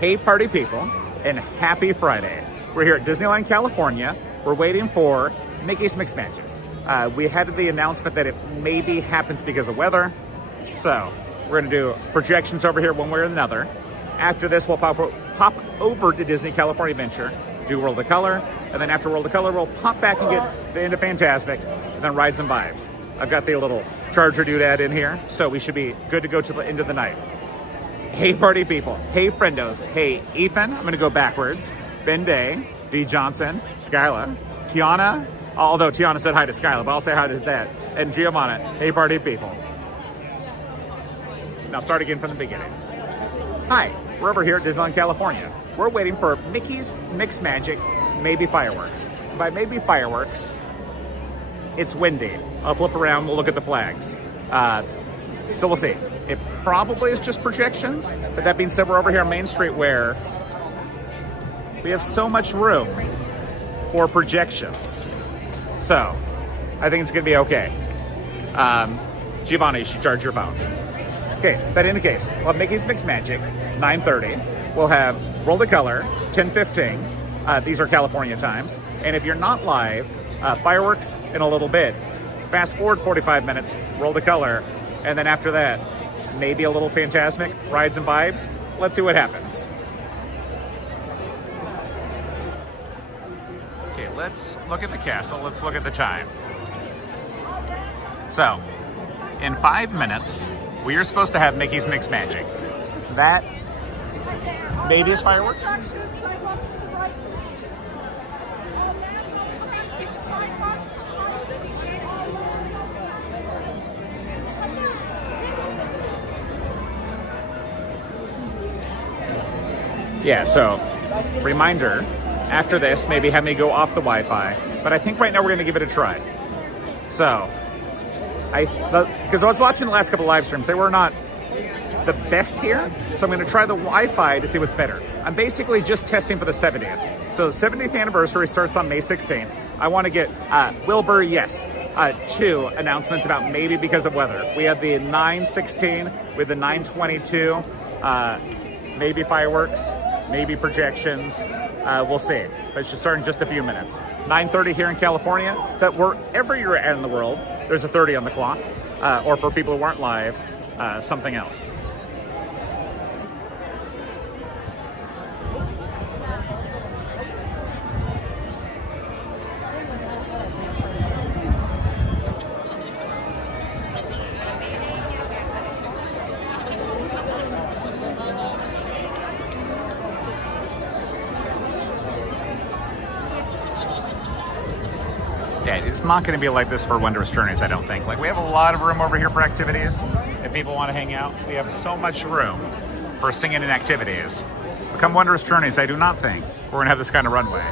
Hey party people, and happy Friday. We're here at Disneyland, California. We're waiting for Mickey's Mixed Magic. We had the announcement that it maybe happens because of weather. So we're gonna do projections over here one way or another. After this, we'll pop over to Disney California Adventure, do World of Color, and then after World of Color, we'll pop back and get into Fantasmic, and then Rides and Vibes. I've got the little charger doodad in here, so we should be good to go to the end of the night. Hey party people, hey friendos, hey Ethan, I'm gonna go backwards, Ben Day, D Johnson, Skyla, Tiana, although Tiana said hi to Skyla, but I'll say hi to that, and Giovanna, hey party people. Now start again from the beginning. Hi, we're over here at Disneyland, California. We're waiting for Mickey's Mixed Magic, maybe fireworks. By maybe fireworks, it's windy. I'll flip around, we'll look at the flags. So we'll see. It probably is just projections, but that being said, we're over here on Main Street where we have so much room for projections. So I think it's gonna be okay. Giovanna, you should charge your phone. Okay, but in any case, we'll have Mickey's Mixed Magic, 9:30. We'll have World of Color, 10:15. These are California times. And if you're not live, fireworks in a little bit. Fast forward 45 minutes, World of Color, and then after that, maybe a little Fantasmic, Rides and Vibes. Let's see what happens. Okay, let's look at the castle. Let's look at the time. So, in 5 minutes, we are supposed to have Mickey's Mixed Magic. That maybe is fireworks? Yeah, so reminder, after this, maybe have me go off the Wi-Fi, but I think right now we're gonna give it a try. So, because I was watching the last couple live streams, they were not the best here, so I'm gonna try the Wi-Fi to see what's better. I'm basically just testing for the 70th. So the 70th anniversary starts on May 16th. I wanna get, Wilbur, yes, 2 announcements about maybe because of weather. We have the 9:16 with the 9:22, maybe fireworks, maybe projections, we'll see. But it should start in just a few minutes. 9:30 here in California, but wherever you're at in the world, there's a 30 on the clock, or for people who aren't live, something else. Yeah, it's not going to be like this for Wondrous Journeys, I don't think. Like, we have a lot of room over here for activities. If people want to hang out, we have so much room for singing and activities. But come Wondrous Journeys, I do not think we're going to have this kind of runway.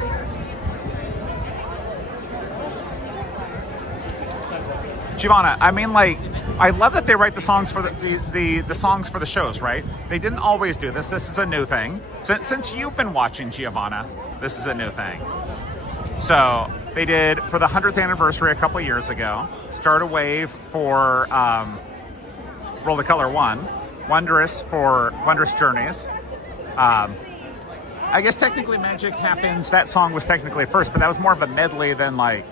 Giovanna, I mean, like, I love that they write the songs for the songs for the shows, right? They didn't always do this. This is a new thing. Since you've been watching, Giovanna, this is a new thing. So they did, for the 100th anniversary a couple of years ago, Start a Wave for World of Color 1, Wondrous for Wondrous Journeys. I guess technically Magic Happens, that song was technically first, but that was more of a medley than like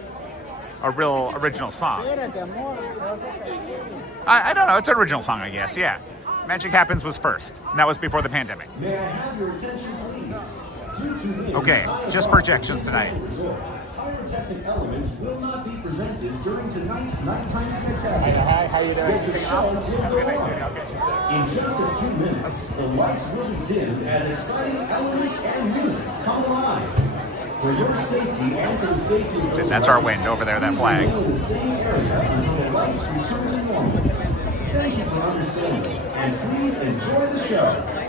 a real original song. I don't know, it's an original song, I guess, yeah. Magic Happens was first, and that was before the pandemic. May I have your attention, please? Okay, just projections tonight. Pyrotechnic elements will not be presented during tonight's nighttime spectacular. Hi, how you doing? But the show will go on. In just a few minutes, the lights will be dimmed as exciting elements and music come alive. For your safety and for the safety of those that's our wind over there, that flag. in the same area until the lights return to normal. Thank you for understanding, and please enjoy the show.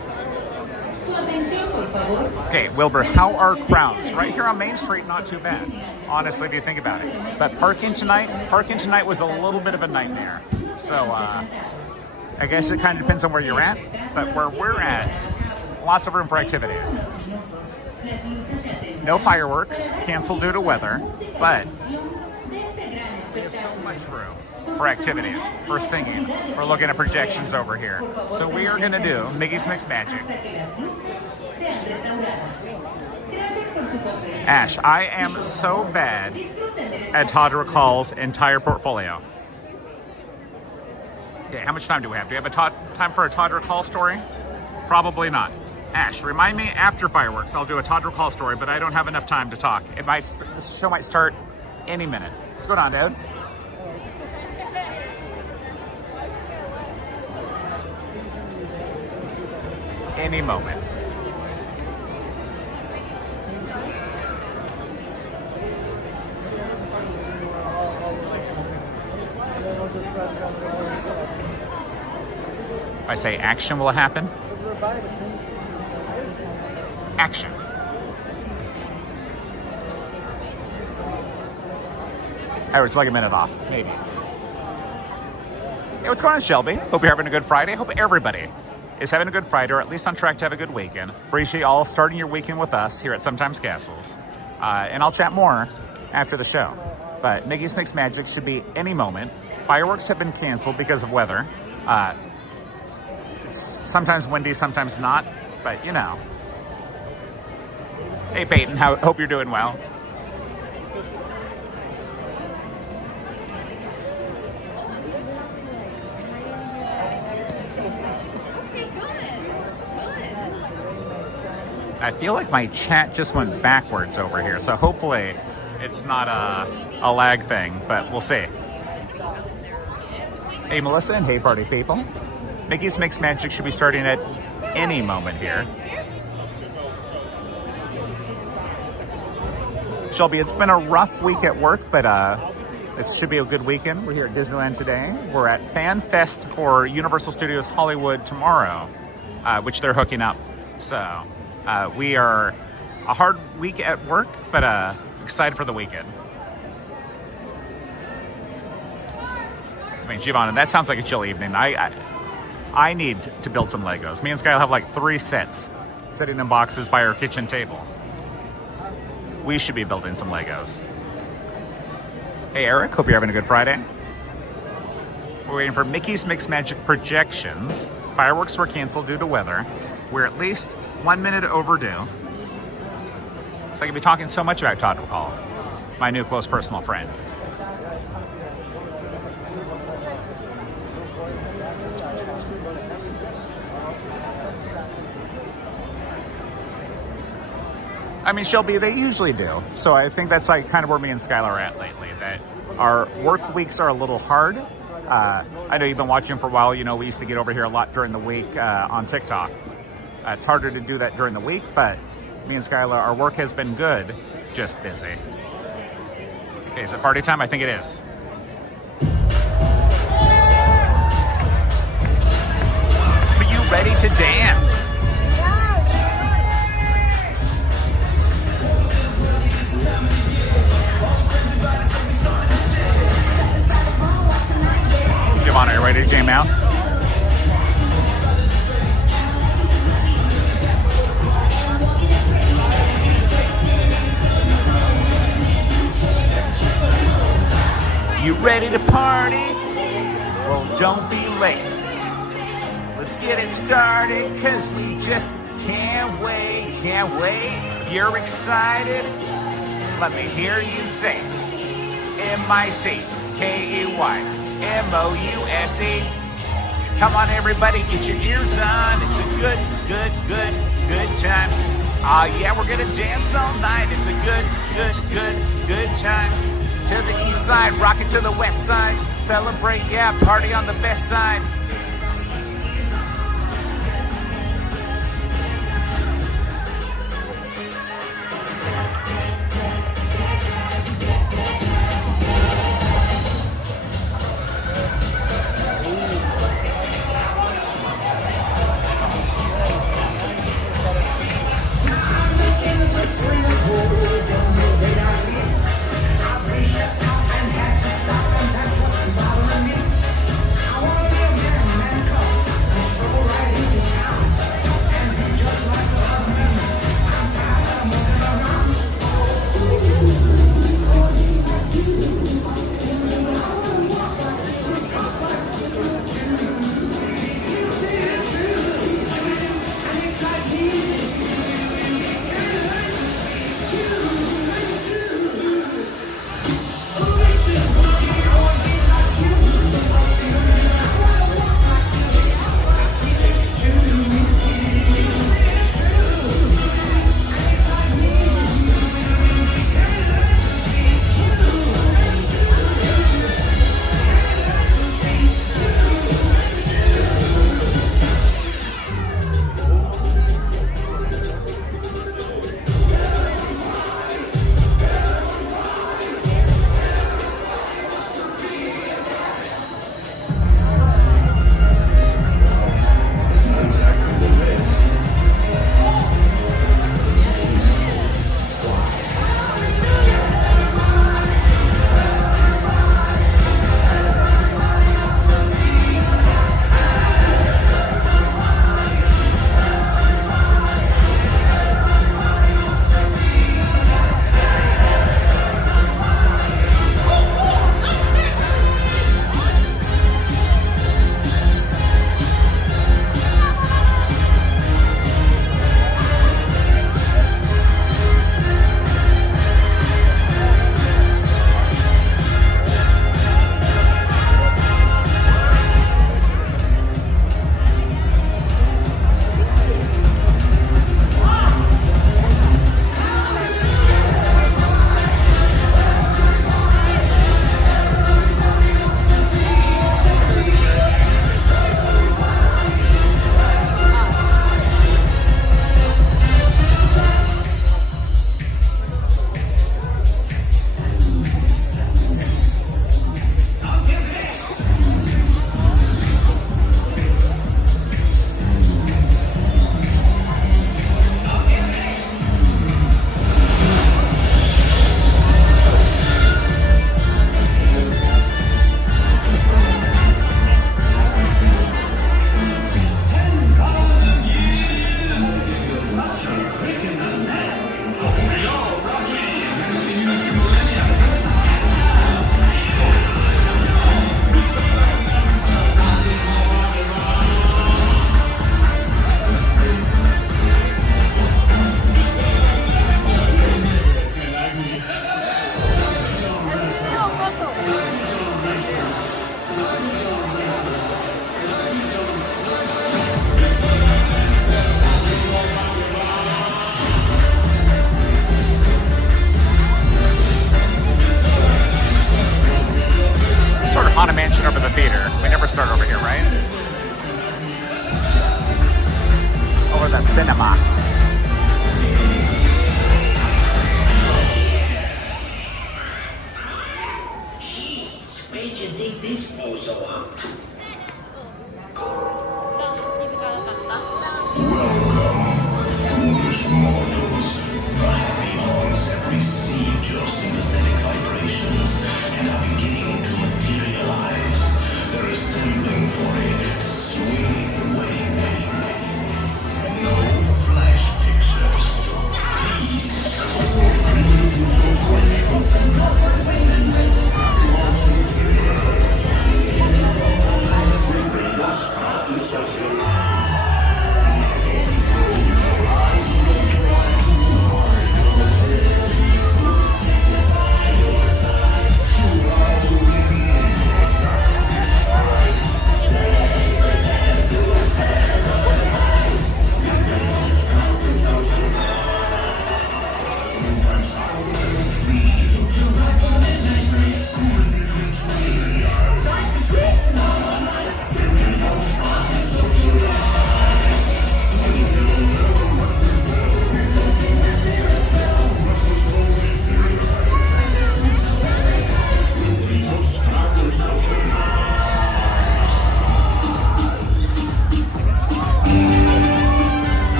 Okay, Wilbur, how are crowds? Right here on Main Street, not too bad, honestly, if you think about it. But parking tonight was a little bit of a nightmare. So, I guess it kind of depends on where you're at, but where we're at, lots of room for activities. No fireworks, canceled due to weather, but we have so much room for activities, for singing. We're looking at projections over here. So we are gonna do Mickey's Mixed Magic. Ash, I am so bad at Todd Recall's entire portfolio. Okay, how much time do we have? Do we have time for a Todd Recall story? Probably not. Ash, remind me after fireworks. I'll do a Todd Recall story, but I don't have enough time to talk. This show might start any minute. What's going on, dude? Any moment. I say action, will it happen? Action. All right, it's like a minute off, maybe. Hey, what's going on, Shelby? Hope you're having a good Friday. Hope everybody is having a good Friday, or at least on track to have a good weekend. Appreciate all starting your weekend with us here at Sometimes Castles. And I'll chat more after the show. But Mickey's Mixed Magic should be any moment. Fireworks have been canceled because of weather. It's sometimes windy, sometimes not, but you know. Hey Peyton, hope you're doing well. I feel like my chat just went backwards over here, so hopefully it's not a lag thing, but we'll see. Hey Melissa, and hey party people. Mickey's Mixed Magic should be starting at any moment here. Shelby, it's been a rough week at work, but it should be a good weekend. We're here at Disneyland today. We're at Fan Fest for Universal Studios Hollywood tomorrow, which they're hooking up. So we are a hard week at work, but excited for the weekend. I mean, Giovanna, that sounds like a chill evening. I need to build some Legos. Me and Sky will have like 3 sets sitting in boxes by our kitchen table. We should be building some Legos. Hey Eric, hope you're having a good Friday. We're waiting for Mickey's Mixed Magic projections. Fireworks were canceled due to weather. We're at least 1 minute overdue. So I could be talking so much about Todd Recall, my new close personal friend. I mean, Shelby, they usually do. So I think that's like kind of where me and Skylar are at lately, that our work weeks are a little hard. I know you've been watching for a while. You know, we used to get over here a lot during the week on TikTok. It's harder to do that during the week, but me and Skylar, our work has been good, just busy. Okay, is it party time? I think it is. Are you ready to dance? Giovanna, are you ready to jam out? You ready to party? Well, don't be late. Let's get it started, cause we just can't wait, can't wait. If you're excited, let me hear you say M-I-C-K-E-Y M-O-U-S-E. Come on everybody, get your ears on. It's a good time. Yeah, we're gonna dance all night. It's a good time. To the east side, rock it to the west side. Celebrate, yeah, party on the best side.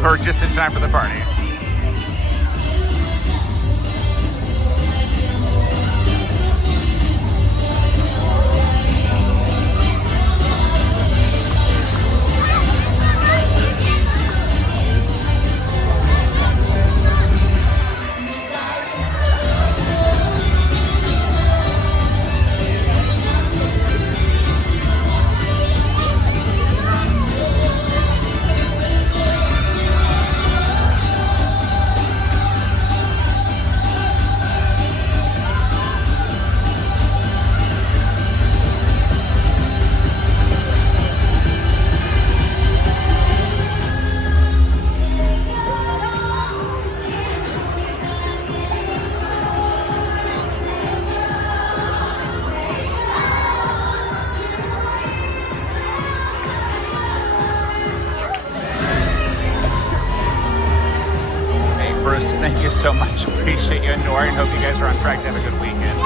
you are just in time for the party. Thank you so much. Appreciate you and Nori. Hope you guys are on track to have a good weekend.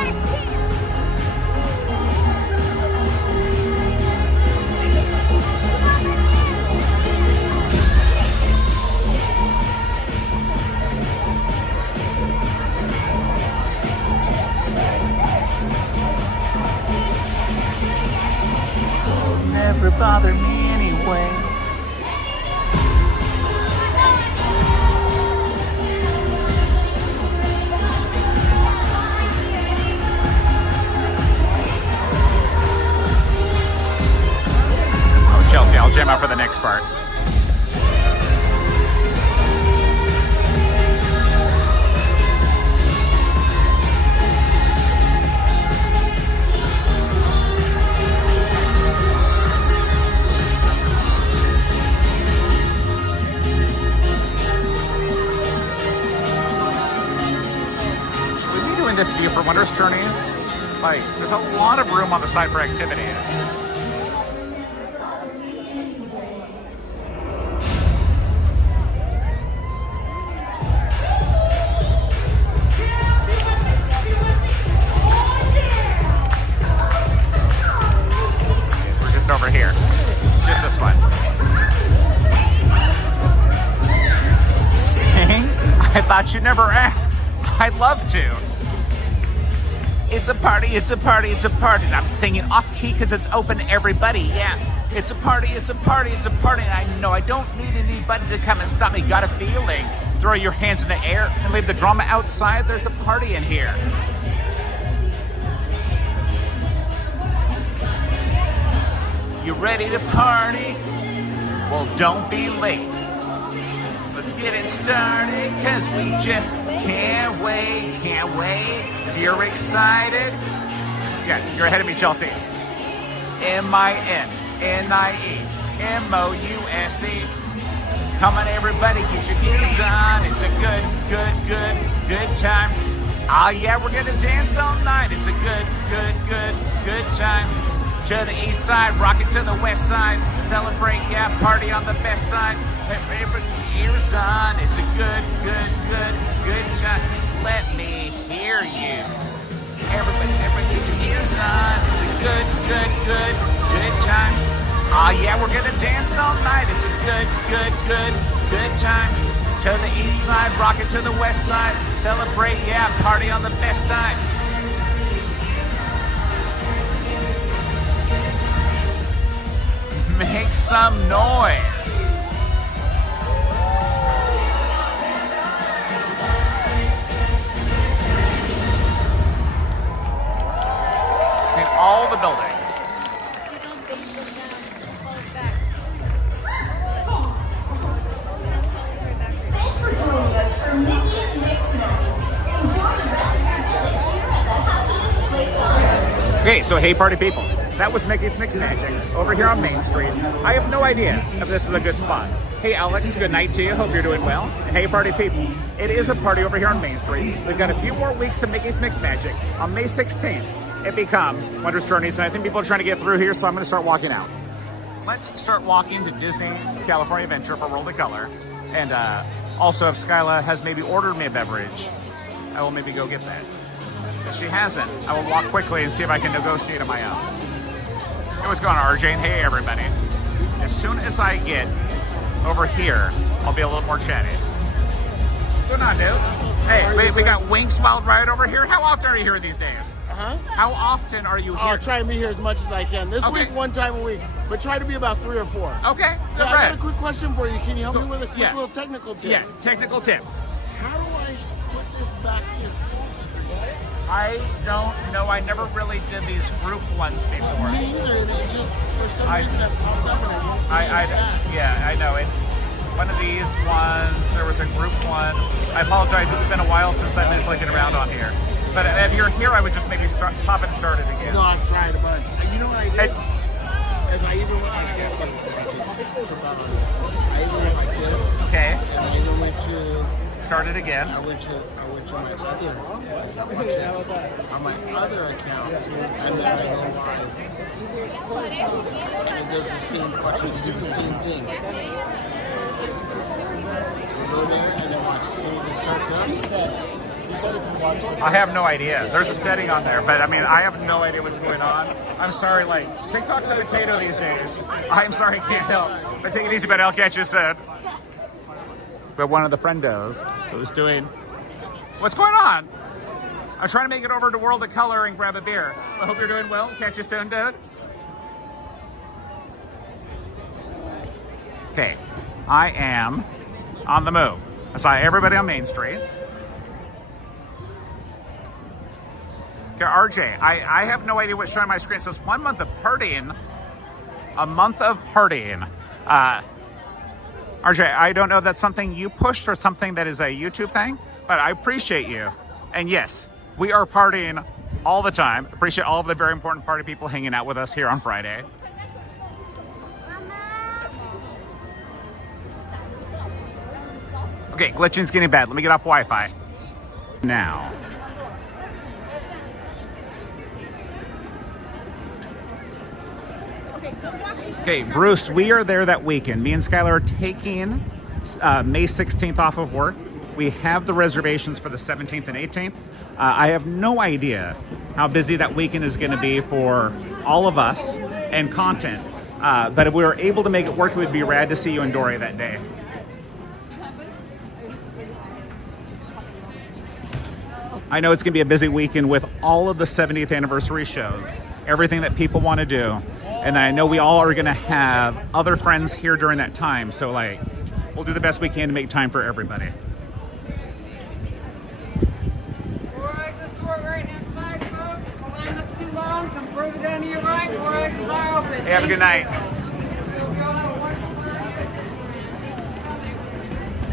Never bother me anyway. Chelsea, I'll jam out for the next part. Should we be doing this view for Wondrous Journeys? Like, there's a lot of room on the side for activities. Over here. Just this one. Sing? I thought you'd never ask. I'd love to. It's a party, it's a party, it's a party. And I'm singing off key because it's open to everybody. Yeah. It's a party, it's a party, it's a party. And I know I don't need anybody to come and stop me. Got a feeling. Throw your hands in the air and leave the drama outside. There's a party in here. You ready to party? Well, don't be late. Let's get it started, cause we just can't wait, can't wait. If you're excited, yeah, you're ahead of me, Chelsea. MINNIEMOUSE. Come on, everybody, get your ears on. It's a good time. Ah, yeah, we're gonna dance all night. It's a good time. To the east side, rock it to the west side. Celebrate, yeah, party on the best side. Everybody, ears on. It's a good time. Let me hear you. Everybody, get your ears on. It's a good time. Ah, yeah, we're gonna dance all night. It's a good time. To the east side, rock it to the west side. Celebrate, yeah, party on the best side. Make some noise. See all the buildings. Thanks for joining us for Mickey's Mix Magic. Enjoy the rest of your visit here at the happiest place on earth. Okay, so hey party people. That was Mickey's Mix Magic over here on Main Street. I have no idea if this is a good spot. Hey Alex, good night to you. Hope you're doing well. Hey party people. It is a party over here on Main Street. We've got a few more weeks of Mickey's Mix Magic. On May 16th, it becomes Wondrous Journeys, and I think people are trying to get through here, so I'm going to start walking out. Let's start walking to Disney California Adventure for Roll the Color. And also, if Skyla has maybe ordered me a beverage, I will maybe go get that. If she hasn't, I will walk quickly and see if I can negotiate on my own. Hey, what's going on, RJ? And hey, everybody. As soon as I get over here, I'll be a little more chatty. What's going on, dude? Hey, we got Winks Wild Ride over here. How often are you here these days? How often are you here? I'll try to be here as much as I can. This week, one time a week, but try to be about 3 or 4. Okay, So I got a quick question for you. Can you help me with a quick little technical tip? Yeah, technical tip. How do I put this back to full screen? I don't know. I never really did these group ones before. Me either. They just, for some reason, that popped up and I won't yeah, I know. It's one of these ones. There was a group one. I apologize. It's been a while since I've been clicking around on here. But if you're here, I would just maybe stop and start it again. No, I've tried a bunch. You know what I did? As I even went like this, I even went like this. Okay. And I even went to. Start it again. I went to my other watches on my other account, and then I go live, and it does the same. Watch it do the same thing. You go there, and then watch. As soon as it starts up. I have no idea. There's a setting on there, but I mean, I have no idea what's going on. I'm sorry, like, TikTok's a potato these days. I'm sorry, I can't help. But take it easy, but I'll catch you soon. But one of the friendos who's doing, what's going on? I'm trying to make it over to World of Color and grab a beer. I hope you're doing well. Catch you soon, dude. Okay, I am on the move. I saw everybody on Main Street. Okay, RJ, I have no idea what's showing on my screen. It says 1 month of partying. A month of partying. RJ, I don't know if that's something you pushed or something that is a YouTube thing, but I appreciate you. And yes, we are partying all the time. Appreciate all of the very important party people hanging out with us here on Friday. Okay, glitching's getting bad. Let me get off Wi-Fi. Now. Okay, Bruce, we are there that weekend. Me and Skylar are taking May 16th off of work. We have the reservations for the 17th and 18th. I have no idea how busy that weekend is going to be for all of us and content. But if we were able to make it work, it would be rad to see you in Dory that day. I know it's going to be a busy weekend with all of the 70th anniversary shows, everything that people want to do. And I know we all are going to have other friends here during that time. So, like, we'll do the best we can to make time for everybody. All right, let's go right next side, folks. The line that's too long, come further down to your right. All right, the car open. Hey, have a good night.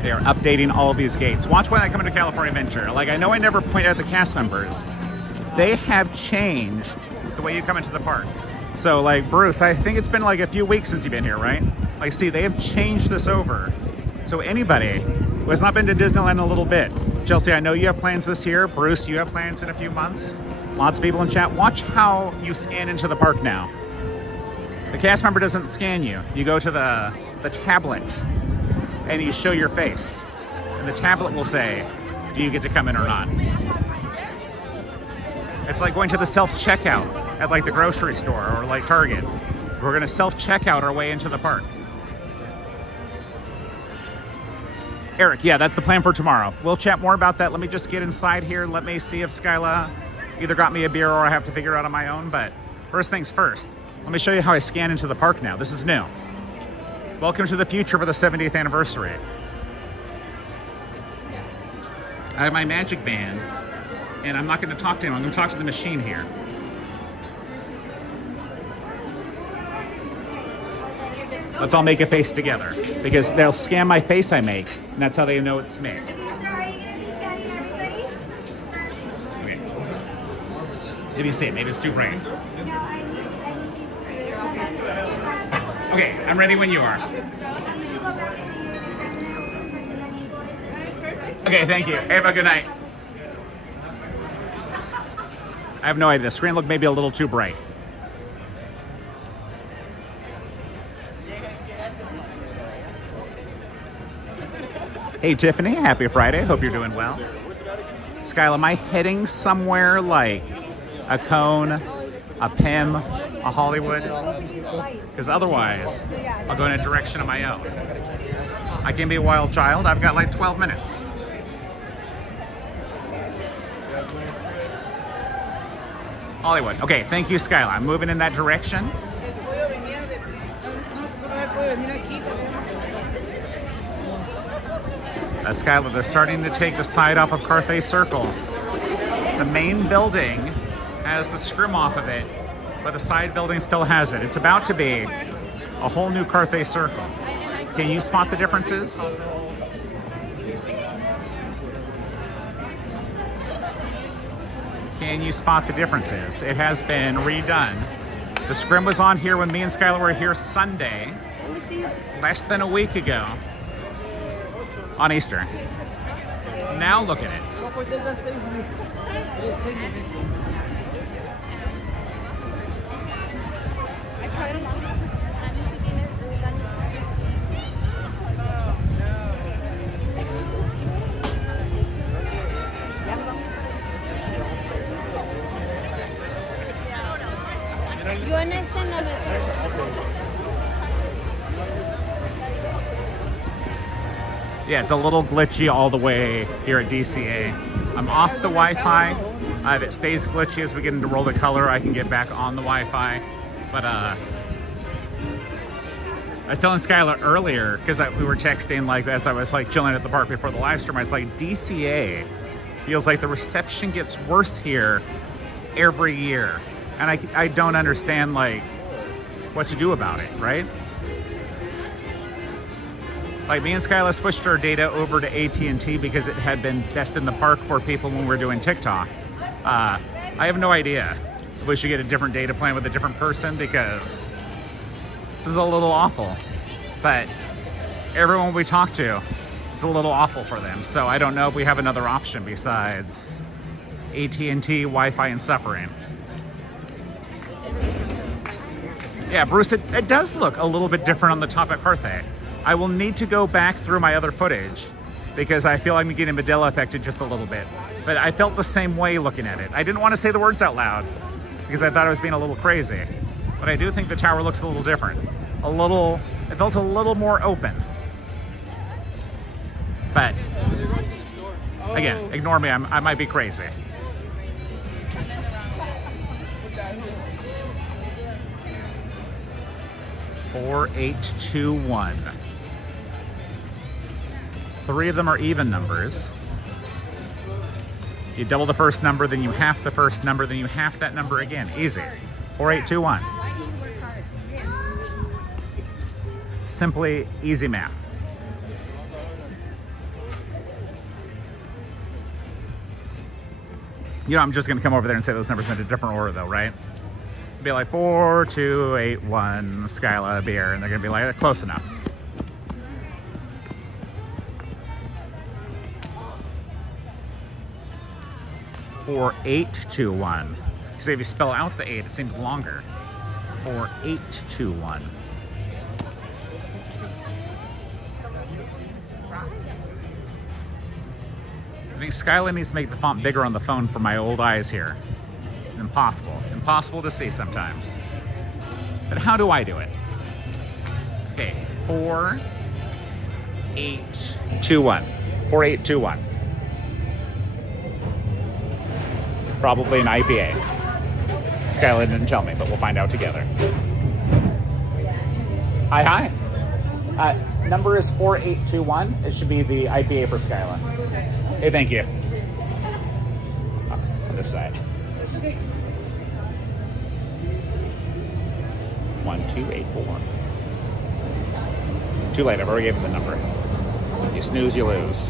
They are updating all of these gates. Watch when I come into California Adventure. Like, I know I never point out the cast members. They have changed the way you come into the park. So, like, Bruce, I think it's been like a few weeks since you've been here, right? Like, see, they have changed this over. So anybody who has not been to Disneyland in a little bit, Chelsea, I know you have plans this year. Bruce, you have plans in a few months. Lots of people in chat. Watch how you scan into the park now. The cast member doesn't scan you. You go to the tablet and you show your face. And the tablet will say, do you get to come in or not? It's like going to the self-checkout at like the grocery store or like Target. We're gonna self-checkout our way into the park. Eric, yeah, that's the plan for tomorrow. We'll chat more about that. Let me just get inside here. Let me see if Skyla either got me a beer or I have to figure it out on my own. But first things first, let me show you how I scan into the park now. This is new. Welcome to the future for the 70th anniversary. I have my magic band. And I'm not going to talk to him. I'm going to talk to the machine here. Let's all make a face together. Because they'll scan my face I make. And that's how they know it's me. Okay, so are you going to be scanning everybody? Okay. If you see it, maybe it's too bright. No, I need you. Okay, I'm ready when you are. I need to go back in the year. Okay, thank you. Hey, have a good night. I have no idea. The screen looked maybe a little too bright. Hey, Tiffany. Happy Friday. Hope you're doing well. Skyla, am I heading somewhere like a Cone, a Pim, a Hollywood, because otherwise I'll go in a direction of my own. I can be a wild child. I've got like 12 minutes. Hollywood. Okay, thank you, Skyla. I'm moving in that direction. Skyla, they're starting to take the side off of Carthay Circle. The main building has the scrim off of it, but the side building still has it. It's about to be a whole new Carthay Circle. Can you spot the differences? Can you spot the differences? It has been redone. The scrim was on here when me and Skylar were here Sunday, less than a week ago, on Easter. Now look at it. Yo en este no me Yeah, it's a little glitchy all the way here at DCA. I'm off the Wi-Fi. If it stays glitchy as we get into Roll the Color, I can get back on the Wi-Fi. But I was telling Skylar earlier, because we were texting like this, I was like chilling at the park before the live stream. I was like, DCA feels like the reception gets worse here every year. And I don't understand like what to do about it, right? Like me and Skyla switched our data over to AT&T because it had been best in the park for people when we were doing TikTok. I have no idea if we should get a different data plan with a different person because this is a little awful. But everyone we talk to, it's a little awful for them. So I don't know if we have another option besides AT&T, Wi-Fi, and suffering. Yeah, Bruce, it does look a little bit different on the top at Carthay. I will need to go back through my other footage because I feel like I'm getting Mandela affected just a little bit. But I felt the same way looking at it. I didn't want to say the words out loud because I thought I was being a little crazy. But I do think the tower looks a little different. It felt a little more open. But again, ignore me, I might be crazy. Four, 8, 2, 1. 3 of them are even numbers. You double the first number, then you half the first number, then you half that number again. Easy. 4, 8, 2, 1. Simply easy math. You know, I'm just gonna come over there and say those numbers in a different order though, right? Be like 4, 2, 8, 1, Skyla beer, and they're gonna be like, close enough. Four, 8, 2, 1. So if you spell out the 8, it seems longer. 4, 8, 2, 1. I think Skyla needs to make the font bigger on the phone for my old eyes here. Impossible to see sometimes. But how do I do it? Okay, 4, 8, 2, 1. 4, 8, 2, 1. Probably an IPA. Skyla didn't tell me, but we'll find out together. Hi. Number is 4821. It should be the IPA for Skyla. Hey, thank you. On this side. 1284. Too late, I've already given the number. You snooze, you lose.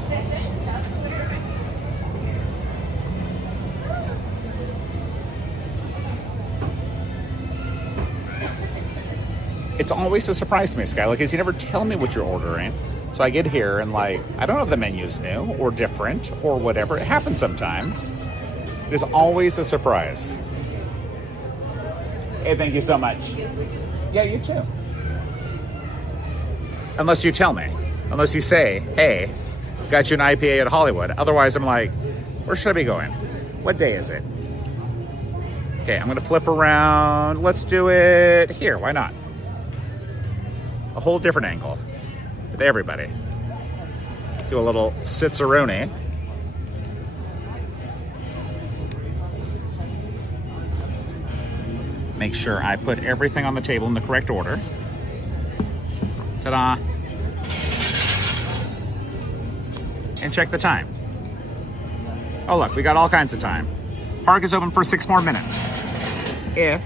It's always a surprise to me, Skyla, because you never tell me what you're ordering. So I get here and like, I don't know if the menu's new or different or whatever. It happens sometimes. There's always a surprise. Hey, thank you so much. Yeah, you too. Unless you tell me. Unless you say, hey, got you an IPA at Hollywood. Otherwise, I'm like, where should I be going? What day is it? Okay, Okay, I'm gonna flip around. Let's do it here, why not? A whole different angle with everybody. Do a little sit-a-roni. Make sure I put everything on the table in the correct order. Ta-da. And check the time. Oh look, we got all kinds of time. Park is open for 6 more minutes. If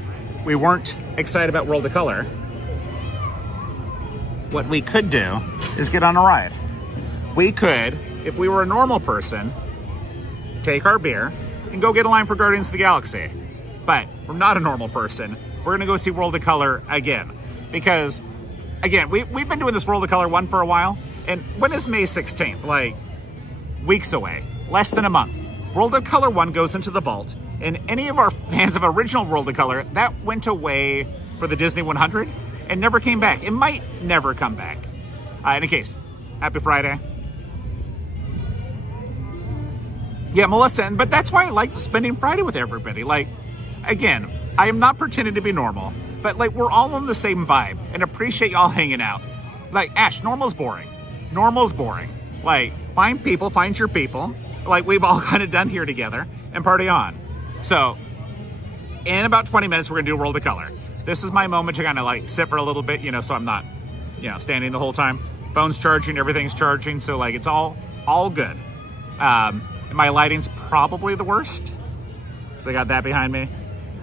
we weren't excited about World of Color, what we could do is get on a ride. We could, if we were a normal person, take our beer and go get a line for Guardians of the Galaxy. But we're not a normal person. We're gonna go see World of Color again. Because, again, we've been doing this World of Color one for a while, and when is May 16th? Like, weeks away, less than a month. World of Color 1 goes into the vault, and any of our fans of original World of Color, that went away for the Disney 100 and never came back. It might never come back. In any case, happy Friday. Yeah, Melissa, but that's why I like spending Friday with everybody. Like, again, I am not pretending to be normal, but like we're all on the same vibe and appreciate y'all hanging out. Like, Ash, normal's boring. Normal's boring. Like, find people, find your people. Like we've all kind of done here together and party on. So in about 20 minutes, we're gonna do World of Color. This is my moment to kind of like sit for a little bit, you know, so I'm not, you know, standing the whole time. Phone's charging, everything's charging. So like, it's all good. My lighting's probably the worst. So I got that behind me.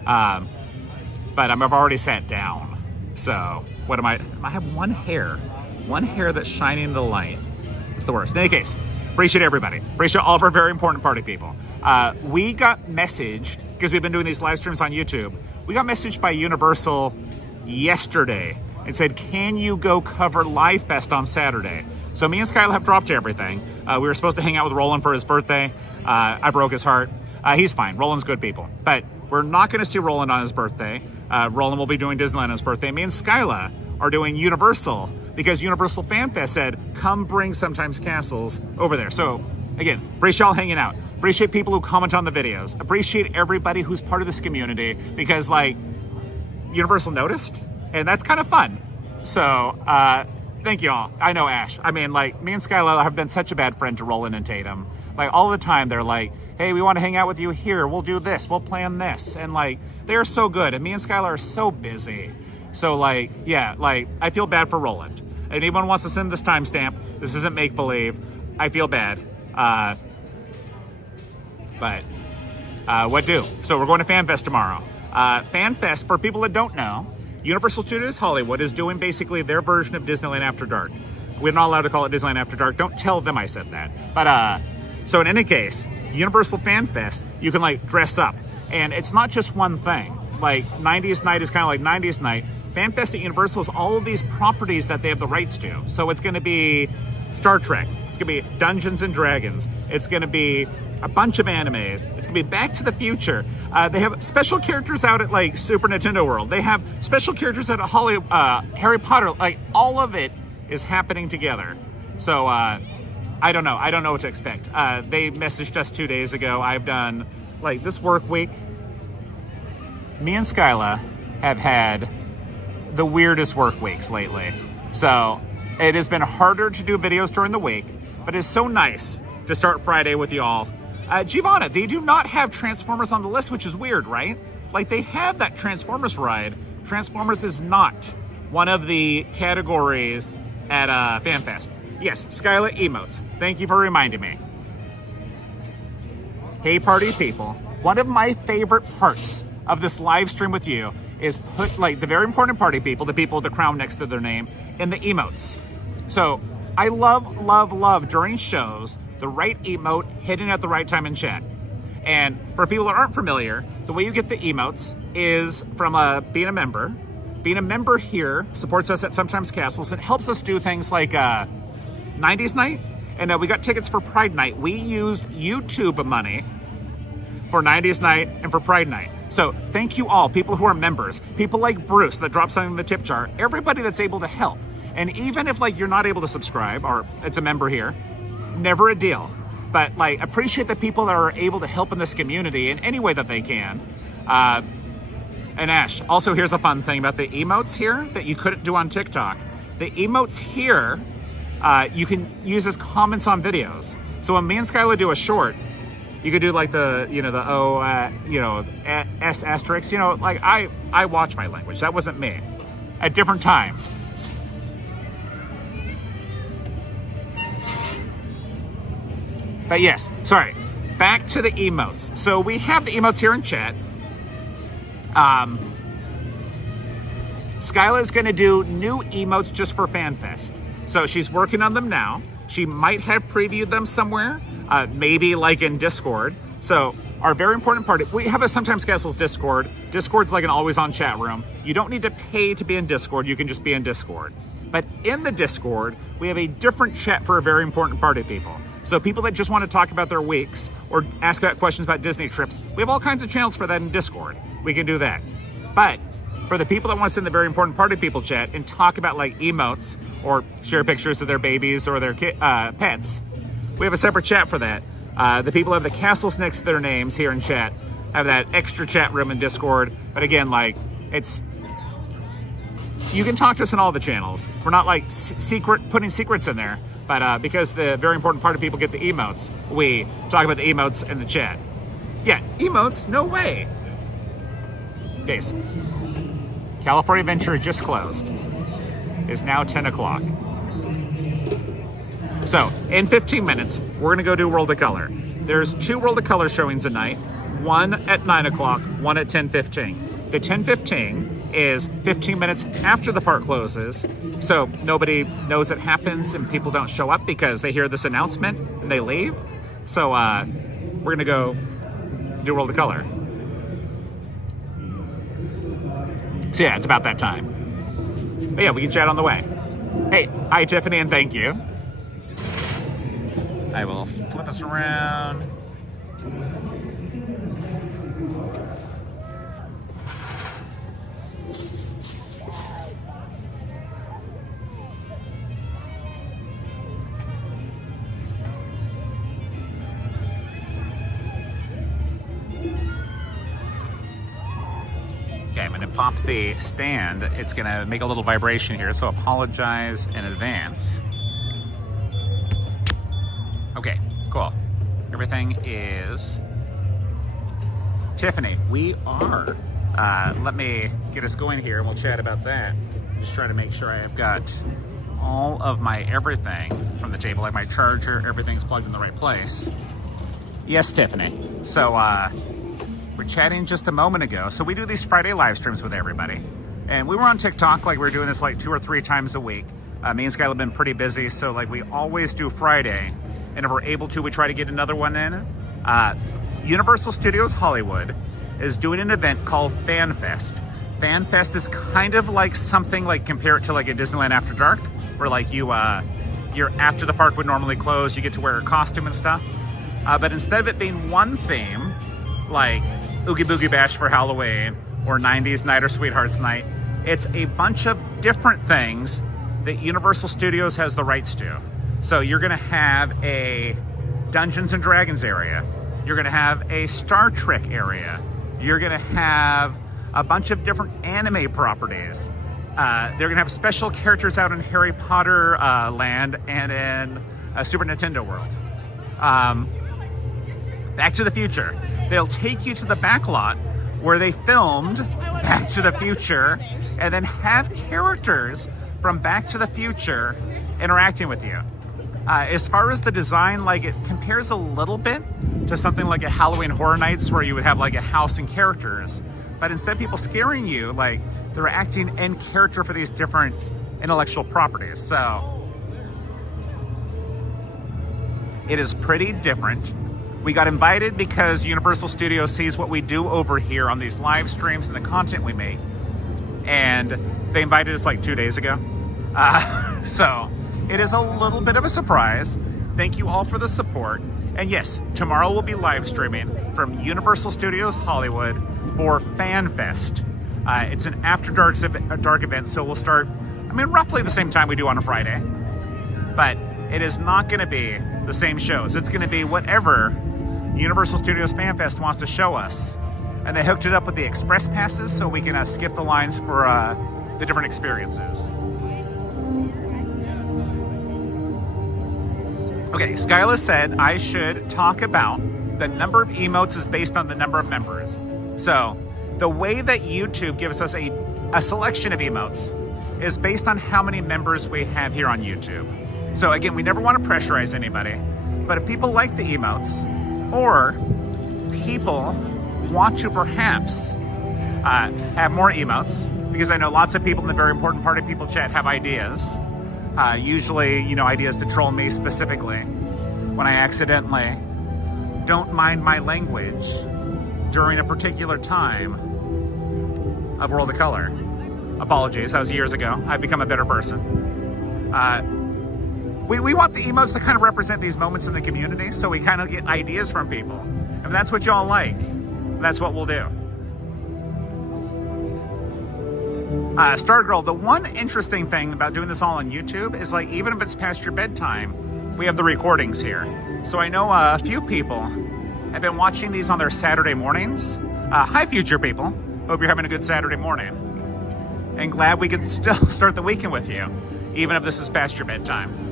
But I've already sat down. So what am I have one hair that's shining in the light. It's the worst. In any case, appreciate everybody. Appreciate all of our very important party people. We got messaged, because we've been doing these live streams on YouTube, we got messaged by Universal yesterday and said, can you go cover Live Fest on Saturday? So me and Skylar have dropped everything. We were supposed to hang out with Roland for his birthday. I broke his heart. He's fine. Roland's good people. But we're not going to see Roland on his birthday. Roland will be doing Disneyland on his birthday. Me and Skyla are doing Universal, because Universal Fan Fest said, come bring Sometimes Castles over there. So again, appreciate y'all hanging out. Appreciate people who comment on the videos. Appreciate everybody who's part of this community, because like Universal noticed, and that's kind of fun. So thank you all. I know Ash. I mean, like, me and Skylar have been such a bad friend to Roland and Tatum. Like all the time they're like, hey, we want to hang out with you here. We'll do this. We'll plan this. And like, they're so good. And me and Skylar are so busy. So like, yeah, like I feel bad for Roland. If anyone wants to send this timestamp, this isn't make-believe. I feel bad. But what do? So we're going to FanFest tomorrow. FanFest, for people that don't know, Universal Studios Hollywood is doing basically their version of Disneyland After Dark. We're not allowed to call it Disneyland After Dark. Don't tell them I said that. But so in any case, Universal FanFest, you can like dress up. And it's not just one thing. Like 90s Night is kind of like 90s Night. FanFest at Universal is all of these properties that they have the rights to. So it's going to be Star Trek. It's going to be Dungeons and Dragons. It's going to be a bunch of animes. It's going to be Back to the Future. They have special characters out at like Super Nintendo World. They have special characters out at Harry Potter. Like all of it is happening together. So I don't know. I don't know what to expect. They messaged us 2 days ago. I've done like this work week. Me and Skyla have had the weirdest work weeks lately. So it has been harder to do videos during the week, but it's so nice to start Friday with y'all. Giovanna, they do not have Transformers on the list, which is weird, right? Like they have that Transformers ride. Transformers is not one of the categories at FanFest. Yes, Skyla emotes. Thank you for reminding me. Hey party people, one of my favorite parts of this live stream with you is put like the very important party people, the people with the crown next to their name, in the emotes. So I love during shows, the right emote hidden at the right time in chat. And for people that aren't familiar, the way you get the emotes is from being a member. Being a member here supports us at Sometimes Castles. It helps us do things like 90s Night. And we got tickets for Pride Night. We used YouTube money for 90s Night and for Pride Night. So thank you all, people who are members, people like Bruce that dropped something in the tip jar, everybody that's able to help. And even if like you're not able to subscribe or it's a member here, never a deal. But like appreciate the people that are able to help in this community in any way that they can. And Ash, also here's a fun thing about the emotes here that you couldn't do on TikTok. The emotes here, you can use as comments on videos. So when me and Skylar do a short, you could do like the, the O, S asterisk, like I watch my language. That wasn't me. At different time. But yes, sorry. Back to the emotes. So we have the emotes here in chat. Skyla's going to do new emotes just for FanFest. So she's working on them now. She might have previewed them somewhere, maybe like in Discord. So our very important part, we have a Sometimes Castles Discord. Discord's like an always-on chat room. You don't need to pay to be in Discord. You can just be in Discord. But in the Discord, we have a different chat for a very important party people. So people that just want to talk about their weeks or ask about questions about Disney trips, we have all kinds of channels for that in Discord. We can do that. But for the people that want to sit in the very important party people chat and talk about like emotes or share pictures of their babies or their pets, we have a separate chat for that. The people have the castles next to their names here in chat, have that extra chat room in Discord. But again, like you can talk to us in all the channels. We're not like putting secrets in there, but because the very important part of people get the emotes, we talk about the emotes in the chat. Yeah, emotes? No way. Guys, California Adventure just closed. It's now 10 o'clock. So, in 15 minutes, we're gonna go do World of Color. There's 2 World of Color showings a night, one at 9 o'clock, one at 10:15. The 10:15 is 15 minutes after the park closes, so nobody knows it happens and people don't show up because they hear this announcement and they leave. So we're gonna go do World of Color. So yeah, it's about that time. But yeah, we can chat on the way. Hey, hi Tiffany, and thank you. I will flip us around. Okay, I'm going to pop the stand. It's going to make a little vibration here, so apologize in advance. Okay, cool. Everything is... Tiffany, we are... let me get us going here and we'll chat about that. Just try to make sure I have got all of my everything from the table, like my charger, everything's plugged in the right place. Yes, Tiffany. So, we're chatting just a moment ago. So we do these Friday live streams with everybody. And we were on TikTok, like we were doing this like 2 or 3 times a week. Me and Skylar have been pretty busy, so like we always do Friday. And if we're able to, we try to get another one in. Universal Studios Hollywood is doing an event called FanFest. FanFest is kind of like something like, compare it to like a Disneyland After Dark, where like you're after the park would normally close, you get to wear a costume and stuff. But instead of it being one theme, like Oogie Boogie Bash for Halloween or 90s Night or Sweethearts Night, it's a bunch of different things that Universal Studios has the rights to. So you're gonna have a Dungeons and Dragons area, you're gonna have a Star Trek area, you're gonna have a bunch of different anime properties. They're gonna have special characters out in Harry Potter land and in Super Nintendo World. Back to the Future. They'll take you to the back lot where they filmed Back to the Future and then have characters from Back to the Future interacting with you. As far as the design, like it compares a little bit to something like a Halloween Horror Nights where you would have like a house and characters, but instead of people scaring you, like they're acting in character for these different intellectual properties. So it is pretty different. We got invited because Universal Studios sees what we do over here on these live streams and the content we make. And they invited us like 2 days ago. So it is a little bit of a surprise. Thank you all for the support. And yes, tomorrow we'll be live streaming from Universal Studios Hollywood for FanFest. It's an after dark event, so we'll start, roughly the same time we do on a Friday. But it is not gonna be the same shows. It's gonna be whatever Universal Studios FanFest wants to show us And they hooked it up with the express passes so we can skip the lines for the different experiences. Okay, Skyla said I should talk about the number of emotes is based on the number of members. So the way that YouTube gives us a selection of emotes is based on how many members we have here on YouTube. So again, we never want to pressurize anybody, but if people like the emotes, or people want to perhaps have more emotes, because I know lots of people in the very important party people chat have ideas. Usually, you know, ideas to troll me specifically when I accidentally don't mind my language during a particular time of World of Color. Apologies, that was years ago. I've become a better person. We want the emotes to kind of represent these moments in the community, so we kind of get ideas from people. And that's what y'all like. That's what we'll do. Stargirl, the one interesting thing about doing this all on YouTube is, like, even if it's past your bedtime, we have the recordings here. So I know a few people have been watching these on their Saturday mornings. Hi, future people. Hope you're having a good Saturday morning. And glad we could still start the weekend with you, even if this is past your bedtime.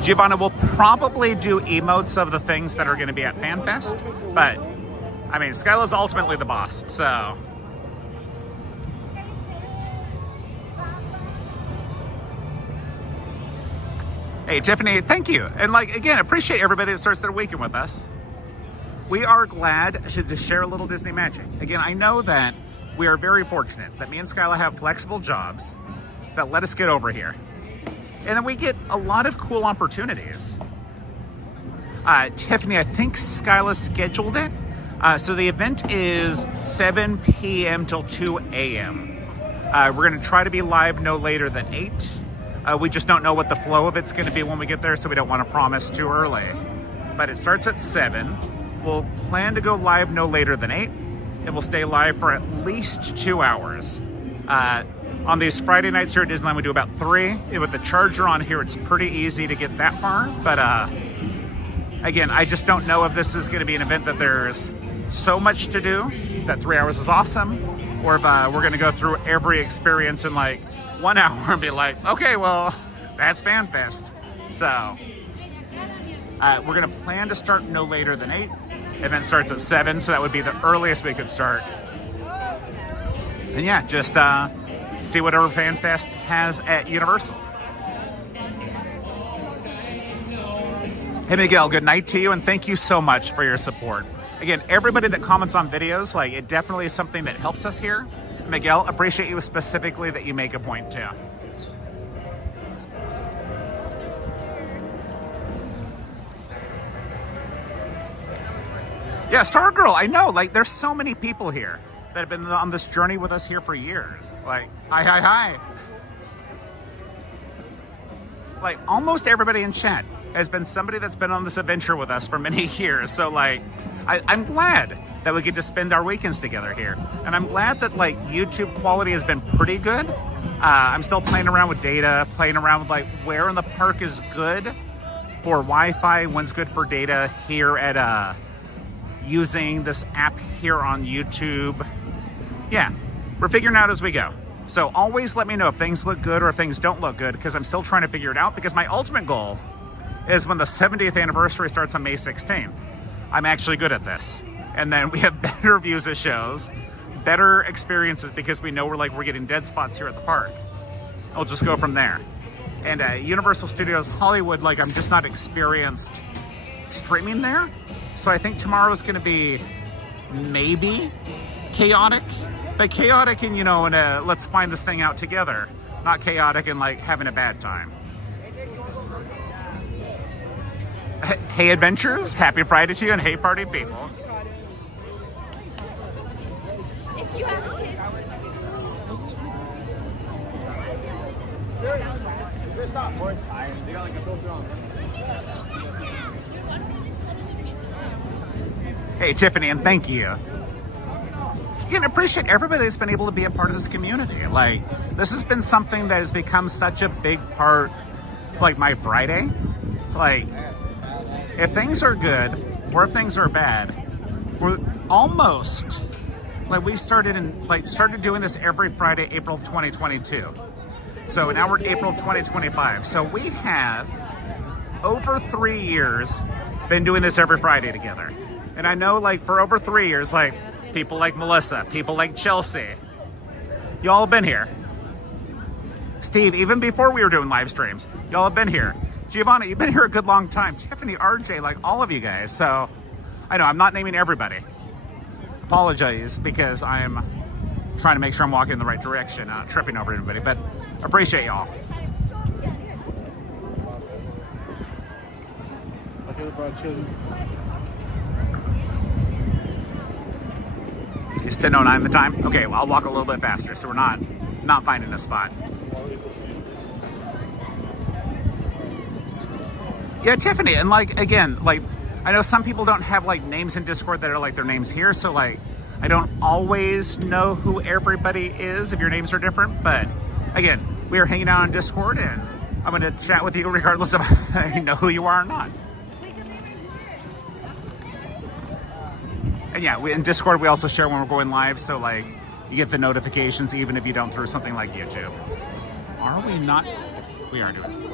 Giovanna will probably do emotes of the things that are going to be at FanFest, but I mean, Skyla's ultimately the boss, so. Hey, Tiffany, thank you. And like, again, appreciate everybody that starts their weekend with us. We are glad to share a little Disney magic. Again, I know that we are very fortunate that me and Skyla have flexible jobs that let us get over here. And then we get a lot of cool opportunities. Tiffany, I think Skyla scheduled it. So the event is 7 p.m. till 2 a.m. We're gonna try to be live no later than 8. We just don't know what the flow of it's gonna be when we get there, so we don't wanna promise too early. But it starts at 7. We'll plan to go live no later than 8, and we'll stay live for at least 2 hours. On these Friday nights here at Disneyland, we do about 3. And with the charger on here, it's pretty easy to get that far. But again, I just don't know if this is going to be an event that there's so much to do that 3 hours is awesome, or if we're going to go through every experience in like 1 hour and be like, okay, well, that's FanFest. So we're going to plan to start no later than 8. Event starts at 7, so that would be the earliest we could start. And yeah, just see whatever FanFest has at Universal. Hey Miguel, good night to you, and thank you so much for your support. Again, everybody that comments on videos, like, it definitely is something that helps us here. Miguel, appreciate you specifically that you make a point too. Yeah, Stargirl, I know, like, there's so many people here that have been on this journey with us here for years. Like, hi. Like, almost everybody in chat has been somebody that's been on this adventure with us for many years. So, like, I'm glad that we get to spend our weekends together here. And I'm glad that, like, YouTube quality has been pretty good. I'm still playing around with data, playing around with, like, where in the park is good for Wi-Fi, when's good for data here at, using this app here on YouTube. Yeah, we're figuring out as we go. So always let me know if things look good or if things don't look good, because I'm still trying to figure it out, because my ultimate goal is when the 70th anniversary starts on May 16th, I'm actually good at this. And then we have better views of shows, better experiences, because we know we're getting dead spots here at the park. I'll just go from there. And Universal Studios Hollywood, like, I'm just not experienced streaming there. So I think tomorrow's gonna be maybe chaotic, but chaotic and, you know, and let's find this thing out together, not chaotic and like having a bad time. Hey adventures, happy Friday to you, and hey party people. Hey Tiffany, and thank you. again, appreciate everybody that's been able to be a part of this community. Like, this has been something that has become such a big part, like my Friday. Like, if things are good or if things are bad, we're almost, like we started doing this every Friday, April 2022. So now we're April 2025. So we have over 3 years been doing this every Friday together. And I know, like, for over 3 years, like, people like Melissa, people like Chelsea, y'all have been here. Steve, even before we were doing live streams, y'all have been here. Giovanna, you've been here a good long time. Tiffany, RJ, like all of you guys. So I know I'm not naming everybody. Apologize, because I'm trying to make sure I'm walking in the right direction, not tripping over anybody, but appreciate y'all. Is 10:09 the time? Okay, well, I'll walk a little bit faster so we're not finding a spot. Yeah, Tiffany, and like, again, like, I know some people don't have like names in Discord that are like their names here, so like, I don't always know who everybody is if your names are different, but again, we are hanging out on Discord and I'm gonna chat with you regardless of if I know who you are or not. And yeah, in Discord, we also share when we're going live, so like, you get the notifications even if you don't through something like YouTube. Are we not? We are doing it.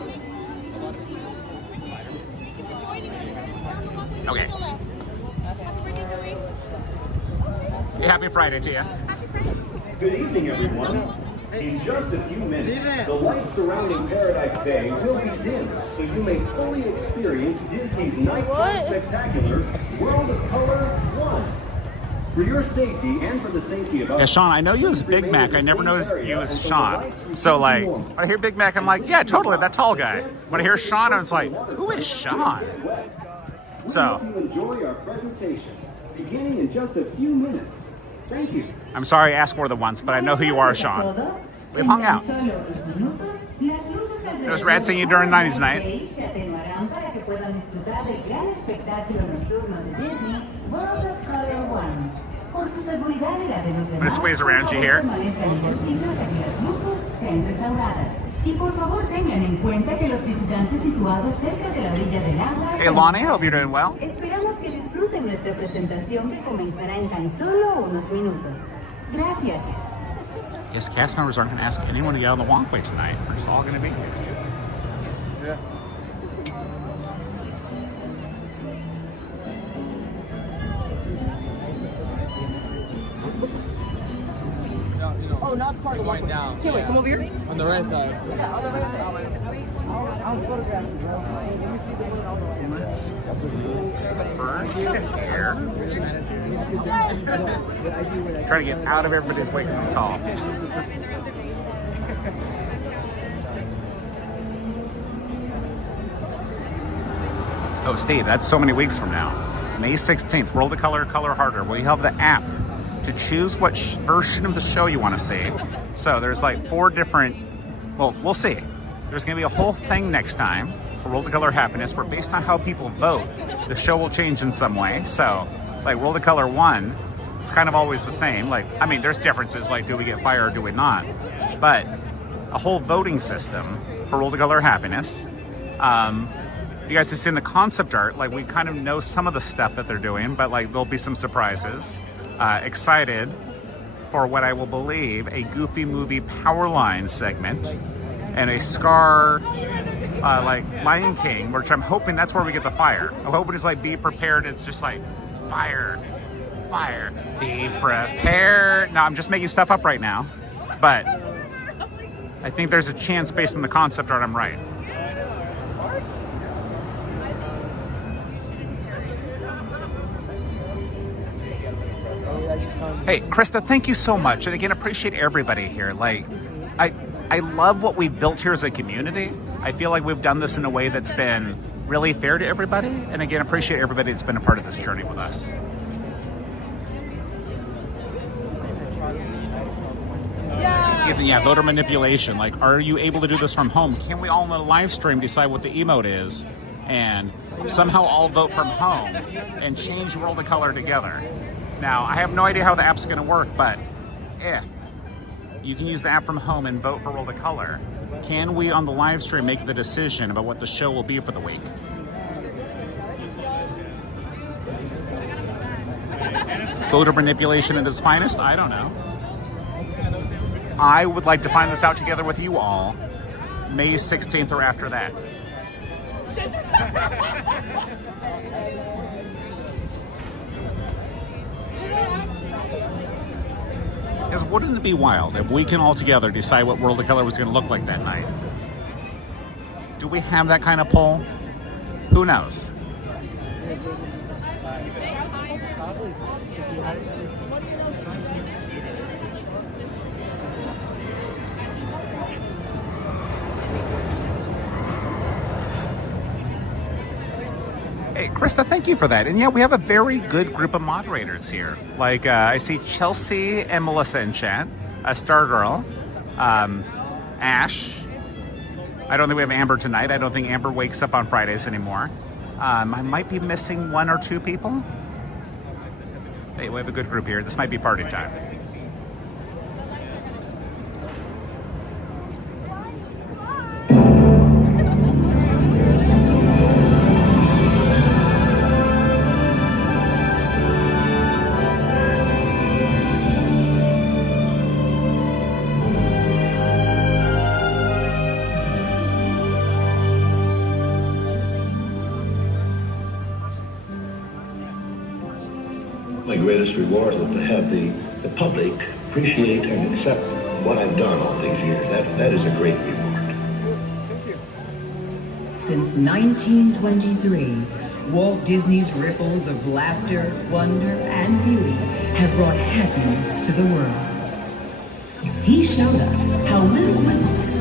Okay. Hey, happy Friday to you. Good evening, everyone. In just a few minutes, the lights surrounding Paradise Bay will be dimmed, so you may fully experience Disney's nighttime spectacular, World of Color 1. For your safety and for the safety of others. Yeah, Sean, I know you as Big Mac. I never noticed you as Sean. So, like, when I hear Big Mac, I'm like, yeah, totally, that tall guy. When I hear Sean, I was like, who is Sean? So, we hope you enjoy our presentation, beginning in just a few minutes. Thank you. I'm sorry I asked more than once, but I know who you are, Sean. We've hung out. It was rad seeing you during 90s night. I'm gonna squeeze around you here. Hey Lonnie, I hope you're doing well. Esperamos que disfruten nuestra presentación que comenzará en tan solo unos minutos. Gracias. Yes, cast members aren't gonna ask anyone to get on the walkway tonight. We're just all gonna be here. Yeah. Oh, not the part of the walkway. Down. Okay, wait, come over here. On the right side. Yeah, on the right side. I'll photograph it, bro. Let me see the one on the right. Try to get out of everybody's way because I'm tall. Oh, Steve, that's so many weeks from now. May 16th, World of Color, Color Harder. We have the app to choose what version of the show you want to see. So there's like 4 different, well, we'll see. There's gonna be a whole thing next time for World of Color Happiness, where based on how people vote, the show will change in some way. So like World of Color 1, it's kind of always the same. Like, I mean, there's differences, like do we get fire or do we not? But a whole voting system for World of Color Happiness. You guys have seen the concept art, like we kind of know some of the stuff that they're doing, but like there'll be some surprises. Excited for what I will believe a Goofy Movie Powerline segment and a Scar like Lion King, which I'm hoping that's where we get the fire. I'm hoping it's like be prepared. It's just like fire, fire, be prepared. No, I'm just making stuff up right now, but I think there's a chance based on the concept art I'm right. Hey, Krista, thank you so much. And again, appreciate everybody here. Like, I love what we've built here as a community. I feel like we've done this in a way that's been really fair to everybody. And again, appreciate everybody that's been a part of this journey with us. Yeah, voter manipulation. Like, are you able to do this from home? Can we all in a live stream decide what the emote is and somehow all vote from home and change World of Color together? Now, I have no idea how the app's going to work, but if you can use the app from home and vote for World of Color, can we on the live stream make the decision about what the show will be for the week? Voter manipulation at its finest? I don't know. I would like to find this out together with you all May 16th or after that. Because wouldn't it be wild if we can all together decide what World of Color was going to look like that night? Do we have that kind of poll? Who knows? Hey, Krista, thank you for that. And yeah, we have a very good group of moderators here. Like, I see Chelsea and Melissa in chat, Stargirl, Ash. I don't think we have Amber tonight. I don't think Amber wakes up on Fridays anymore. I might be missing 1 or 2 people. Hey, we have a good group here. This might be party time. My greatest reward is to have the public appreciate and accept what I've done all these years. That is a great reward. Since 1923, Walt Disney's ripples of laughter, wonder, and beauty have brought happiness to the world. He showed us how little ripples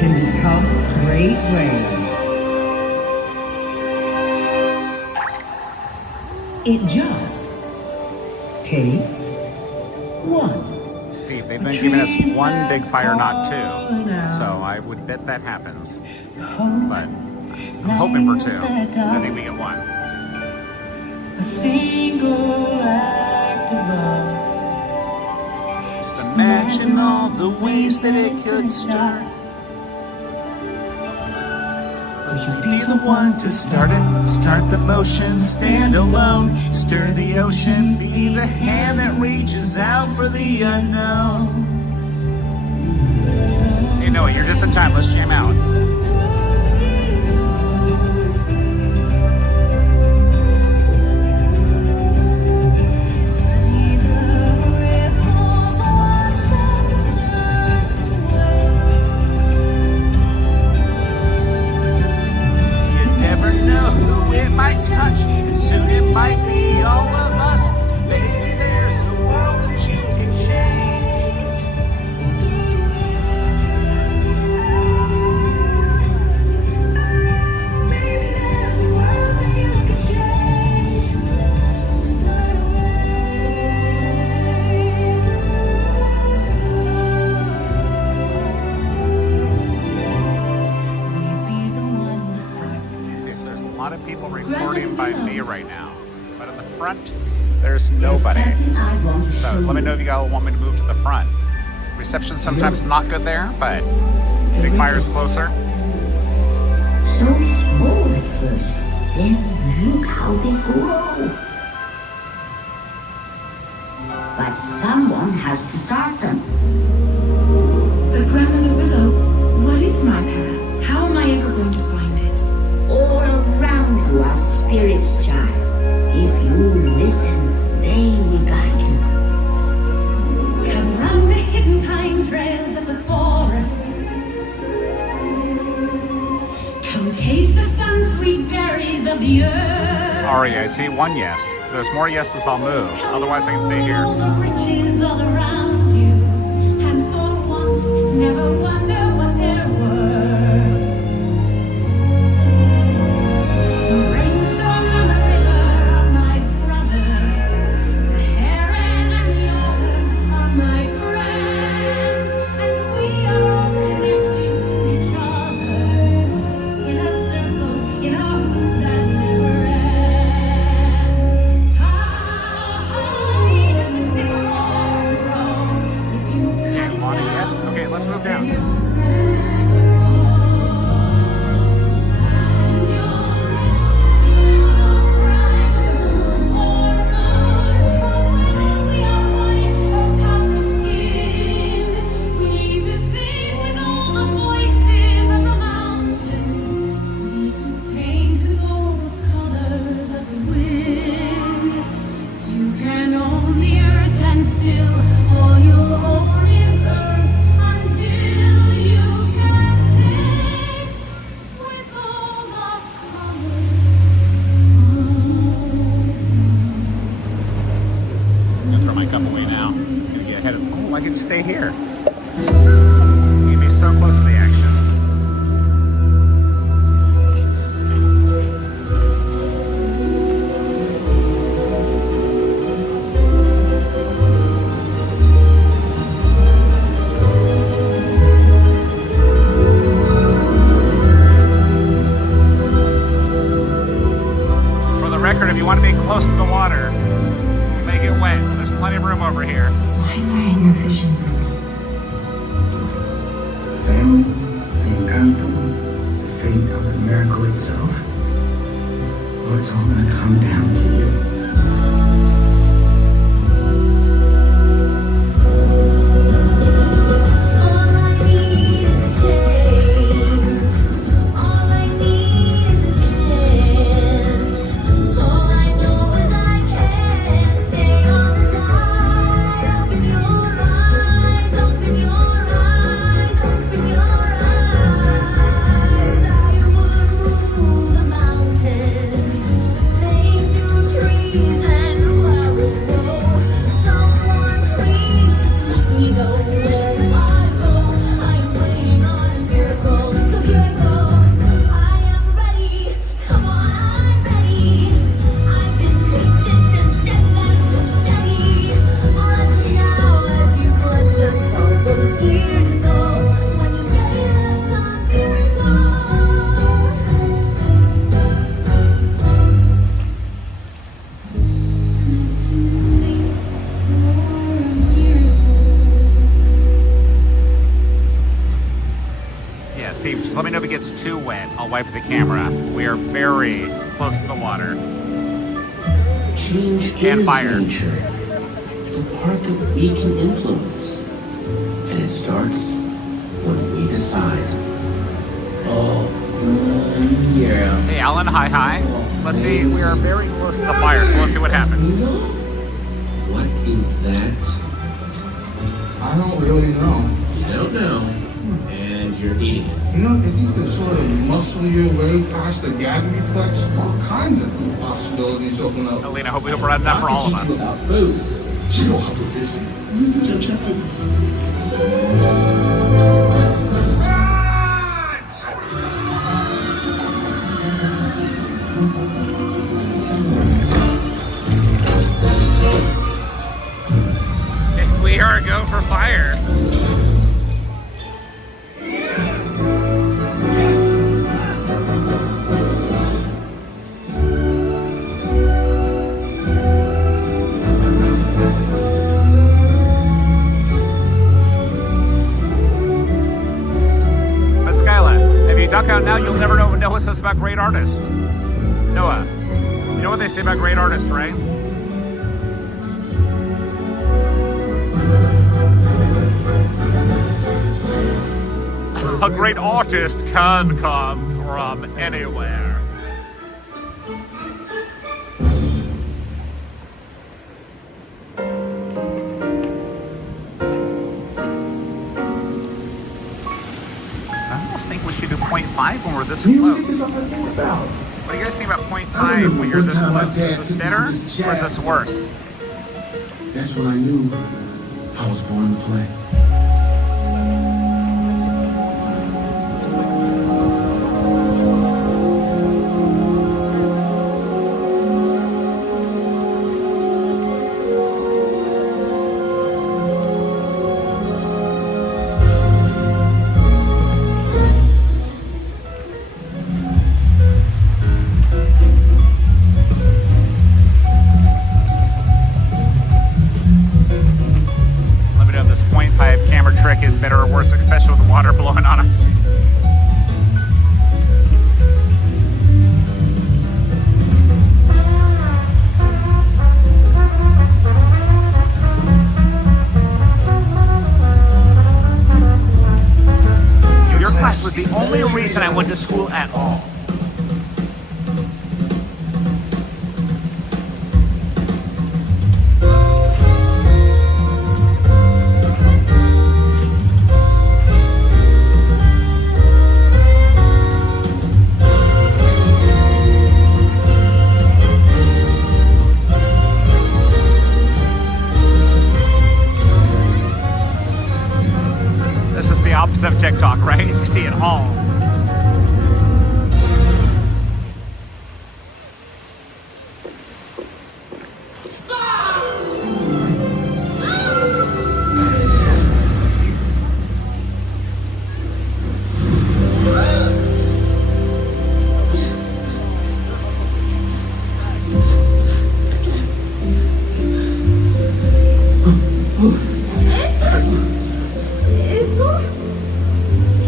can become great waves. It just takes one. Steve, they've been giving us 1 big fire, not 2. So I would bet that happens. But I'm hoping for 2. I think we get 1. A single act of love. Just imagine all the ways that it could start. You'd be the one to start it, start the motion, stand alone, stir the ocean, be the hand that reaches out for the unknown. Hey Noah, you're just in time, let's jam out. Touch, and soon it might be all of us. Maybe there's a world that you can change. Maybe there's a world that you can change. Start Okay, so there's a lot of people recording by me right now, but in the front, there's nobody. So let me know if you all want me to move to the front. Reception's sometimes not good there, but Big Fire's closer. So small at first, then look how they grow. But someone has to start them. But Grandmother Willow, what is my path? How am I ever going to find it? All around you are spirits, child. If you listen, they will guide you. Come run the hidden pine trails of the forest. Come taste the sun-sweet berries of the earth. Ari, I see 1 yes. If there's more yeses, I'll move. Otherwise, I can stay here. All the riches all around you, and for once, never wonder what they're worth. High stay here. You'd be so close to the action. If you want to be close to the water, you may get wet. There's plenty of room over here. Why wearing your fishing boat? Family, the encanto, the fate of the miracle itself, or it's all gonna come down to you. Let me know if it gets too wet. I'll wipe the camera. We are very close to the water. Change and is fire. nature, the part that we can influence. And it starts when we decide. Oh, yeah. Hey, Alan, hi. Let's see, we are very close to the fire, so let's see what happens. What is that? I don't really know. You don't know, and you're eating it. You know, if you could sort of muscle your way past the gag reflex, all kinds of possibilities open up. Alina, I hope we brought enough for all of us. About food. You know how to visit. This is your chance. We are go for fire. But Skyla, if you duck out now, you'll never know what Noah says about great artists. Noah, you know what they say about great artists, right? A great artist can come from anywhere. I almost think we should do 0.5 when we're this close. Music is something to think about. What do you guys think about 0.5 when you're this close? Is this better or is this worse? That's when I knew I was born to play. Is better or worse, especially with the water blowing on us. Your class was the only reason I went to school at all. hall.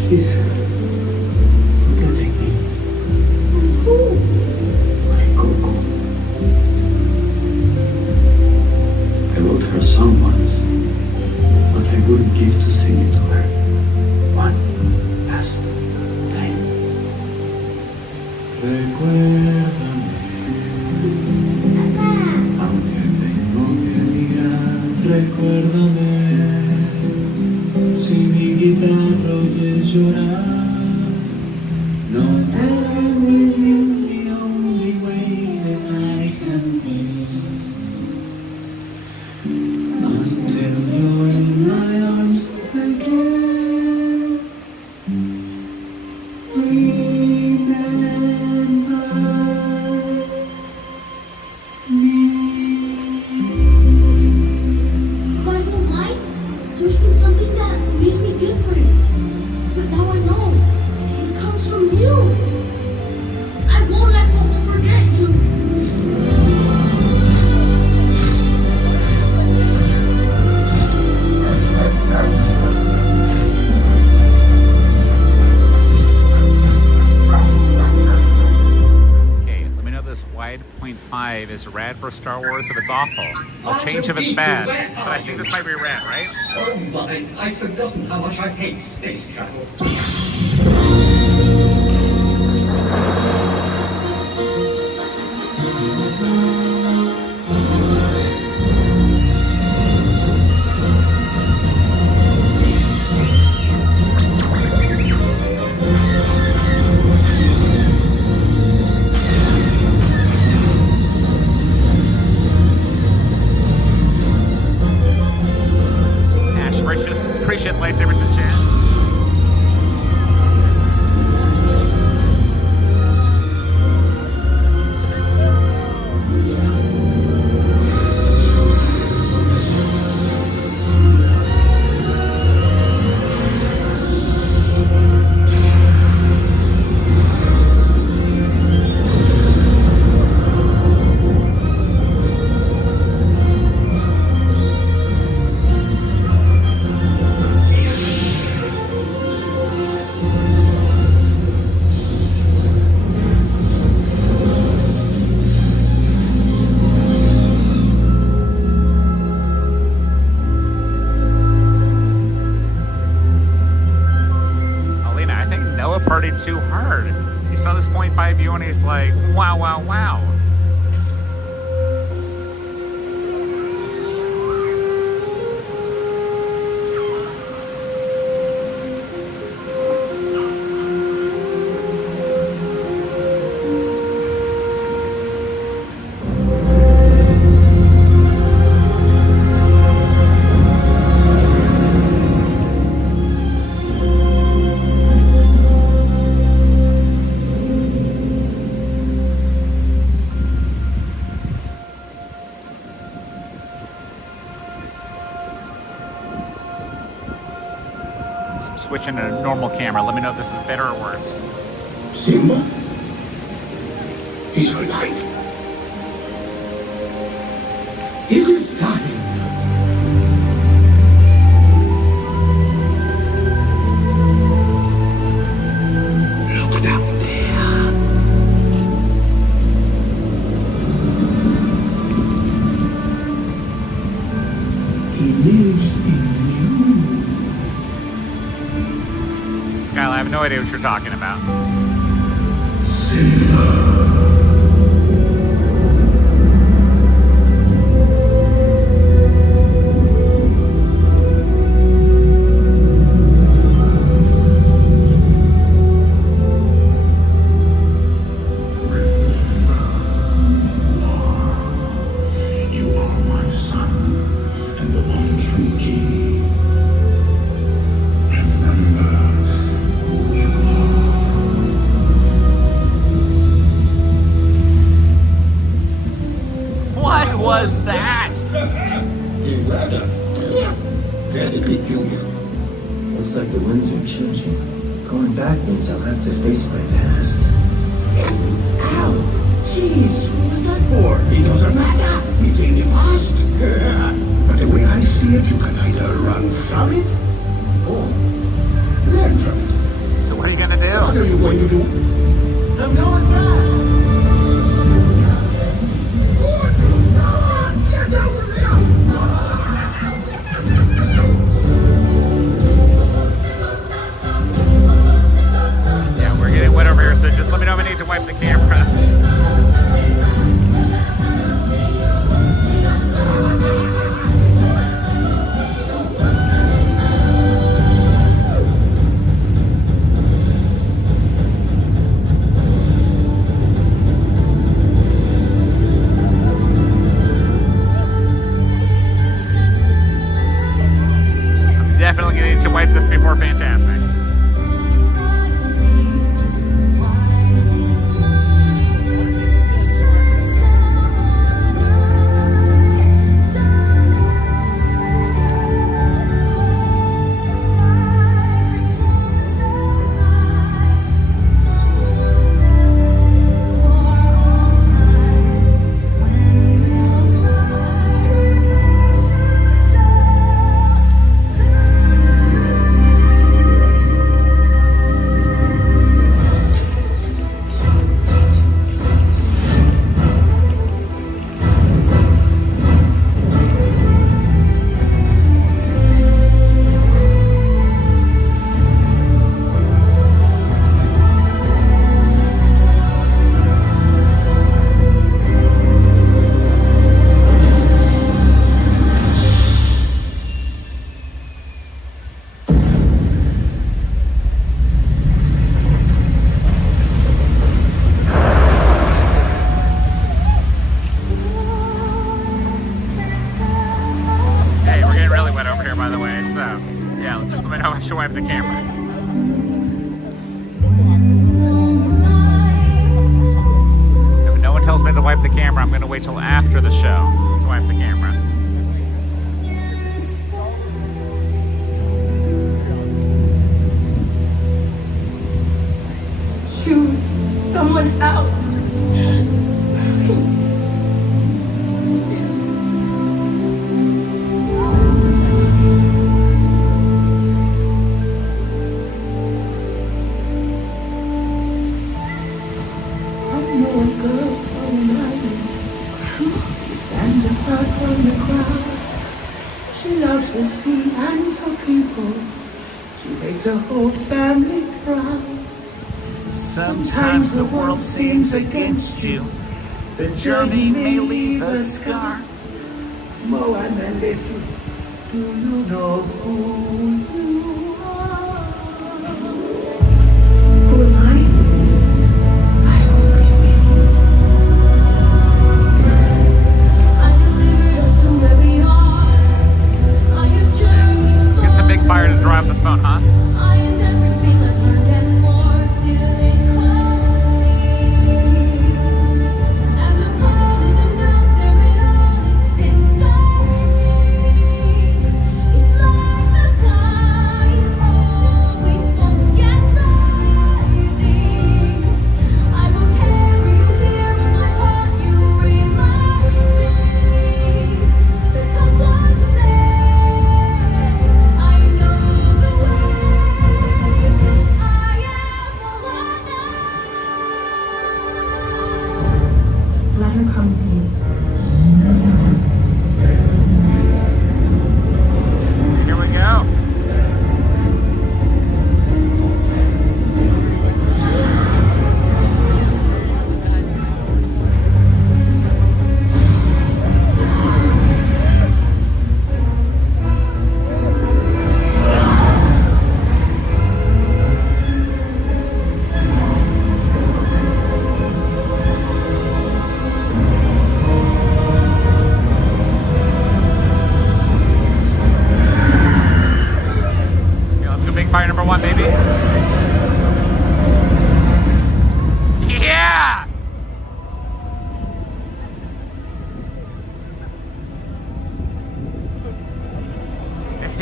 She's forgetting me. My Coco. I wrote her a song once, but I wouldn't give to sing it to her. One last time. Recuérdame, aunque tengo que mirar, recuérdame. Si mi guitarra oye llorar, no that I'm with you the only way that I can be. Until you're in my arms again. Remember me. My whole life, there's been something that made me different. But now I know. It comes from you. I won't let Coco forget you. Okay, let me know this wide .5 is rad for Star Wars if it's awful. I'll change if it's bad. But I think this might be rad, right? Oh my, I've forgotten how much I hate space travel. Ash, appreciate lightsabers in chat. Partied too hard. He saw this .5 view and he's like, wow, wow, wow. Switching to a normal camera. Let me know if this is better or worse. Simba? He's alive. It is time. Look down there. He lives in Kyle, I have no idea what you're talking about. You are my son and the one true king. Remember who you nearly killed you. Looks like the winds are changing. Going back means I'll have to face my past. Ow! Jeez, what was that for? It doesn't matter. It's in the past. But the way I see it, you can either run from it or learn from it. So what are you gonna do? What are you going to do? I'm going back. Get out of here! Yeah, we're getting wet over here, so just let me know if I need to wipe the camera. Definitely gonna need to wipe this before Fantasmic. I should wipe the camera. If no one tells me to wipe the camera, I'm going to wait till after the show to wipe the camera. Choose someone else. The sea and her people, she makes a whole family proud. Sometimes the world seems against you, the journey may leave a scar. Moana, listen, do you know who you are? Who am I? I will be with you. I delivered us to where we are. Get some big fire to dry up this phone, huh? I am everything I've learned and more. Still it calls me. And the cold isn't out there at all. It's inside me. It's like the tide, always falling and rising. I will carry you here in my heart. You remind me that someone Let her come to me. Here we go.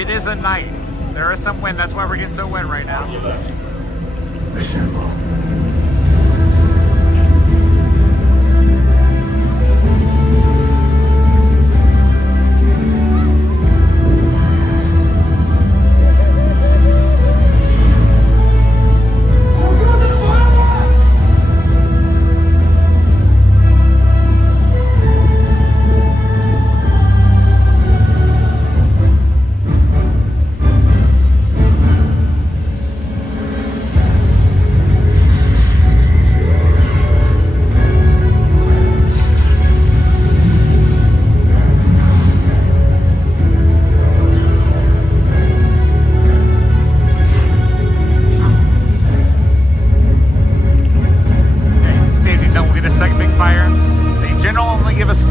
It is a night. There is some wind. That's why we're getting so wet right now. Assemble.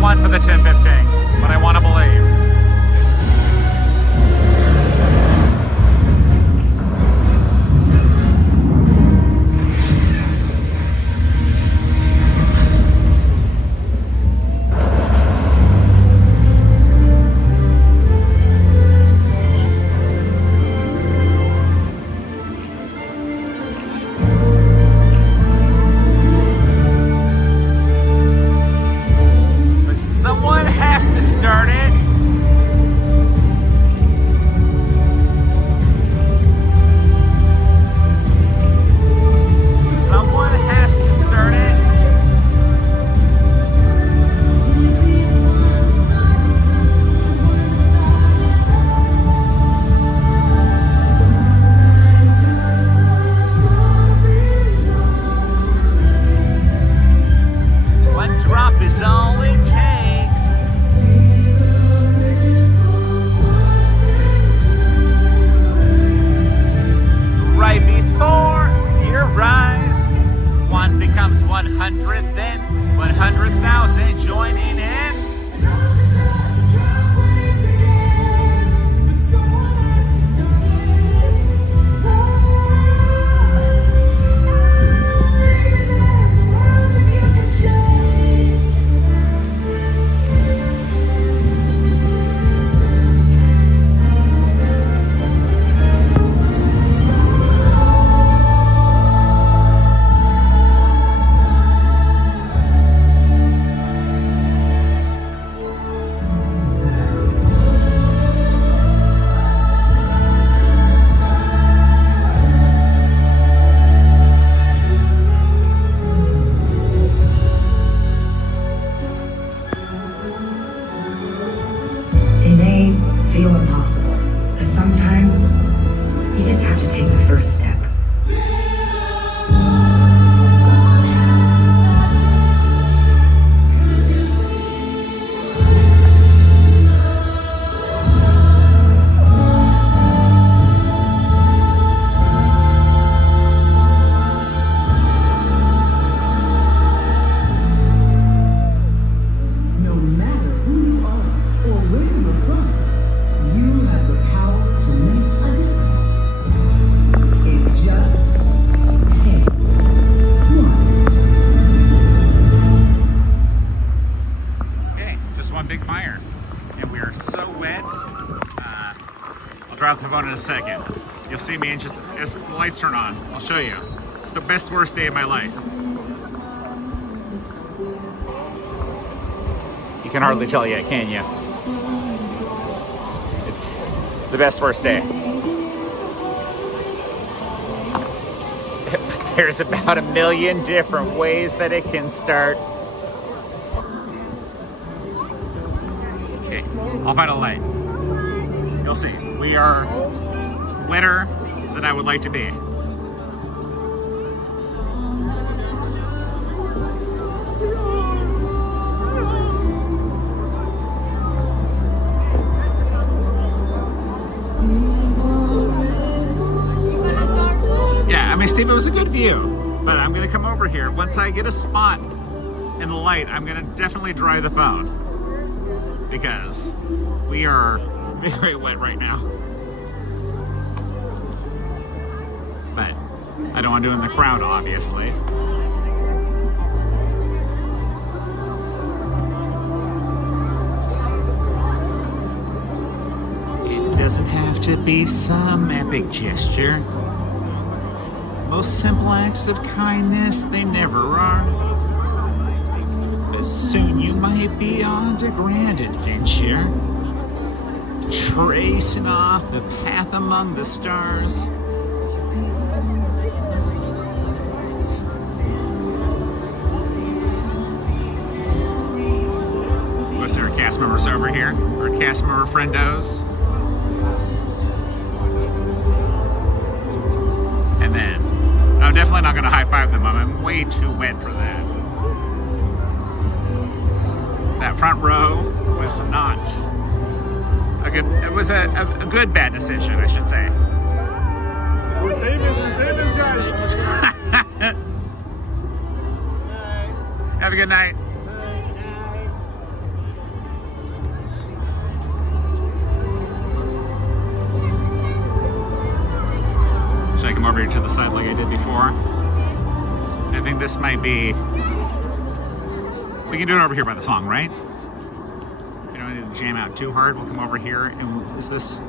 One for the 10-15, but I want to believe. Someone has to start it. Someone has to start it. One drop is all it takes. Right before your eyes, one becomes 100, then 100,000 joining in. Feel impossible, but sometimes you just have to take the first step. No matter who you are or where you're from, you have the power to make a difference. It just takes one. Okay, just one big fire. And we are so wet. I'll drop the phone in a second. You'll see me in just as the lights turn on. I'll show you. It's the best, worst day of my life. You can hardly tell yet, can you? It's the best, worst day. There's about 1 million different ways that it can start. Okay, I'll find a light. You'll see. We are wetter than I would like to be. Yeah, I mean, Steve, it was a good view, but I'm gonna come over here. Once I get a spot in the light, I'm gonna definitely dry the phone because we are very wet right now. But I don't want to do it in the crowd, obviously. It doesn't have to be some epic gesture. Most simple acts of kindness, they never are. But soon you might be on a grand adventure, tracing off the path among the stars. Most of our cast members over here, our cast member friendos. And then, I'm definitely not gonna high five them. I'm way too wet for that. That front row was not a good, it was a good bad decision, I should say. We're famous guys. Have a good night. Should I come over here to the side like I did before? I think this might be... We can do it over here by the song, right? We don't need to jam out too hard. We'll come over here and is this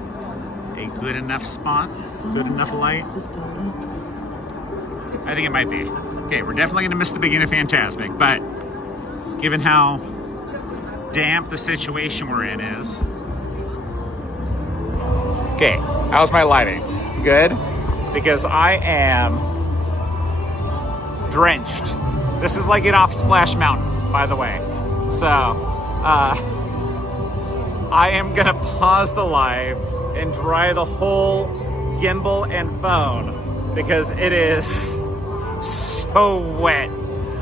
a good enough spot? Good enough light? I think it might be. Okay, we're definitely gonna miss the beginning of Fantasmic, but given how damp the situation we're in is. Okay, how's my lighting? Good? Because I am drenched. This is like getting off Splash Mountain, by the way. So, I am gonna pause the live and dry the whole gimbal and phone because it is so wet.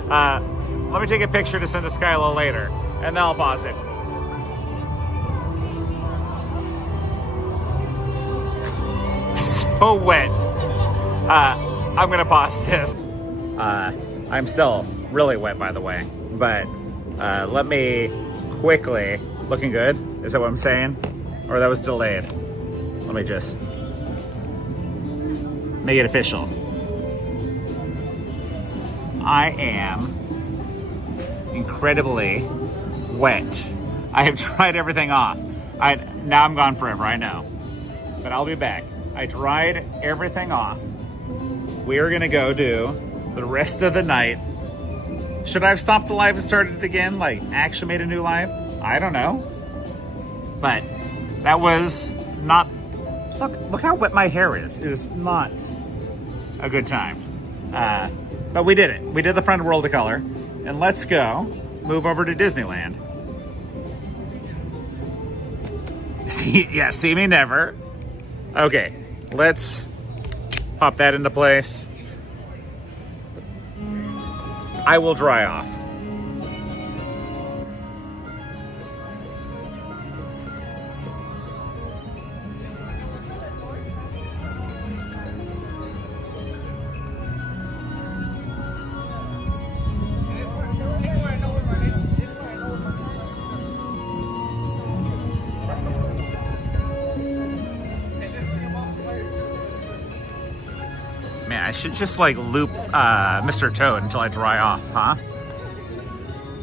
Let me take a picture to send to Skylo later, and then I'll pause it. So wet. I'm gonna pause this. I'm still really wet, by the way, but let me quickly, looking good? Is that what I'm saying? Or that was delayed? Let me just make it official. I am incredibly wet. I have dried everything off. Now I'm gone forever, I know. But I'll be back. I dried everything off. We are gonna go do the rest of the night. Should I have stopped the live and started it again? Like, actually made a new live? I don't know. But that was not, look how wet my hair is. It is not a good time. But we did it. We did the front World of Color. And let's go move over to Disneyland. See me never. Okay, let's pop that into place. I will dry off. Man, I should just like loop Mr. Toad until I dry off, huh?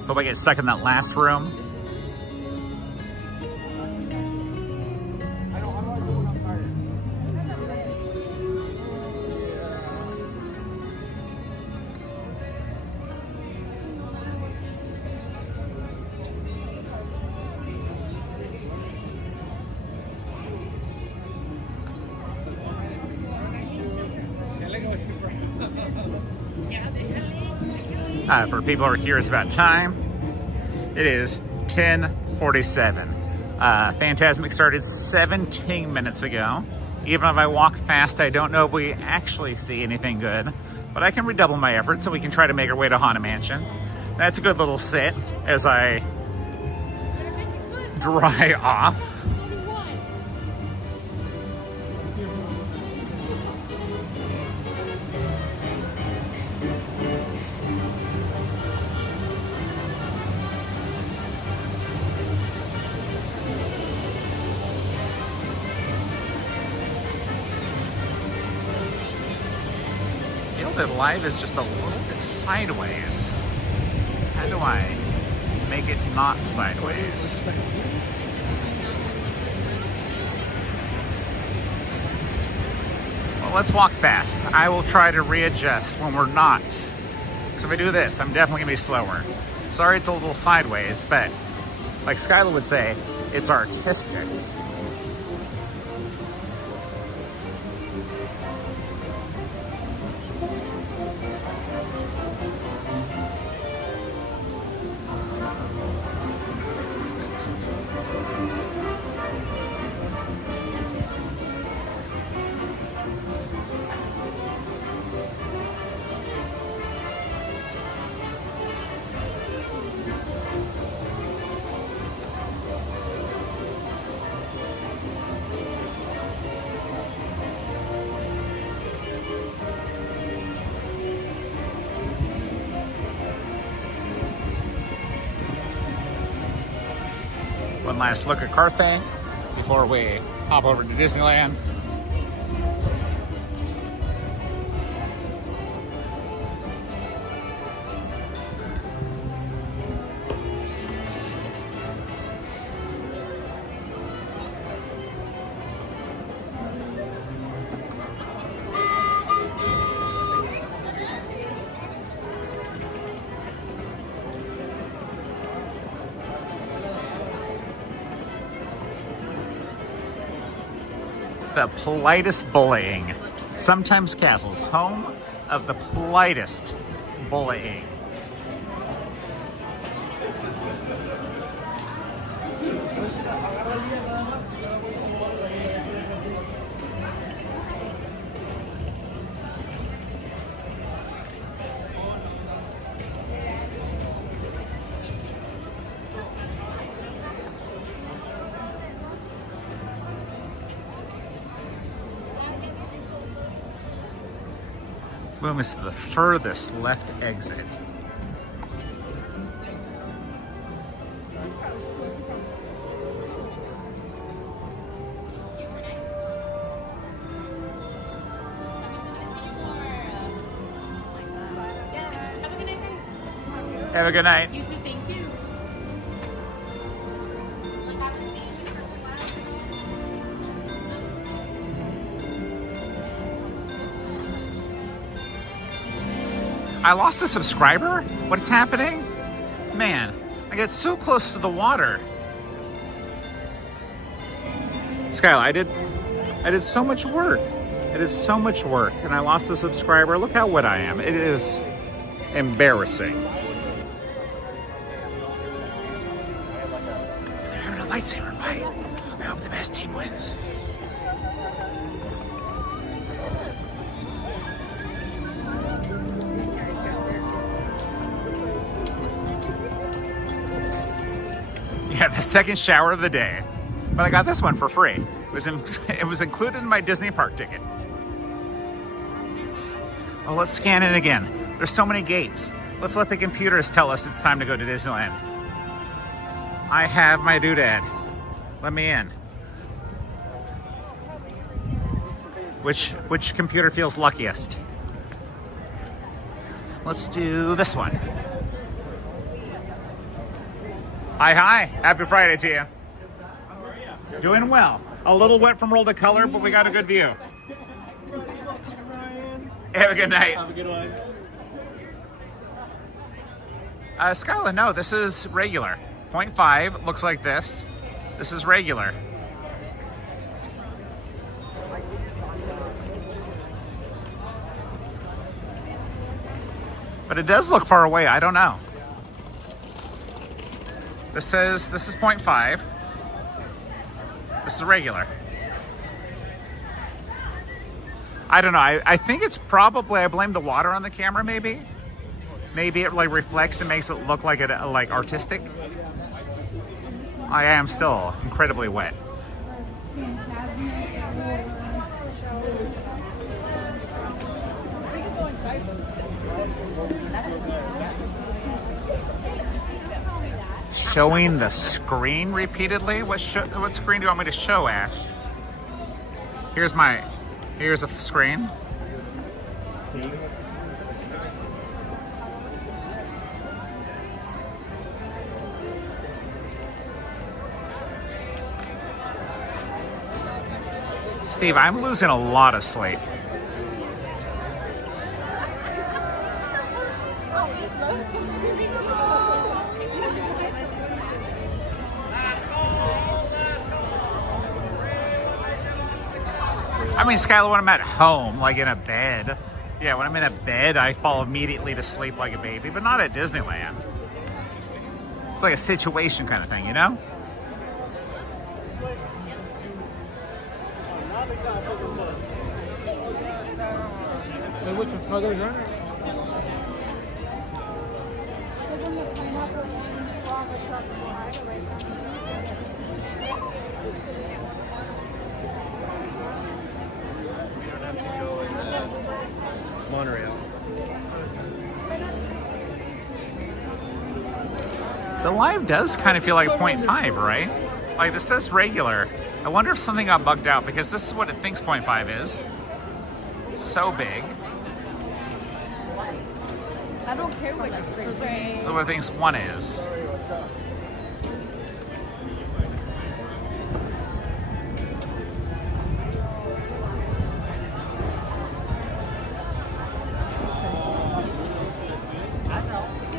Hope I get stuck in that last room. For people who are curious about time, it is 10:47. Fantasmic started 17 minutes ago. Even if I walk fast, I don't know if we actually see anything good, but I can redouble my efforts so we can try to make our way to Haunted Mansion. That's a good little sit as I dry off. The live is just a little bit sideways. How do I make it not sideways? let's walk fast. I will try to readjust when we're not. So if I do this, I'm definitely gonna be slower. Sorry it's a little sideways, but like Skylar would say, it's artistic. One last look at Carthay before we hop over to Disneyland. The politest bullying. Sometimes Castle's home of the politest bullying. We missed the furthest left exit. Have a good night. You too, thank you. I lost a subscriber? What's happening? Man, I get so close to the water. Skylar, I did so much work. I did so much work and I lost a subscriber. Look how wet I am. It is embarrassing. They're having a lightsaber fight. I hope the best team wins. Yeah, the second shower of the day. But I got this one for free. It was included in my Disney park ticket. Oh, let's scan it again. There's so many gates. Let's let the computers tell us it's time to go to Disneyland. I have my doodad. Let me in. Which computer feels luckiest? Let's do this one. Hi. Happy Friday to you. Doing well. A little wet from roll to color, but we got a good view. Have a good night. Have a good one. Skylar, no, this is regular. 0.5 looks like this. This is regular. But it does look far away. I don't know. This says this is 0.5. This is regular. I don't know. I think it's probably, I blame the water on the camera maybe. Maybe it like reflects and makes it look like it like artistic. I am still incredibly wet. Showing the screen repeatedly? What screen do you want me to show, Ash? Here's a screen. Steve, I'm losing a lot of sleep. I mean, Skylar, when I'm at home, like in a bed, yeah, when I'm in a bed, I fall immediately to sleep like a baby, but not at Disneyland. It's like a situation kind of thing, you know? Which one? Smuggler's Run? Monorail. The live does kind of feel like a 0.5, right? Like this says regular. I wonder if something got bugged out because this is what it thinks 0.5 is. So big. I don't care what you think. So what it thinks 1 is.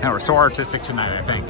And we're so artistic tonight, I think.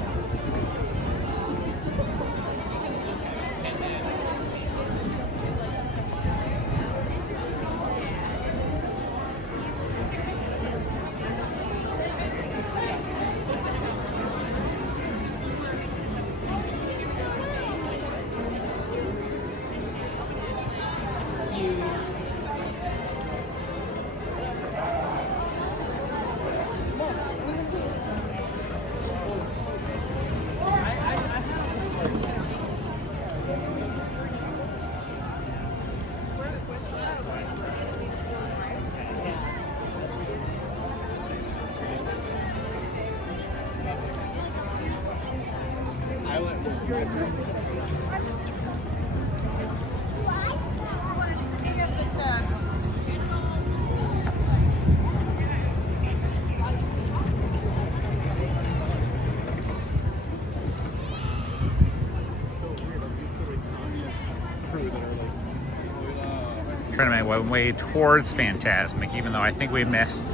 Trying to make my way towards Fantasmic, even though I think we missed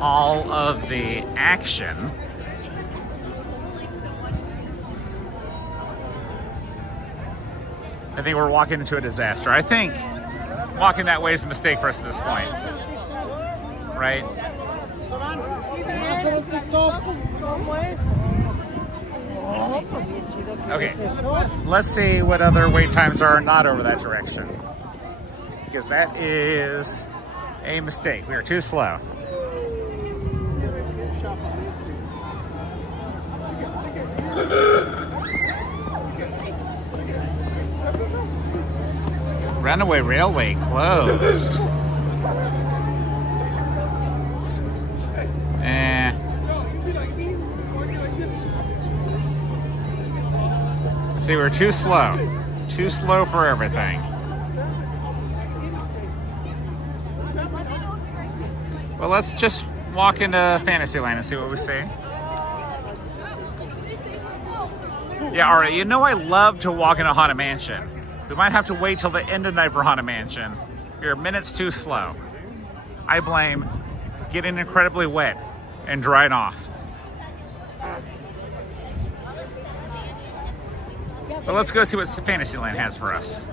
all of the action. I think we're walking into a disaster. I think walking that way is a mistake for us at this point. Right? Okay. Let's see what other wait times are not over that direction. Because that is a mistake. We are too slow. Runaway Railway closed. See, we're too slow. Too slow for everything. Well, let's just walk into Fantasyland and see what we see. Yeah, all right. You know I love to walk into Haunted Mansion. We might have to wait till the end of the night for Haunted Mansion. You're minutes too slow. I blame getting incredibly wet and drying off. But let's go see what Fantasyland has for us.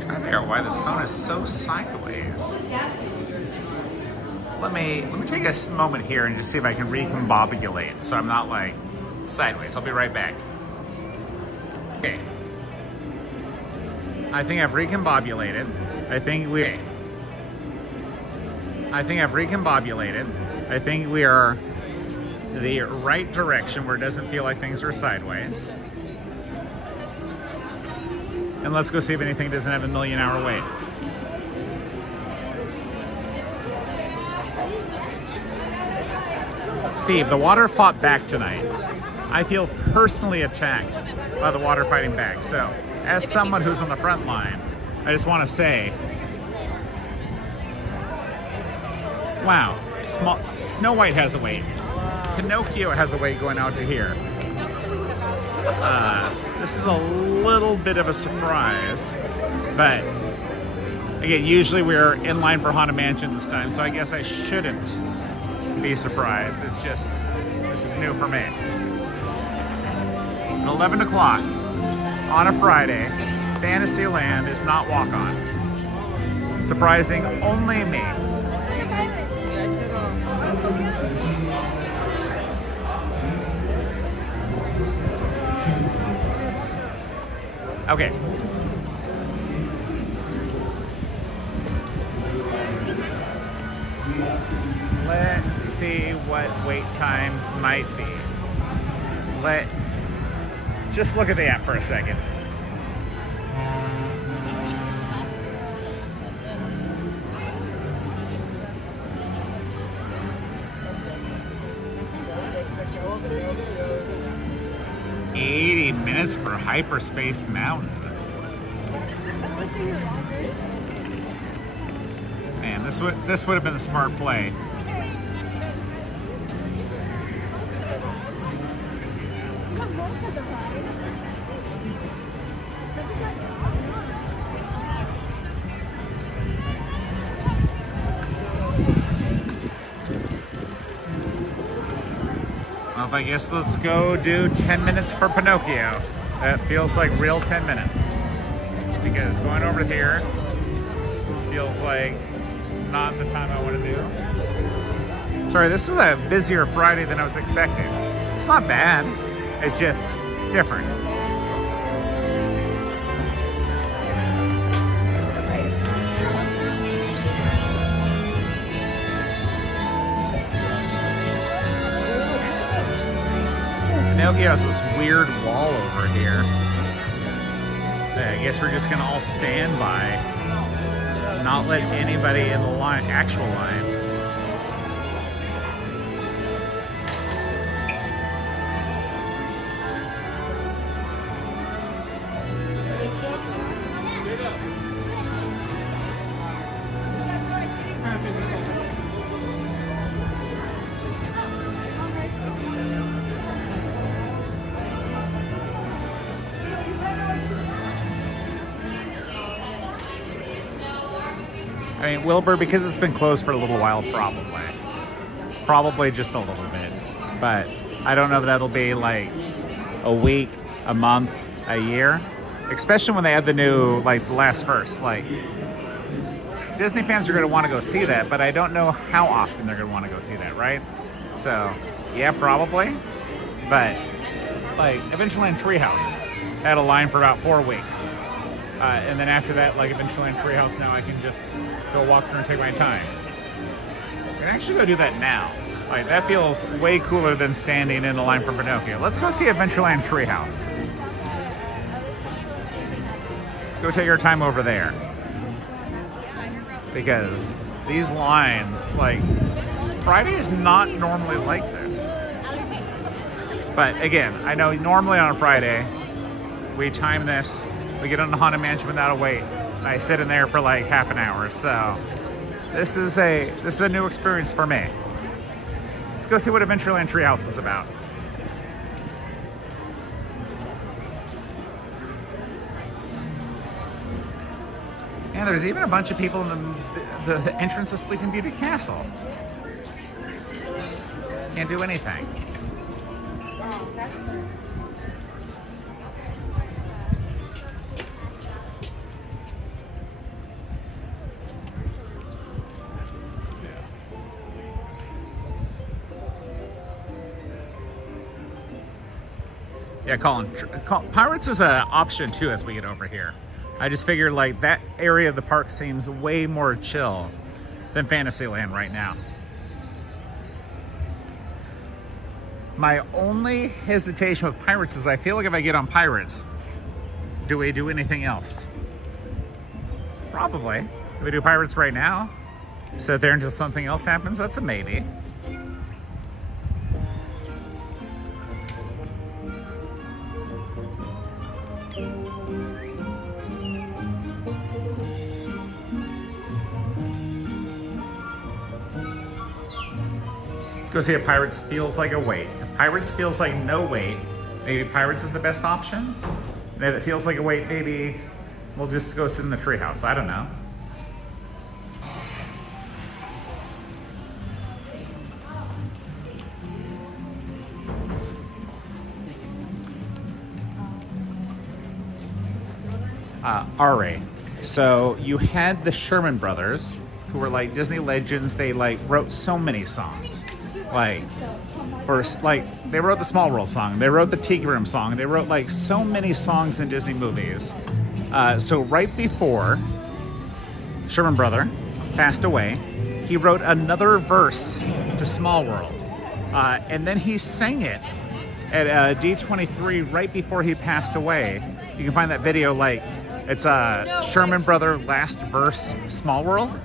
Trying to figure out why this phone is so sideways. Let me take a moment here and just see if I can recombobulate so I'm not like sideways. I'll be right back. Okay. I think I've recombobulated. I think I've recombobulated. I think we are the right direction where it doesn't feel like things are sideways. And let's go see if anything doesn't have a million-hour wait. Steve, the water fought back tonight. I feel personally attacked by the water fighting back. So, as someone who's on the front line, I just want to say, wow, Snow White has a wait. Pinocchio has a wait going out to here. This is a little bit of a surprise, but again, usually we're in line for Haunted Mansion this time, so I guess I shouldn't be surprised. It's just, this is new for me. At 11 o'clock on a Friday, Fantasyland is not walk-on. Surprising only me. Okay. Let's see what wait times might be. Let's just look at the app for a second. Minutes for Hyperspace Mountain. Man, this would have been the smart play. Well, I guess let's go do 10 minutes for Pinocchio. That feels like real 10 minutes. Because going over here feels like not the time I want to do. Sorry, this is a busier Friday than I was expecting. It's not bad, it's just different. Pinocchio has this weird wall over here. I guess we're just gonna all stand by, not let anybody in the line, actual line. I mean, Wilbur, because it's been closed for a little while, probably just a little bit, but I don't know if that'll be like a week, a month, a year, especially when they add the new, like, the last verse. Like, Disney fans are going to want to go see that, but I don't know how often they're going to want to go see that, right? So, yeah, probably, but like Adventureland Treehouse had a line for about 4 weeks. And then after that, like Adventureland Treehouse, now I can just go walk through and take my time. I can actually go do that now. Like, that feels way cooler than standing in the line for Pinocchio. Let's go see Adventureland Treehouse. Let's go take our time over there. Because these lines, like, Friday is not normally like this. But again, I know normally on a Friday, we time this, we get on the Haunted Mansion without a wait. I sit in there for like half an hour, so this is a new experience for me. Let's go see what Adventureland Treehouse is about. And there's even a bunch of people in the entrance to Sleeping Beauty Castle. Can't do anything. Yeah, Colin, Pirates is an option too as we get over here. I just figured like that area of the park seems way more chill than Fantasyland right now. My only hesitation with Pirates is I feel like if I get on Pirates, do we do anything else? Probably. If we do Pirates right now, sit there until something else happens, that's a maybe. Let's go see if Pirates feels like a wait. If Pirates feels like no wait, maybe Pirates is the best option. And if it feels like a wait, maybe we'll just go sit in the treehouse. I don't know. Ari, so you had the Sherman Brothers, who were like Disney legends. They like wrote so many songs. Like they wrote the Small World song, they wrote the Tiki Room song, they wrote like so many songs in Disney movies. So right before Sherman Brother passed away, he wrote another verse to Small World. And then he sang it at D23 right before he passed away. You can find that video, like it's Sherman Brother last verse Small World.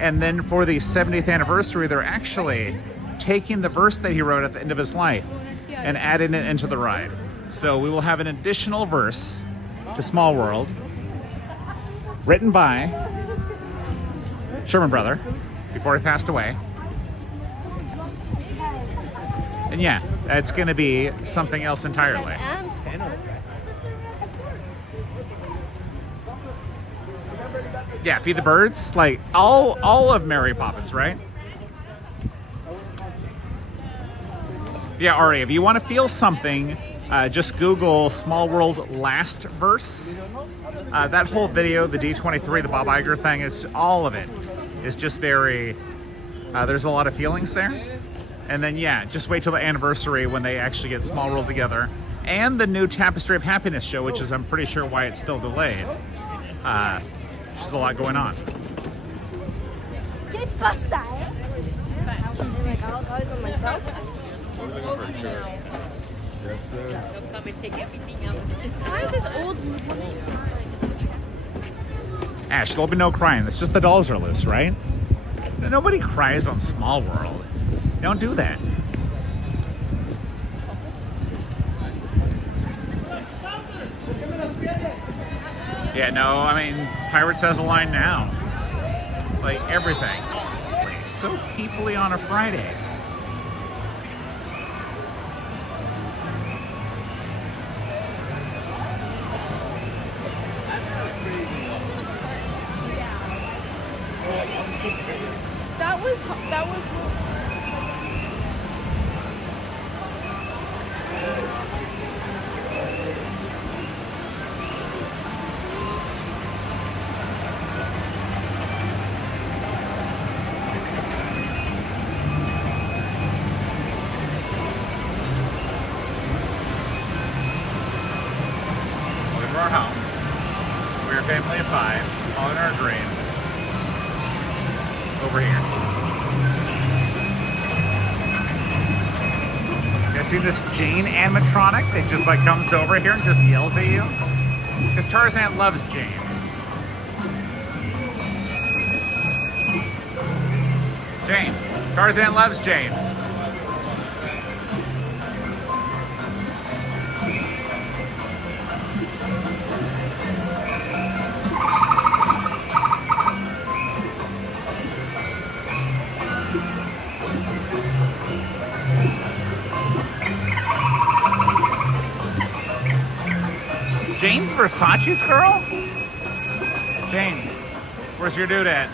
And then for the 70th anniversary, they're actually taking the verse that he wrote at the end of his life and adding it into the ride. So we will have an additional verse to Small World written by Sherman Brother before he passed away. And yeah, it's going to be something else entirely. Yeah, Feed the Birds, like all of Mary Poppins, right? Yeah, Ari, if you want to feel something, just Google Small World last verse. That whole video, the D23, the Bob Iger thing, is all of it. Is just very, there's a lot of feelings there. And then yeah, just wait till the anniversary when they actually get Small World together. And the new Tapestry of Happiness show, which is I'm pretty sure why it's still delayed. There's a lot going on. Get bust out. Myself. Yes, sir. Don't come and take everything else. Why is this old woman? Ash, there'll be no crying. It's just the dolls are loose, right? Nobody cries on Small World. Don't do that. Yeah, no, I mean, Pirates has a line now. Like, everything. Like, so peoply on a Friday. That was Welcome to our home. We're a family of 5, following our dreams. Over here. You see this Jane animatronic that just like comes over here and just yells at you? Because Tarzan loves Jane. Jane. Tarzan loves Jane. Jane's Versace's girl? Jane, where's your dude at?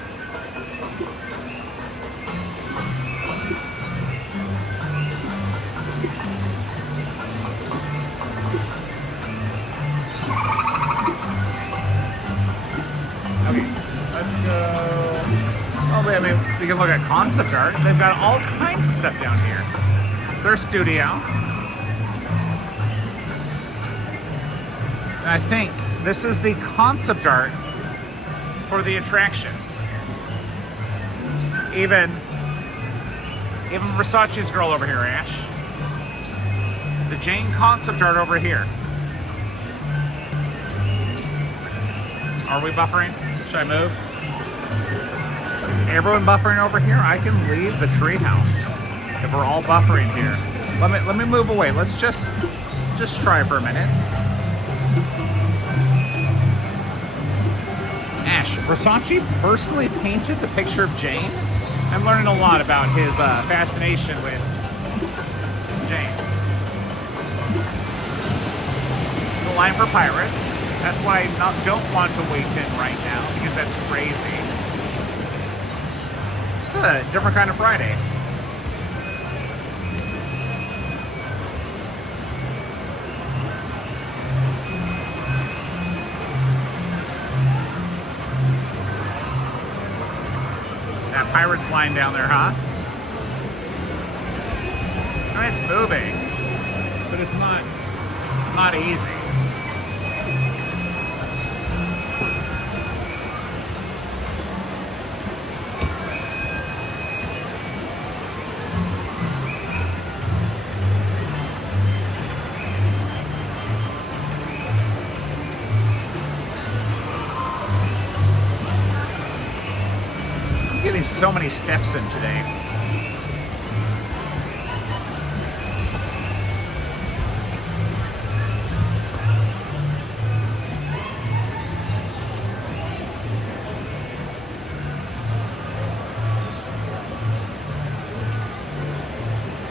Okay, let's go. Oh, wait, I mean, we can look at concept art. They've got all kinds of stuff down here. Their studio. I think This is the concept art for the attraction. Even Versace's girl over here, Ash. The Jane concept art over here. Are we buffering? Should I move? Is everyone buffering over here? I can leave the treehouse if we're all buffering here. Let me move away. Let's just try for a minute. Ash, Versace personally painted the picture of Jane. I'm learning a lot about his fascination with Jane. The line for pirates. That's why I don't want to wait in right now, because that's crazy. It's a different kind of Friday. That pirates line down there, huh? I mean, it's moving, but it's not easy. Getting so many steps in today.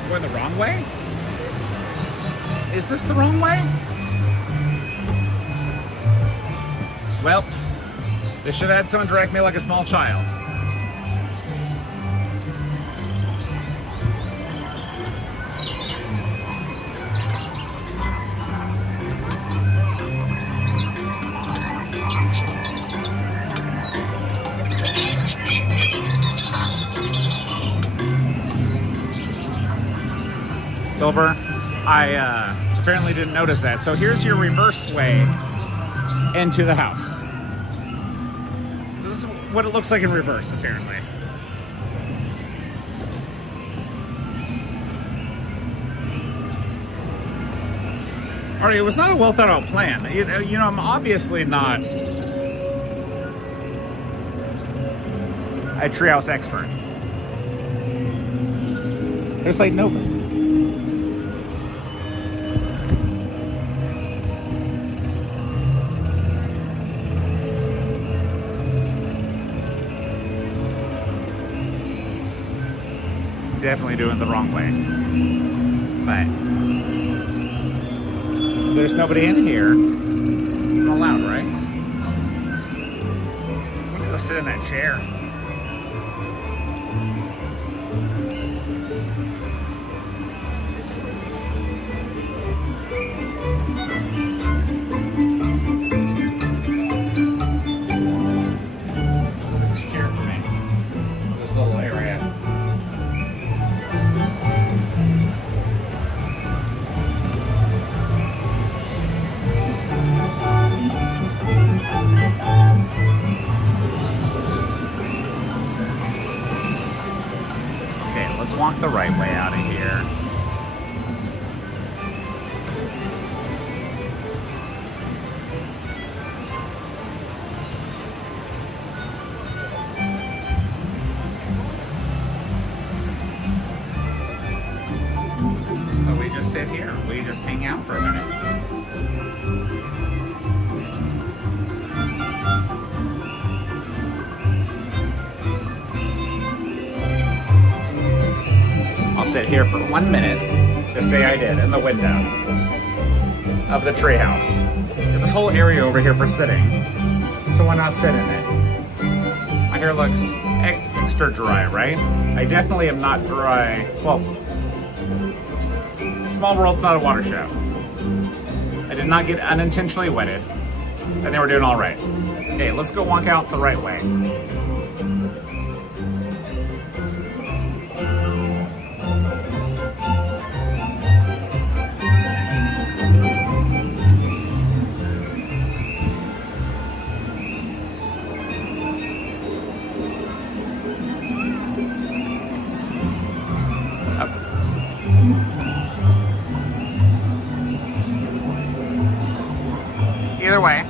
Going the wrong way? Is this the wrong way? Well, they should have had someone direct me like a small child. Silver, I apparently didn't notice that. So here's your reverse way into the house. This is what it looks like in reverse, apparently. Alright, it was not a well thought out plan. You know, I'm obviously not a treehouse expert. There's like no. Definitely doing the wrong way, but there's nobody in here. I'm allowed, right? I'm gonna go sit in that chair. This chair for me. This little area. Walk the right way out of here. So we just sit here. We just hang out for a minute. Sit here for 1 minute to say I did in the window of the treehouse. This whole area over here for sitting, so why not sit in it? My hair looks extra dry, right? I definitely am not dry. Well, Small World's not a water show. I did not get unintentionally wetted, and they were doing all right. Okay, let's go walk out the right way. either way.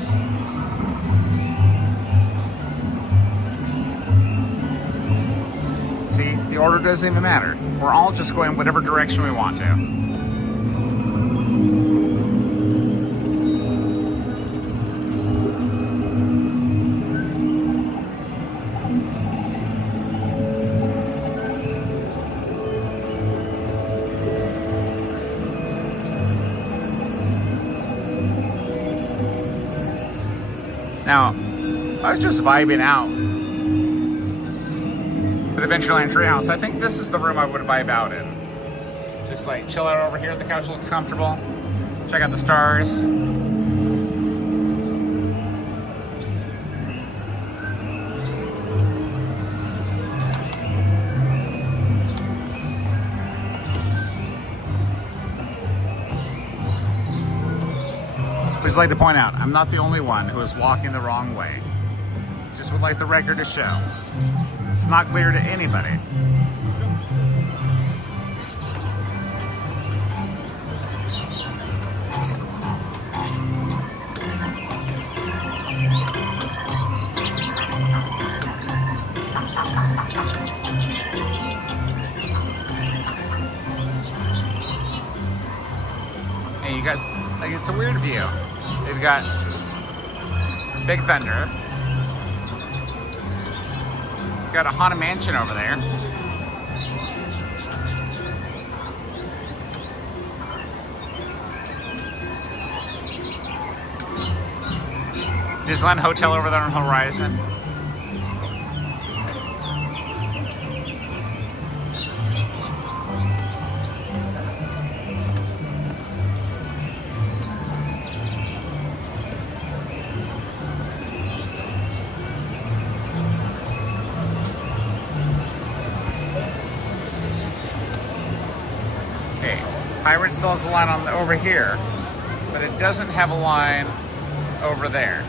See, the order doesn't even matter. We're all just going whatever direction we want to. Now, I was just vibing out at Adventureland Treehouse. I think this is the room I would vibe out in. Just like chill out over here. The couch looks comfortable. Check out the stars. I'd like to point out, I'm not the only one who is walking the wrong way. Just would like the record to show. It's not clear to anybody. Hey, you guys, like, it's a weird view. They've got Big Thunder. We've got a Haunted Mansion over there. Disneyland Hotel over there on the horizon. Pirate still has a line on over here, but it doesn't have a line over there.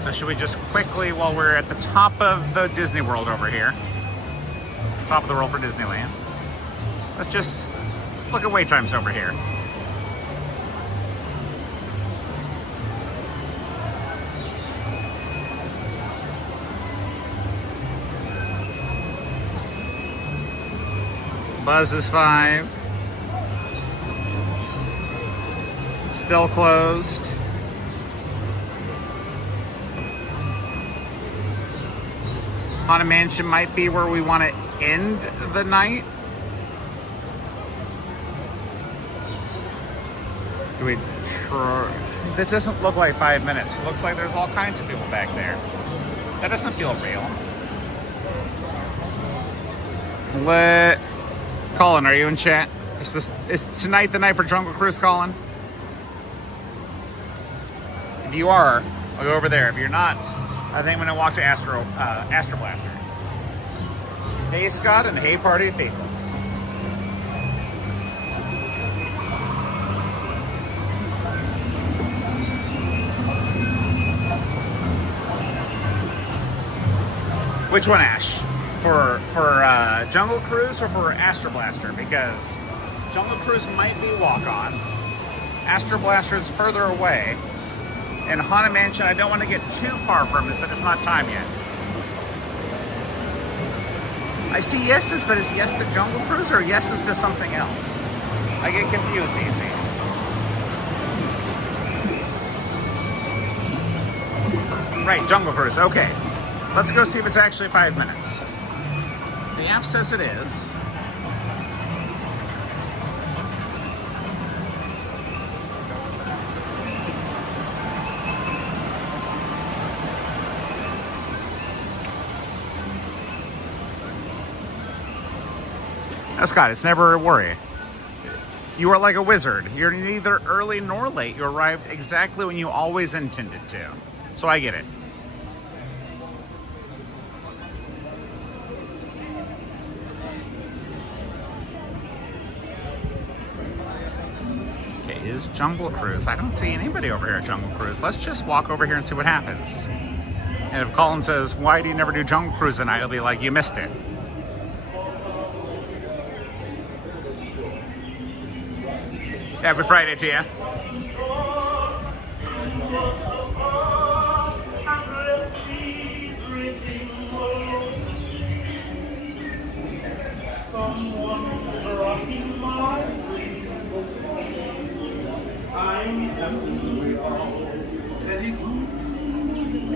So should we just quickly, while we're at the top of the Disney World over here, top of the world for Disneyland, let's just look at wait times over here. Buzz is 5. Still closed. Haunted Mansion might be where we want to end the night. Do we try? That doesn't look like 5 minutes. It looks like there's all kinds of people back there. That doesn't feel real. Colin, are you in chat? Is tonight the night for Jungle Cruise, Colin? If you are, I'll go over there. If you're not, I think I'm gonna walk to Astro Blaster. Hey Scott and hey party of people. Which one, Ash? For Jungle Cruise or for Astro Blaster? Because Jungle Cruise might be walk-on. Astro Blaster is further away. And Haunted Mansion, I don't want to get too far from it, but it's not time yet. I see yeses, but is yes to Jungle Cruise or yeses to something else? I get confused, easy. Right, Jungle Cruise, okay. Let's go see if it's actually 5 minutes. The app says it is. Now, Scott, it's never a worry. You are like a wizard. You're neither early nor late. You arrived exactly when you always intended to. So I get it. Okay, is Jungle Cruise? I don't see anybody over here at Jungle Cruise. Let's just walk over here and see what happens. And if Colin says, why do you never do Jungle Cruise tonight? I'll be like, you missed it. Happy Friday to you.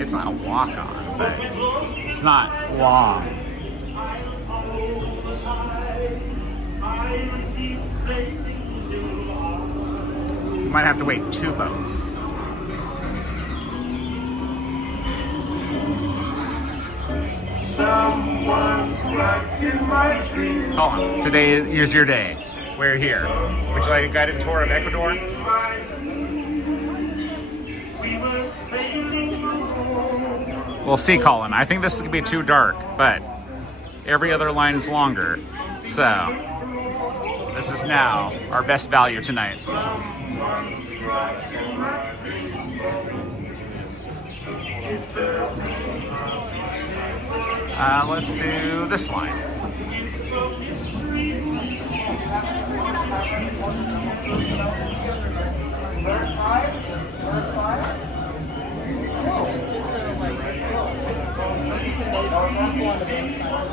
It's not a walk-on, but it's not long. You might have to wait 2 boats. Oh, today is your day. We're here. Would you like a guided tour of Ecuador? We'll see, Colin. I think this is going to be too dark, but every other line is longer. So, this is now our best value tonight. Let's do this line.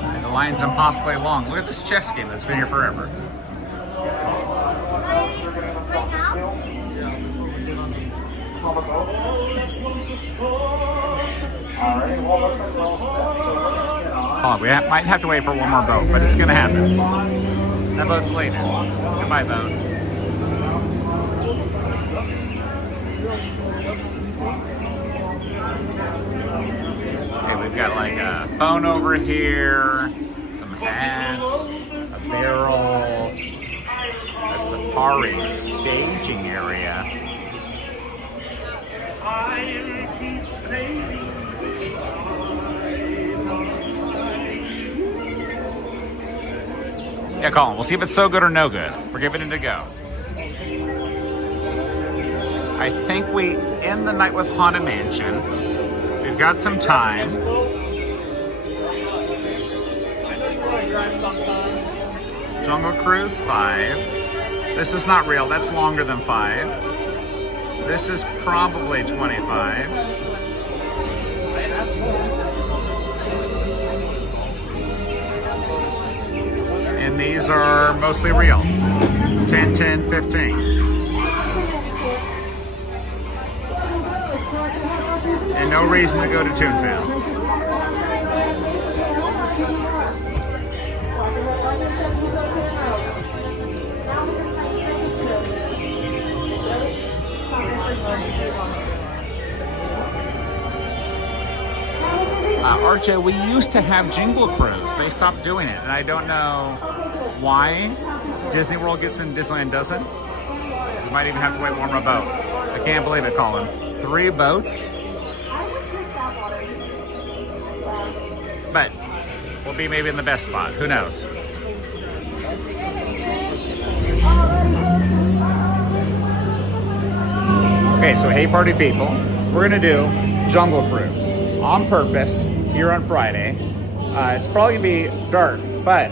And the line's impossibly long. Look at this chess game that's been here forever. Oh, we might have to wait for one more boat, but it's going to happen. That boat's later. Goodbye, boat. Okay, we've got like a phone over here, some hats, a barrel, a safari staging area. Yeah, Colin, we'll see if it's so good or no good. We're giving it a go. I think we end the night with Haunted Mansion. We've got some time. Jungle Cruise 5. This is not real. That's longer than 5. This is probably 25. And these are mostly real. 10, 10, 15. And no reason to go to Toontown. RJ, we used to have Jingle Cruise. They stopped doing it, and I don't know why. Disney World gets in, Disneyland doesn't. We might even have to wait one more boat. I can't believe it, Colin. 3 boats? But we'll be maybe in the best spot. Who knows? Okay, so hey party people, we're gonna do Jungle Cruise on purpose here on Friday. It's probably gonna be dark, but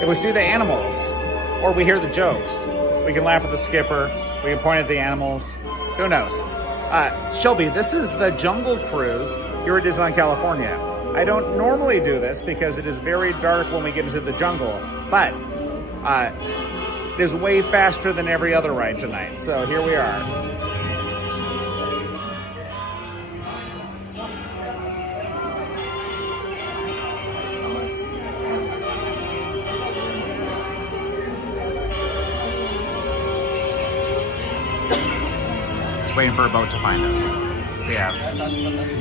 if we see the animals or we hear the jokes, we can laugh at the skipper, we can point at the animals, who knows? Shelby, this is the Jungle Cruise here at Disneyland, California. I don't normally do this because it is very dark when we get into the jungle, but it is way faster than every other ride tonight. So here we are. Waiting for a boat to find us. We have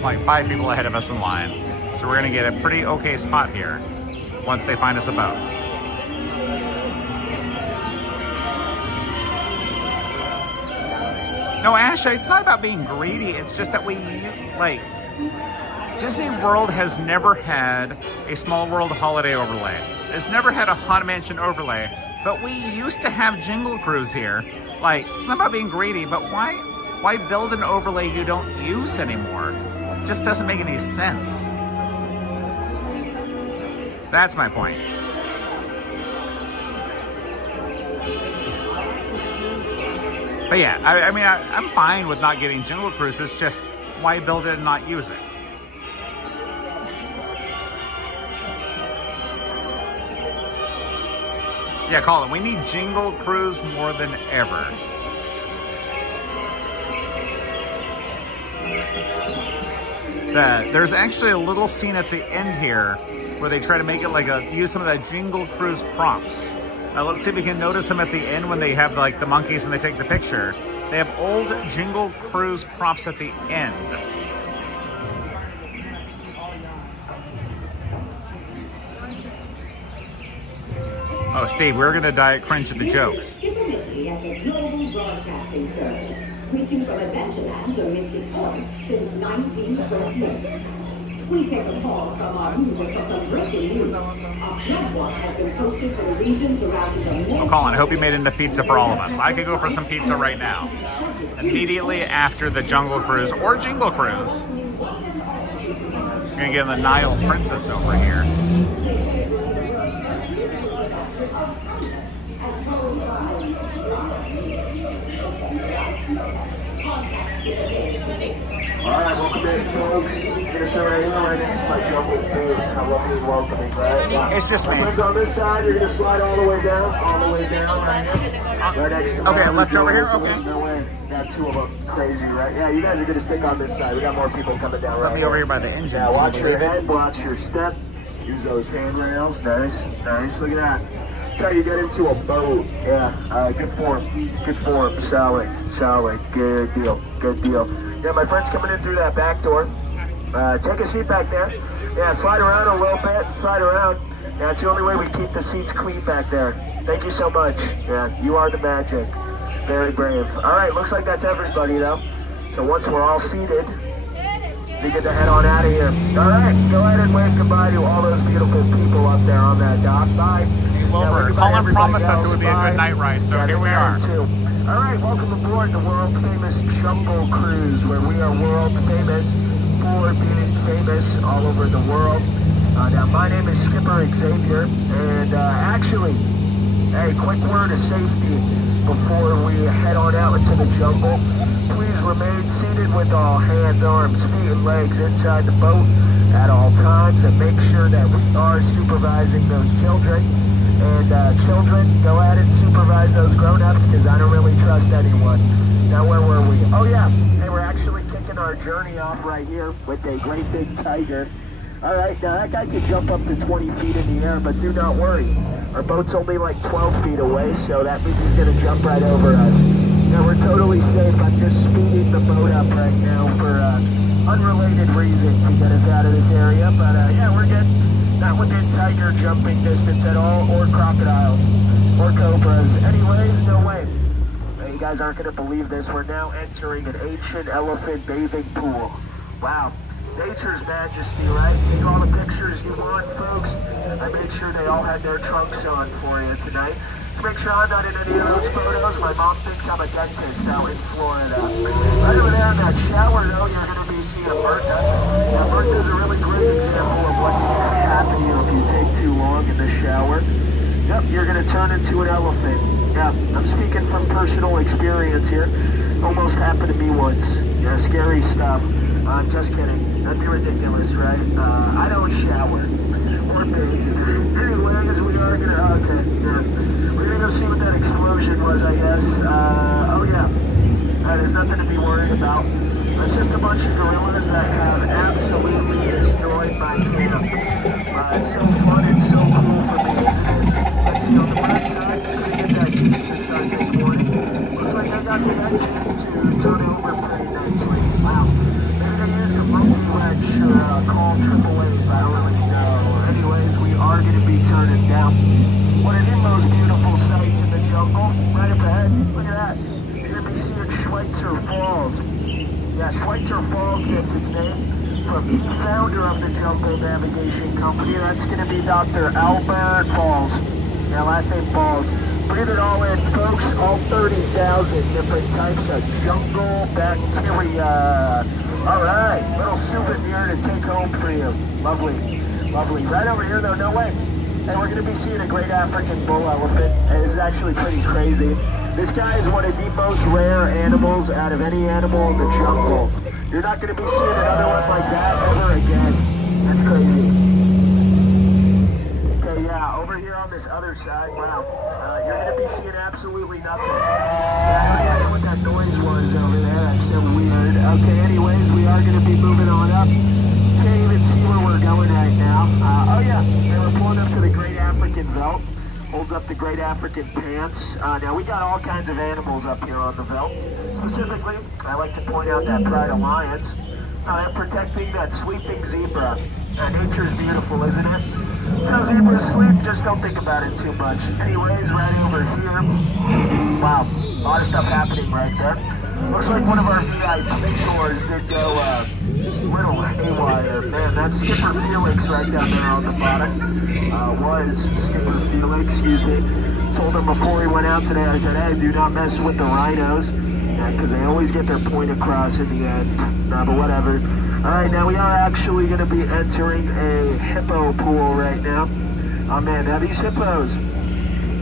like 5 people ahead of us in line. So we're gonna get a pretty okay spot here once they find us a boat. No, Asha, it's not about being greedy. It's just that we, like, Disney World has never had a Small World holiday overlay. It's never had a Haunted Mansion overlay, but we used to have Jingle Cruise here. Like, it's not about being greedy, but why build an overlay you don't use anymore? It just doesn't make any sense. That's my point. But yeah, I mean, I'm fine with not getting Jingle Cruise. It's just, why build it and not use it? Yeah, Colin, we need Jingle Cruise more than ever. There's actually a little scene at the end here where they try to make it like use some of that Jingle Cruise prompts. Let's see if we can notice them at the end when they have like the monkeys and they take the picture. They have old Jingle Cruise props at the end. Oh, Steve, we're gonna die at cringe at the jokes. Skipper Misty at the Global Broadcasting Service, reaching from Adventureland to Mystic Point since 1928. We take a pause from our music for some breaking news. A flood watch has been posted for the region surrounding the Oh, Colin, I hope you made enough pizza for all of us. I could go for some pizza right now. Immediately after the Jungle Cruise or Jingle Cruise. We're gonna get the Nile Princess over here. Alright, welcome in, folks. Gonna show you right next to my jungle food. How lovely and welcoming, right? It's just me. Friends on this side, you're gonna slide all the way down, right here. Right next to okay, left over here, okay. No way. Got two of them. Crazy, right? Yeah, you guys are gonna stick on this side. We got more people coming down right Let me over here by the engine. Yeah, watch your head, watch your step. Use those handrails. Nice, nice. Look at that. That's how you get into a boat. Yeah, good form. Solid. Good deal. Yeah, my friend's coming in through that back door. Take a seat back there. Yeah, slide around a little bit. Slide around. Yeah, it's the only way we keep the seats clean back there. Thank you so much. Yeah, you are the magic. Very brave. All right, looks like that's everybody though. So once we're all seated, we get to head on out of here. All right, go ahead and wave goodbye to all those beautiful people up there on that dock. Bye. Colin promised us it would be a good night ride, so here we are. All right, welcome aboard the world-famous Jungle Cruise, where we are world-famous for being famous all over the world. Now, my name is Skipper Xavier, and actually, hey, quick word of safety before we head on out into the jungle. Please remain seated with all hands, arms, feet, and legs inside the boat at all times, and make sure that we are supervising those children. And children, go ahead and supervise those grown-ups, because I don't really trust anyone. Now, where were we? Oh yeah, hey, we're actually kicking our journey off right here with a great big tiger. All right, now that guy could jump up to 20 feet in the air, but do not worry. Our boat's only like 12 feet away, so that means he's gonna jump right over us. Now, we're totally safe. I'm just speeding the boat up right now for unrelated reason to get us out of this area, but yeah, we're good. Not within tiger jumping distance at all, or crocodiles, or cobras. Anyways, no way. Now, you guys aren't going to believe this. We're now entering an ancient elephant bathing pool. Wow. Nature's majesty, right? Take all the pictures you want, folks. I made sure they all had their trunks on for you tonight. Let's make sure I'm not in any of those photos. My mom thinks I'm a dentist out in Florida. Right over there in that shower, though, you're going to be seeing Bertha. Now, Bertha's a really great example of what's going to happen to you if you take too long in the shower. Yep, you're going to turn into an elephant. Yeah, I'm speaking from personal experience here. Almost happened to me once. Yeah, scary stuff. I'm just kidding. That'd be ridiculous, right? I don't shower. Or bathe. Anyways, we are going to... Okay, yeah. We're going to go see what that explosion was, I guess. Oh, yeah. There's nothing to be worried about. It's just a bunch of gorillas that have absolutely destroyed my camp. It's so fun and so cool for me, isn't it? Let's see, on the right side, I couldn't get that jeep to start this morning. Looks like I got the engine to turn over pretty nicely. Wow. Maybe they used a monkey wrench or called AAA, I don't really know. Anyways, we are going to be turning down. One of the most beautiful sights in the jungle, right up ahead. Look at that. You're going to be seeing Schweitzer Falls. Yeah, Schweitzer Falls gets its name from the founder of the Jungle Navigation Company. That's going to be Dr. Albert Falls. Yeah, last name Falls. Breathe it all in, folks. All 30,000 different types of jungle bacteria. All right, little souvenir to take home for you. Lovely, lovely. Right over here, though, no way. And we're going to be seeing a great African bull elephant. And this is actually pretty crazy. This guy is one of the most rare animals out of any animal in the jungle. You're not going to be seeing another one like that ever again. That's crazy. Okay, yeah, over here on this other side, wow, you're going to be seeing absolutely nothing. Yeah, I don't know what that noise was over there. That's so weird. Okay, anyways, we are going to be moving on up. Can't even see where we're going right now. Oh yeah, and we're pulling up to the Great African Veldt. Holds up the Great African Pants. Now we got all kinds of animals up here on the Veldt. Specifically, I like to point out that pride of lions. Protecting that sleeping zebra. Nature's beautiful, isn't it? That's how zebras sleep, just don't think about it too much. Anyways, right over here. Wow, a lot of stuff happening right there. Looks like one of our VIP tours did go little haywire. Man, that's Skipper Felix right down there on the bottom. Was Skipper Felix, excuse me. Told him before he went out today, I said, hey, do not mess with the rhinos. Because they always get their point across in the end. Nah, but whatever. Alright, now we are actually going to be entering a hippo pool right now. Oh man, now these hippos,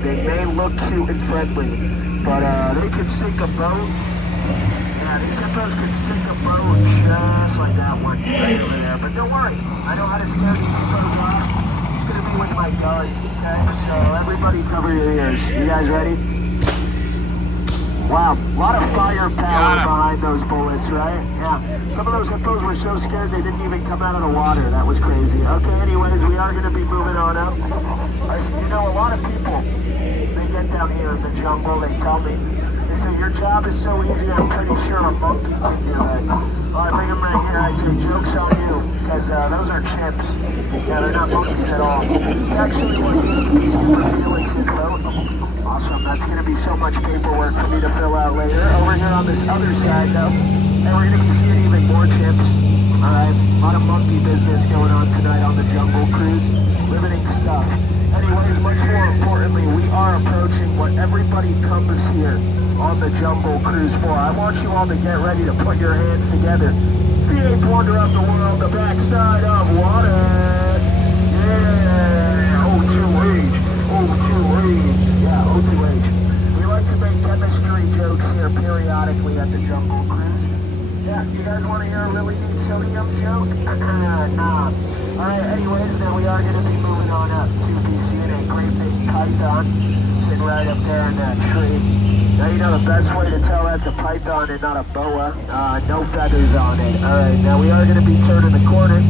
they may look cute and friendly, but they can sink a boat. Yeah, these hippos can sink a boat just like that one right over there. But don't worry, I know how to scare these hippos off. It's going to be with my gun, okay? So everybody cover your ears. You guys ready? Wow, a lot of firepower behind those bullets, right? Yeah, some of those hippos were so scared they didn't even come out of the water. That was crazy. Okay, anyways, we are going to be moving on up. You know, a lot of people, they get down here in the jungle, they tell me, they say, your job is so easy, I'm pretty sure a monkey can do it. Well, I bring them right here, I say, joke's on you, because those are chimps. Yeah, they're not monkeys at all. Actually, what used to be Skipper Felix's boat. Awesome, that's going to be so much paperwork for me to fill out later. Over here on this other side, though, and we're going to be seeing even more chimps. Alright, a lot of monkey business going on tonight on the Jungle Cruise. Riveting stuff. Anyways, much more importantly, we are approaching what everybody comes here on the Jungle Cruise for. I want you all to get ready to put your hands together. It's the 8th wonder of the world, the backside of water. Yeah, O2H, O2H. Yeah, O2H. We like to make chemistry jokes here periodically at the Jungle Cruise. Yeah, you guys want to hear a really neat sodium joke? Nah. Alright, anyways, now we are going to be moving on up to be seeing a great big python sitting right up there in that tree. Now you know the best way to tell that's a python and not a boa. No feathers on it. Alright, now we are going to be turning the corner.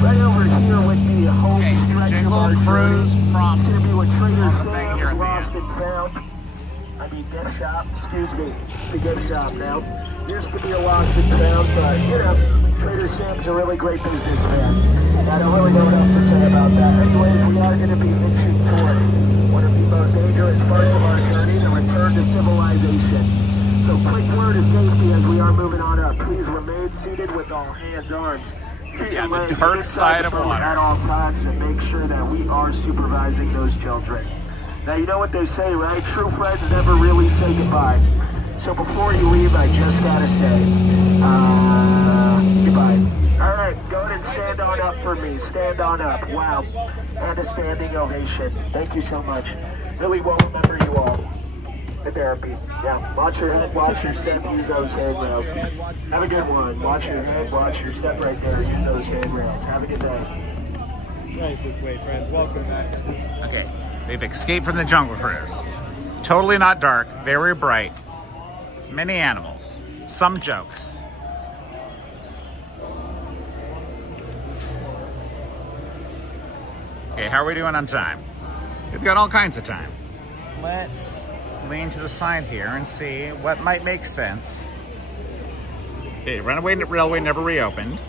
Right over here with the home stretch of our cruise prompts. It's going to be with Trader Sam's Lost and Found. I mean, gift shop. Excuse me. The gift shop now. Used to be a Lost and Found, but, you know, Trader Sam's a really great businessman. I don't really know what else to say about that. Anyways, we are going to be inching towards one of the most dangerous parts of our journey, the return to civilization. So quick word of safety as we are moving on up. Please remain seated with all hands, arms, feet and legs the dark side of water at all times, and make sure that we are supervising those children. Now, you know what they say, right? True friends never really say goodbye. So before you leave, I just gotta say, goodbye. All right, go ahead and stand on up for me. Stand on up. Wow. And a standing ovation. Thank you so much. Really will remember you all. The therapy. Yeah. Watch your head, watch your step, use those handrails. Have a good one. Watch your head, watch your step right there. Use those handrails. Have a good day. Right this way, friends. Welcome back. Okay, they've escaped from the Jungle Cruise. Totally not dark, very bright. Many animals, some jokes. Okay, how are we doing on time? We've got all kinds of time. Let's lean to the side here and see what might make sense. Okay, Runaway Railway never reopened.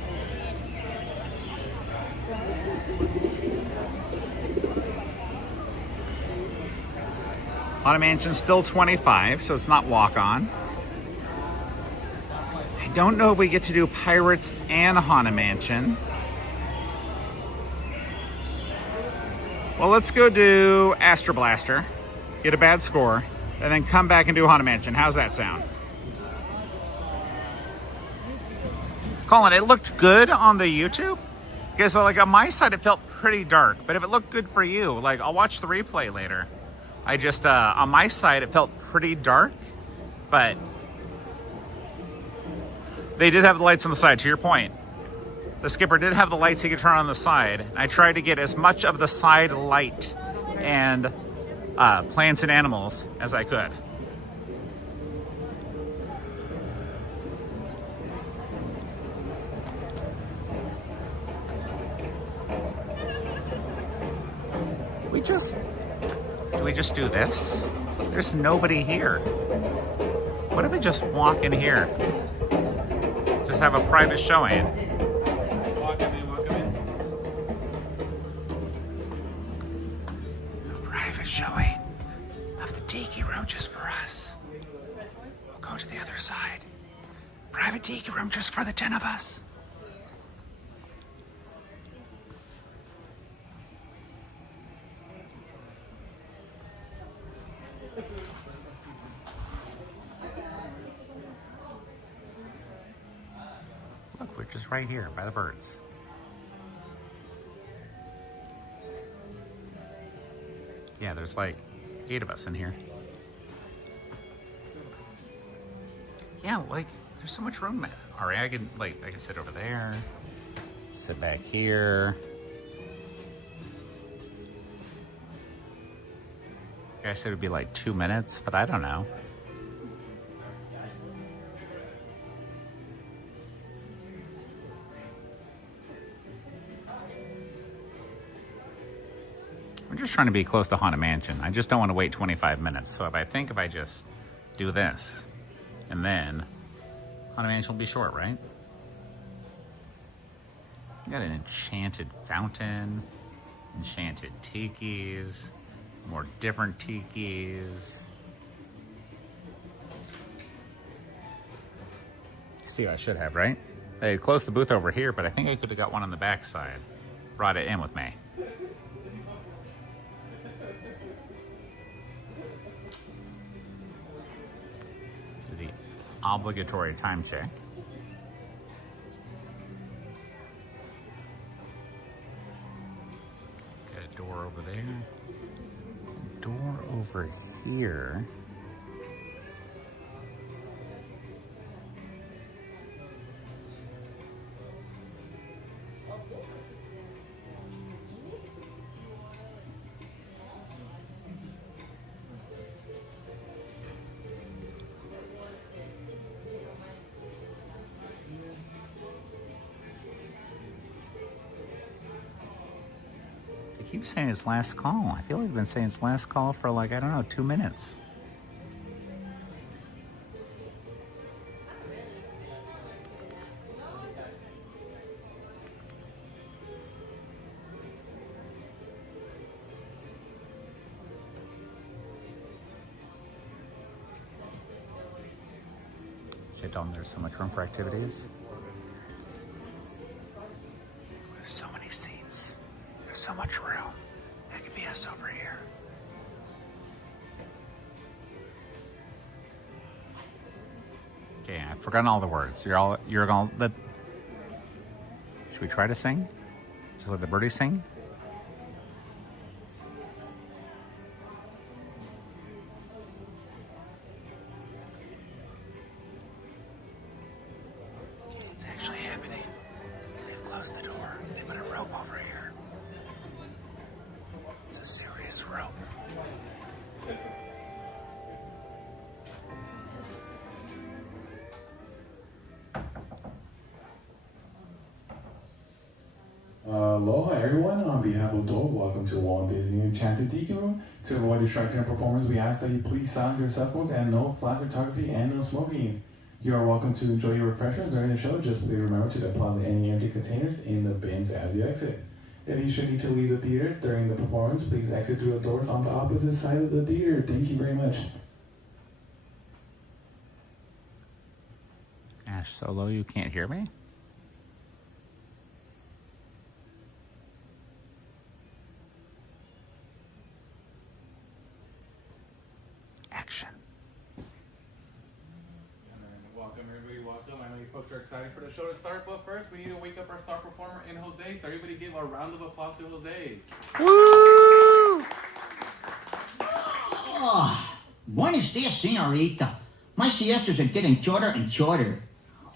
Haunted Mansion's still 25, so it's not walk-on. I don't know if we get to do Pirates and Haunted Mansion. Well, let's go do Astro Blaster, get a bad score, and then come back and do Haunted Mansion. How's that sound? Colin, it looked good on the YouTube? Okay, so like on my side, it felt pretty dark, but if it looked good for you, like I'll watch the replay later. I just, on my side, it felt pretty dark, but they did have the lights on the side, to your point. The skipper did have the lights he could turn on the side. I tried to get as much of the side light and plants and animals as I could. Do we just do this? There's nobody here. What if we just walk in here? Just have a private showing. Welcome in. A private showing of the Tiki room just for us. We'll go to the other side. Private Tiki room just for the 10 of us. Look, we're just right here by the birds. Yeah, there's like 8 of us in here. Yeah, like there's so much room. Alright, I can sit over there, sit back here. I said it would be like 2 minutes, but I don't know. I'm just trying to be close to Haunted Mansion. I just don't want to wait 25 minutes. So if I just do this, and then Haunted Mansion will be short, right? You got an enchanted fountain, enchanted tikis, more different tikis. See, I should have, right? They closed the booth over here, but I think I could have got one on the back side. Brought it in with me. Do the obligatory time check. Got a door over there. Door over here. Keep saying it's last call. I feel like I've been saying it's last call for like, I don't know, 2 minutes. Should I tell them there's so much room for activities? There's so many seats. There's so much room. That could be us over here. Okay, I've forgotten all the words. You're all the. Should we try to sing? Just let the birdies sing? It's actually happening. They've closed the door. They put a rope over here. It's a serious rope. Aloha everyone, on behalf of Dole, welcome to Walt Disney Enchanted Tiki Room. To avoid distraction and performance, we ask that you please silence your cell phones and no flash photography and no smoking. You are welcome to enjoy your refreshments during the show. Just please remember to deposit any empty containers in the bins as you exit. If you should need to leave the theater during the performance, please exit through the doors on the opposite side of the theater. Thank you very much. Ash Solo, you can't hear me? Action. Welcome, everybody. Welcome. I know you folks are excited for the show to start, but first we need to wake up our star performer in Jose. So everybody give a round of applause to Jose. Woo! Oh, buenas Buenos dias, senorita. My siestas are getting shorter and shorter.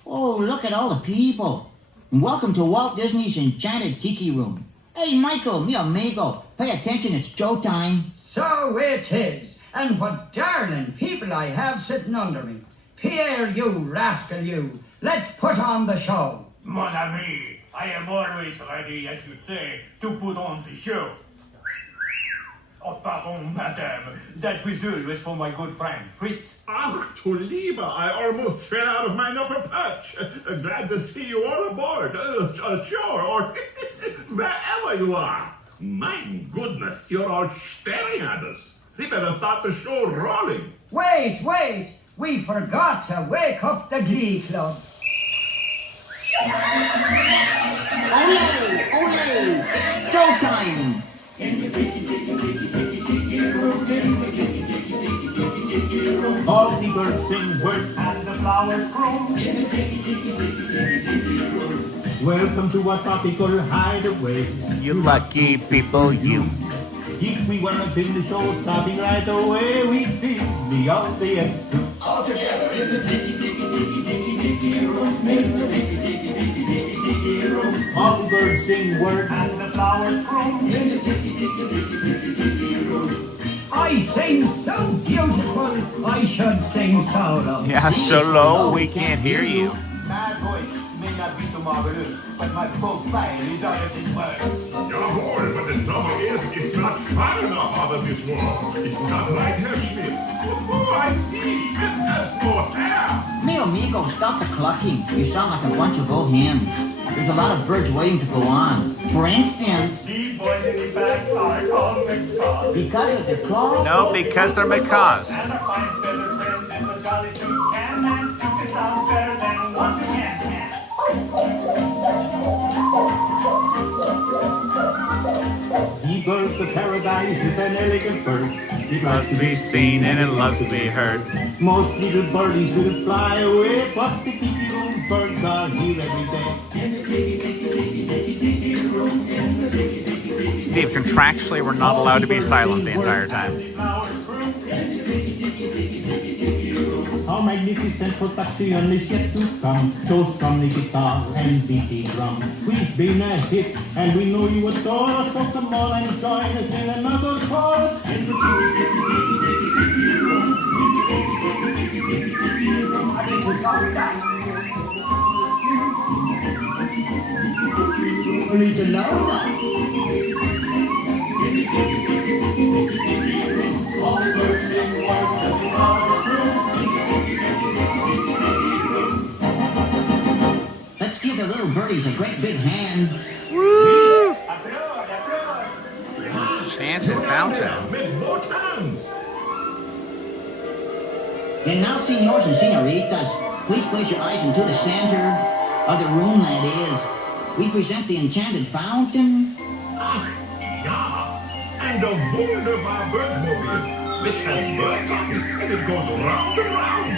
Oh, look at all the people. And welcome to Walt Disney's Enchanted Tiki Room. Hey, Michael, mi amigo, pay attention, it's showtime. So it is. And what darling people I have sitting under me. Pierre, you rascal, you. Let's put on the show. Mon ami, I am always ready, as you say, to put on the show. Oh, pardon, madame. That whistle was for my good friend, Fritz. Ach, du Lieber, I almost fell out of my upper perch. Glad to see you all aboard. Sure, or wherever you are. My goodness, you're all staring at us. We better start the show rolling. Wait. We forgot to wake up the Glee Club. Ole! It's showtime! In the tiki room, in the tiki room. All the birds sing words and the flowers grow. In the tiki room. Welcome to our tropical hideaway. You lucky people, you. If we were up in the show, starting right away, we'd be the audience too. All together in the tiki room, in the tiki room. All the birds sing words and the flowers grow. In the tiki room. I sing so beautiful, I should sing so low. Yeah, so low we can't hear you. My voice may not be so marvelous, but my profile is out of this world. Jawohl, but the trouble is, it's not far enough out of this world. It's not like Herr Schmidt. Oh, I see, Schmidt has no hair. Mi amigo, stop the clucking. You sound like a bunch of old hens. There's a lot of birds waiting to go on. For instance... The boys in the back are called macaws. Because of their claws? No, because they're macaws. And a fine feather friend is a jolly toucan. Man, toucan sounds better than one toucan can. The bird of paradise is an elegant bird. It likes to be seen and it loves to be heard. Most little birdies will fly away, but the tiki room birds are here every day. Steve, contractually, we're not allowed to be silent the entire time. How magnificent production is yet to come. So strum the guitar and beat the drum. We've been a hit and we know you adore us. So come on and join us in another chorus. Need to know now. Let's give the little birdies a great big hand. Woo! Enchanted fountain. And now, senors and senoritas, please place your eyes into the center of the room, that is. We present the Enchanted Fountain. Ach, ja. And a wunderbar Birdmobile, which has birds on it, and it goes round and round.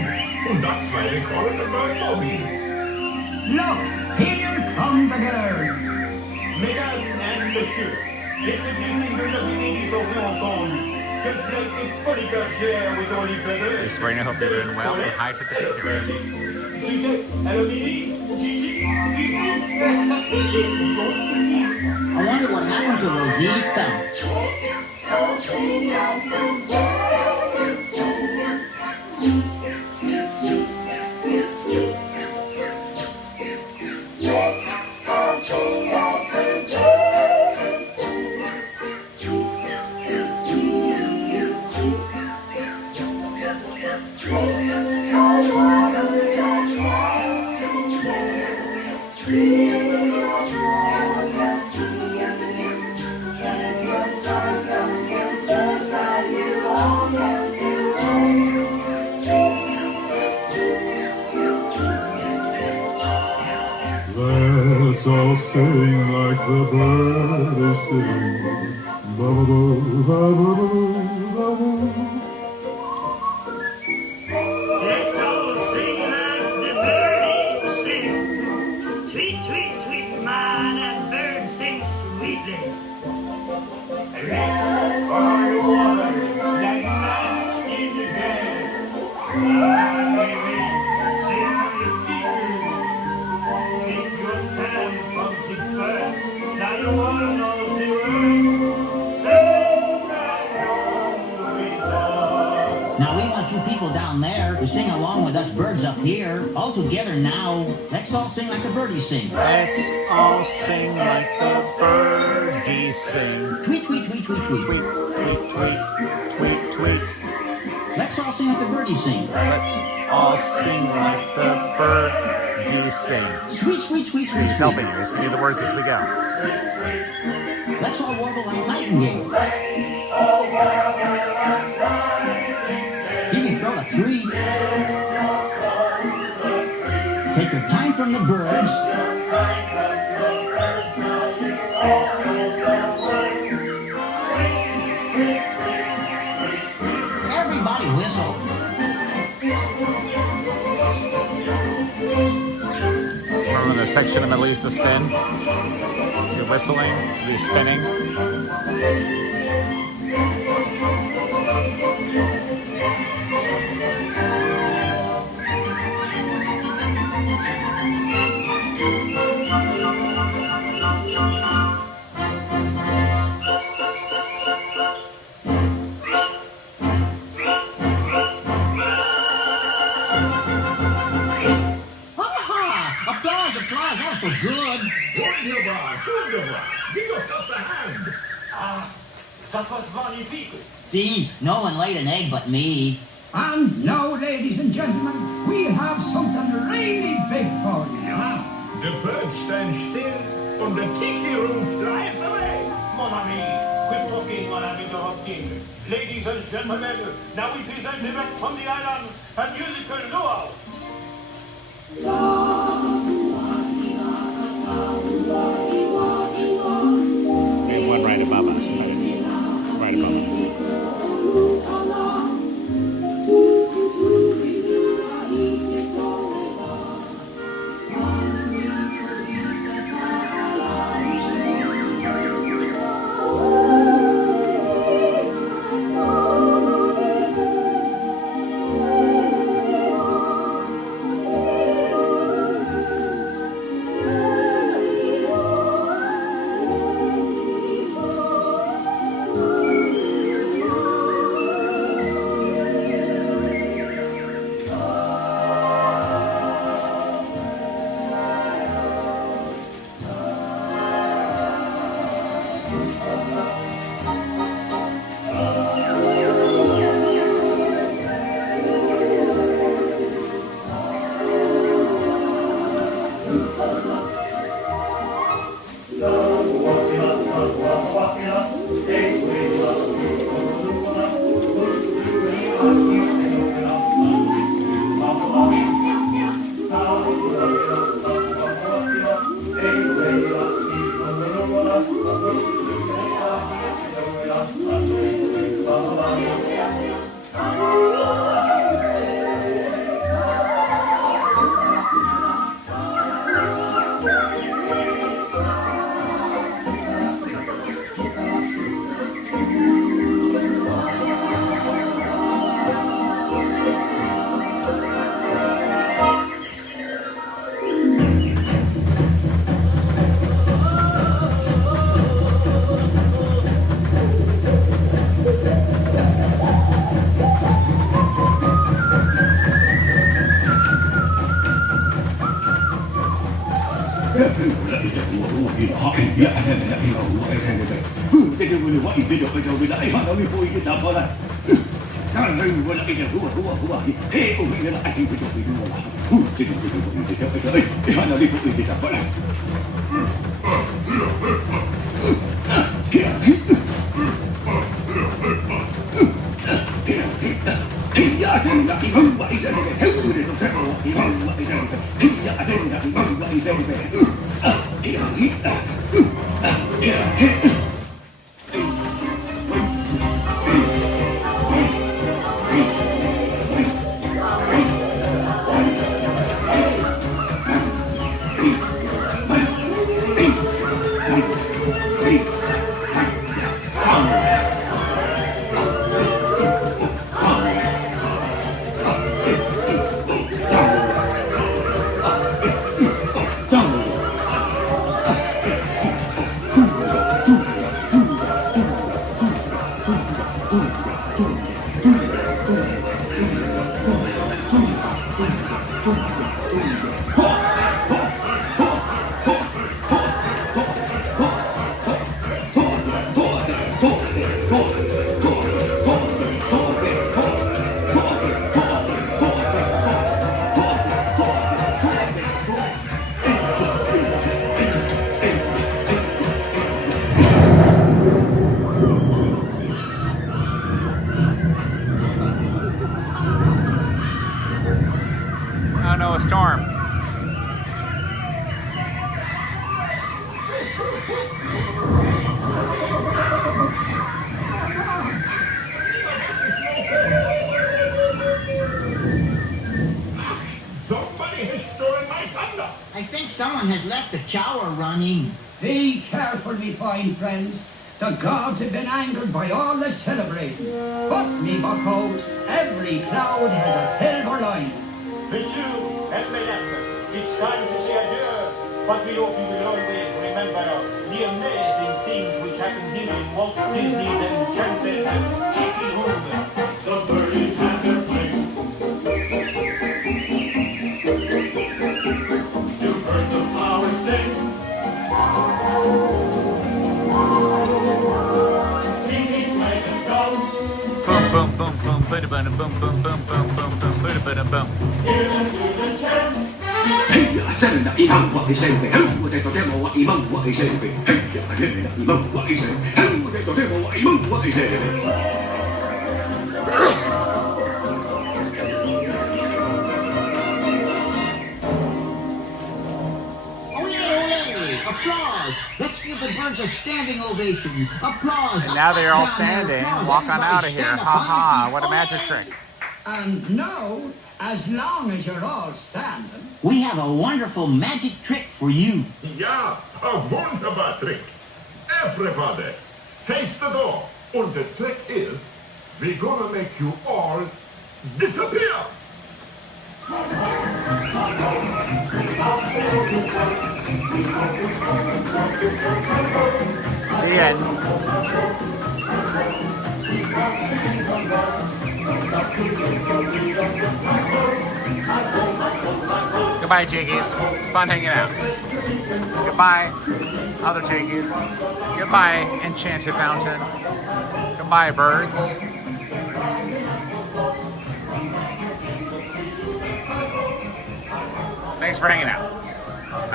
And that's why they call it a Birdmobile. Look, here come the girls. Mesdames and messieurs, les publics de l'Amérique sont venus ensemble. Just like a funny bergère with only feathers. It's very I hope you're doing well. Hi to the teacher. Succès, hello Mimi, Tiki, I wonder what happened to Rosita. Let's all sing like the bird is singing. Let's all sing like the bird is sing. Tweet, tweet, tweet, man, and bird sing sweetly. Let's pour water like night in the bed. Now we want you people down there to sing along with us birds up here. All together now. Let's all sing like the birdies sing. Let's all sing like the birdies sing. Tweet, tweet, tweet, tweet, tweet. Tweet, tweet, tweet, tweet, tweet. Let's all sing like the birdies sing. Let's all sing like the birdies sing. Sweet, sweet, sweet, sweet. He's helping you. He's giving you the words as we go. Let's all warble like a nightingale. You can throw a tree. Take your time from the birds. Everybody whistle. Remember the section of Middle East to spin? You're whistling, you're spinning. Applause, that was so good. Wunderbar. Give yourselves a hand. That was magnifique. See, no one laid an egg but me. And now, ladies and gentlemen, we have something really big for you. The birds stand still, and the Tiki room flies away. Mon ami, quit talking while I'm interrupting. Ladies and gentlemen, now we present direct from the islands a musical duo. There's one right above us, but it's right above us. storm. Somebody has stolen my thunder. I think someone has left the shower running. Be careful, me fine friends. The gods have been angered by all the celebrating. But, me buckos, every cloud has a silver lining. Monsieur and Madame, it's time to say adieu, but we hope you will always remember the amazing things which happen here in Walt Disney's Enchanted Tiki Room. The birdies have their fling. You've heard the flowers sing. Tiki's making drums. Boom, boom, boom, boom, boom, boom, boom, boom, boom, boom, boom, boom, boom, boom. Hear them do the chant. Hey呀，真係一蚊或起聲嘅，我哋昨天我話一蚊或起聲嘅，嘿呀，真係一蚊或起聲，我哋昨天我話一蚊或起聲嘅。Applause! Let's give the birds a standing ovation. Applause! And now they're all standing. Walk on out of here. Ha ha, what a magic trick. And now, as long as you're all standing, We have a wonderful magic trick for you. Ja, a wunderbar Trick. Everybody, face the door. And the trick is, we're gonna make you all disappear. The end. Goodbye, Tikis. It's fun hanging out. Goodbye, other Tikis. Goodbye, Enchanted Fountain. Goodbye, birds. Thanks for hanging out.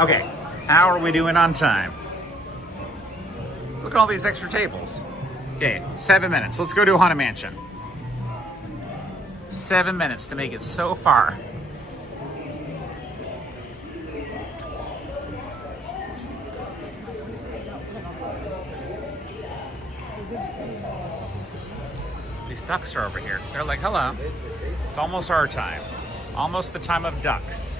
Okay, how are we doing on time? Look at all these extra tables. Okay, 7 minutes. Let's go to Haunted Mansion. 7 minutes to make it so far. These ducks are over here. They're like, hello. It's almost our time. Almost the time of ducks.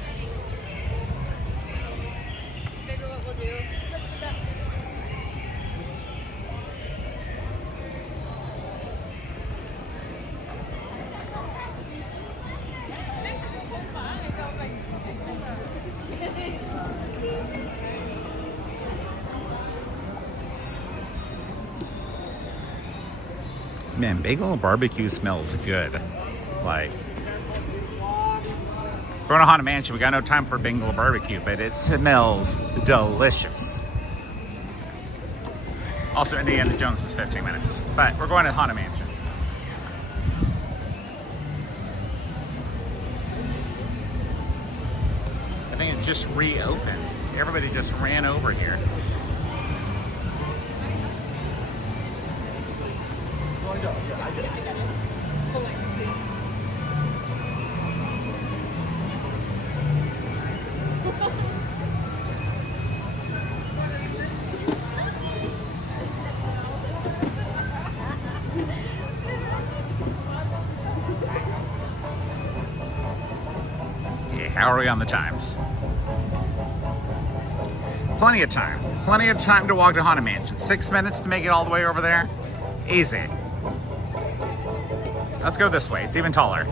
Man, bagel barbecue smells good. Like, we're going to Haunted Mansion. We got no time for bagel barbecue, but it smells delicious. Also, Indiana Jones is 15 minutes, but we're going to Haunted Mansion. I think it just reopened. Everybody just ran over here. Okay, how are we on the times? Plenty of time. Plenty of time to walk to Haunted Mansion. 6 minutes to make it all the way over there. Easy. Let's go this way. It's even taller.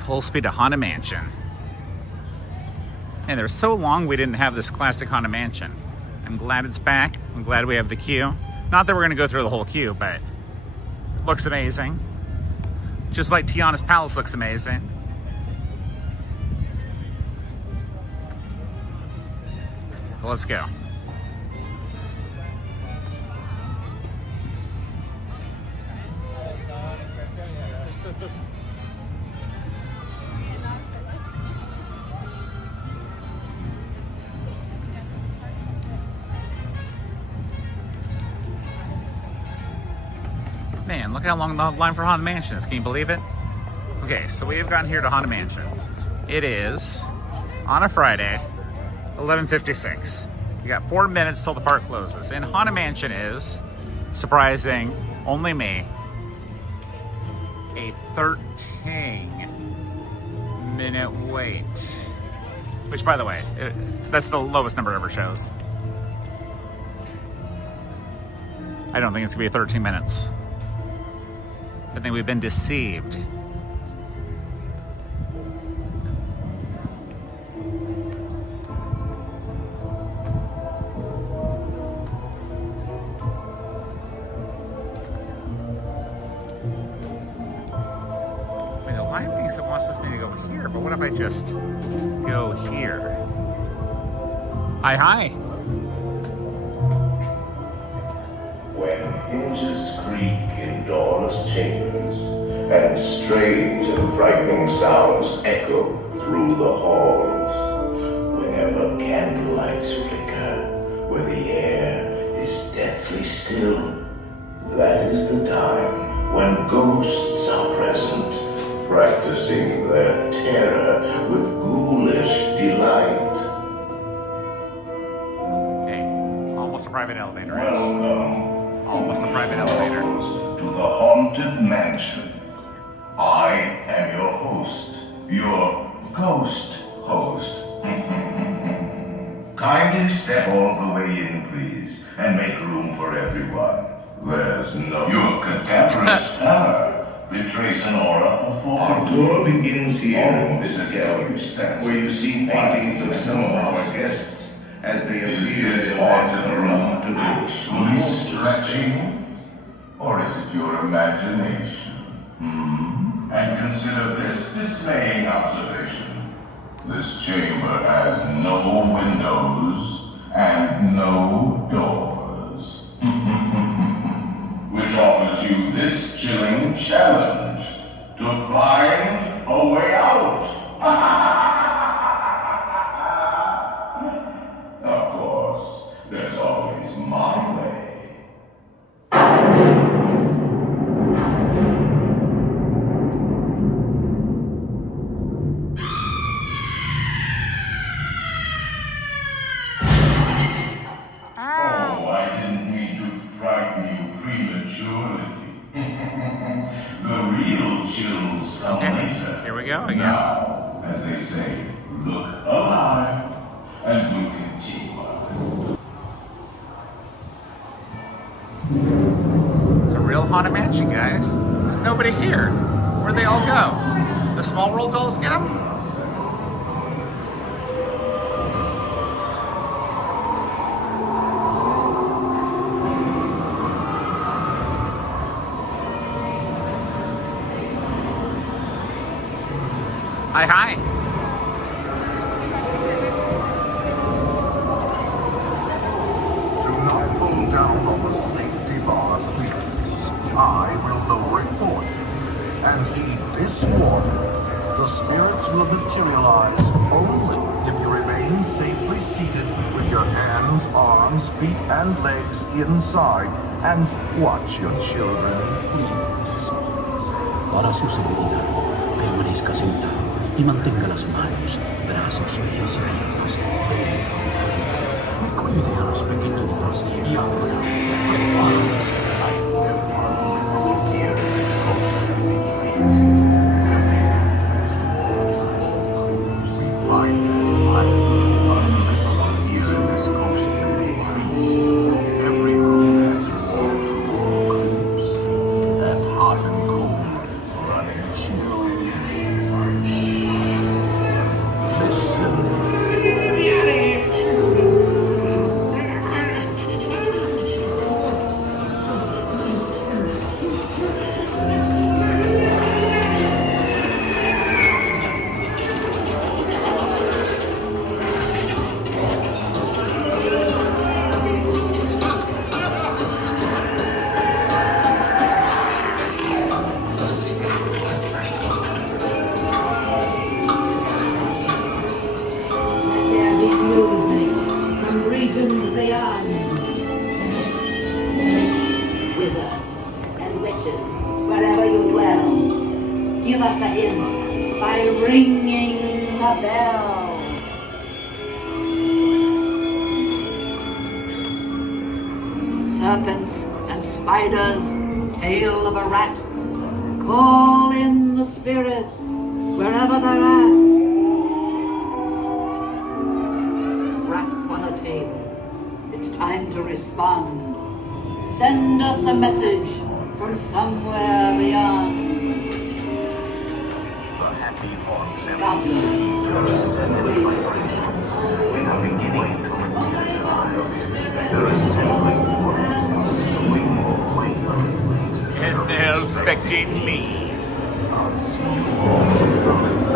Full speed to Haunted Mansion. And they're so long we didn't have this classic Haunted Mansion. I'm glad it's back. I'm glad we have the queue. Not that we're gonna go through the whole queue, but it looks amazing. Just like Tiana's Palace looks amazing. Let's go. Man, look how long the line for Haunted Mansion is. Can you believe it? Okay, so we have gotten here to Haunted Mansion. It is, on a Friday, 11:56. You got 4 minutes till the park closes. And Haunted Mansion is, surprising only me, a 13-minute wait. Which, by the way, that's the lowest number it ever shows. I don't think it's gonna be 13 minutes. I think we've been deceived. It wants me to go here, but what if I just go here? Hi. When hinges creak in doorless chambers, and strange and frightening sounds echo through the halls, whenever candlelights flicker, where the air is deathly still, that is the time when ghosts are present, practicing their terror with ghoulish delight. Okay, almost a private elevator. Welcome, almost a private elevator. To the Haunted Mansion. I am your host, your ghost host. Kindly step all the way in, please, and make room for everyone. There's no... Your cadaverous pallor betrays an aura of war. Our tour begins here in this gallery, where you see paintings of some of our guests as they appear in their room to actually stretching. Or is it your imagination? And consider this dismaying observation. This chamber has no windows and no doors. Which offers you this chilling challenge to find a way out. Of course, there's always my way. Oh, I didn't mean to frighten you prematurely. The real chills come later. Here we go, I guess. Now, as they say, look alive, and we'll continue on. It's a real Haunted Mansion, guys. There's nobody here. Where'd they all go? The Small World dolls get them? Hi. Do not pull down on the safety bars, please. I will lower it for you. And heed this warning. The spirits will materialize only if you remain safely seated with your hands, arms, feet, and legs inside. And watch your children, please. Para suseguridad, permanezcas sentado y mantenga las manos, brazos, pies y piernas dentro. Y cuide a los pequeñitos y ahora prepárense. Every room has walls to close, and hot and cold, running chill. Listen. Wizards and witches voices wherever you dwell. Give us a hint by ringing the bell. Serpents and spiders, tail of a rat, call in the spirits wherever they're at. Rap on a table, it's time to respond. Send us a message from somewhere beyond. The happy thoughts and receive your ascended vibrations are beginning to materialize. They're assembling forms, swing violently. And they're expecting me. I'll see you all later.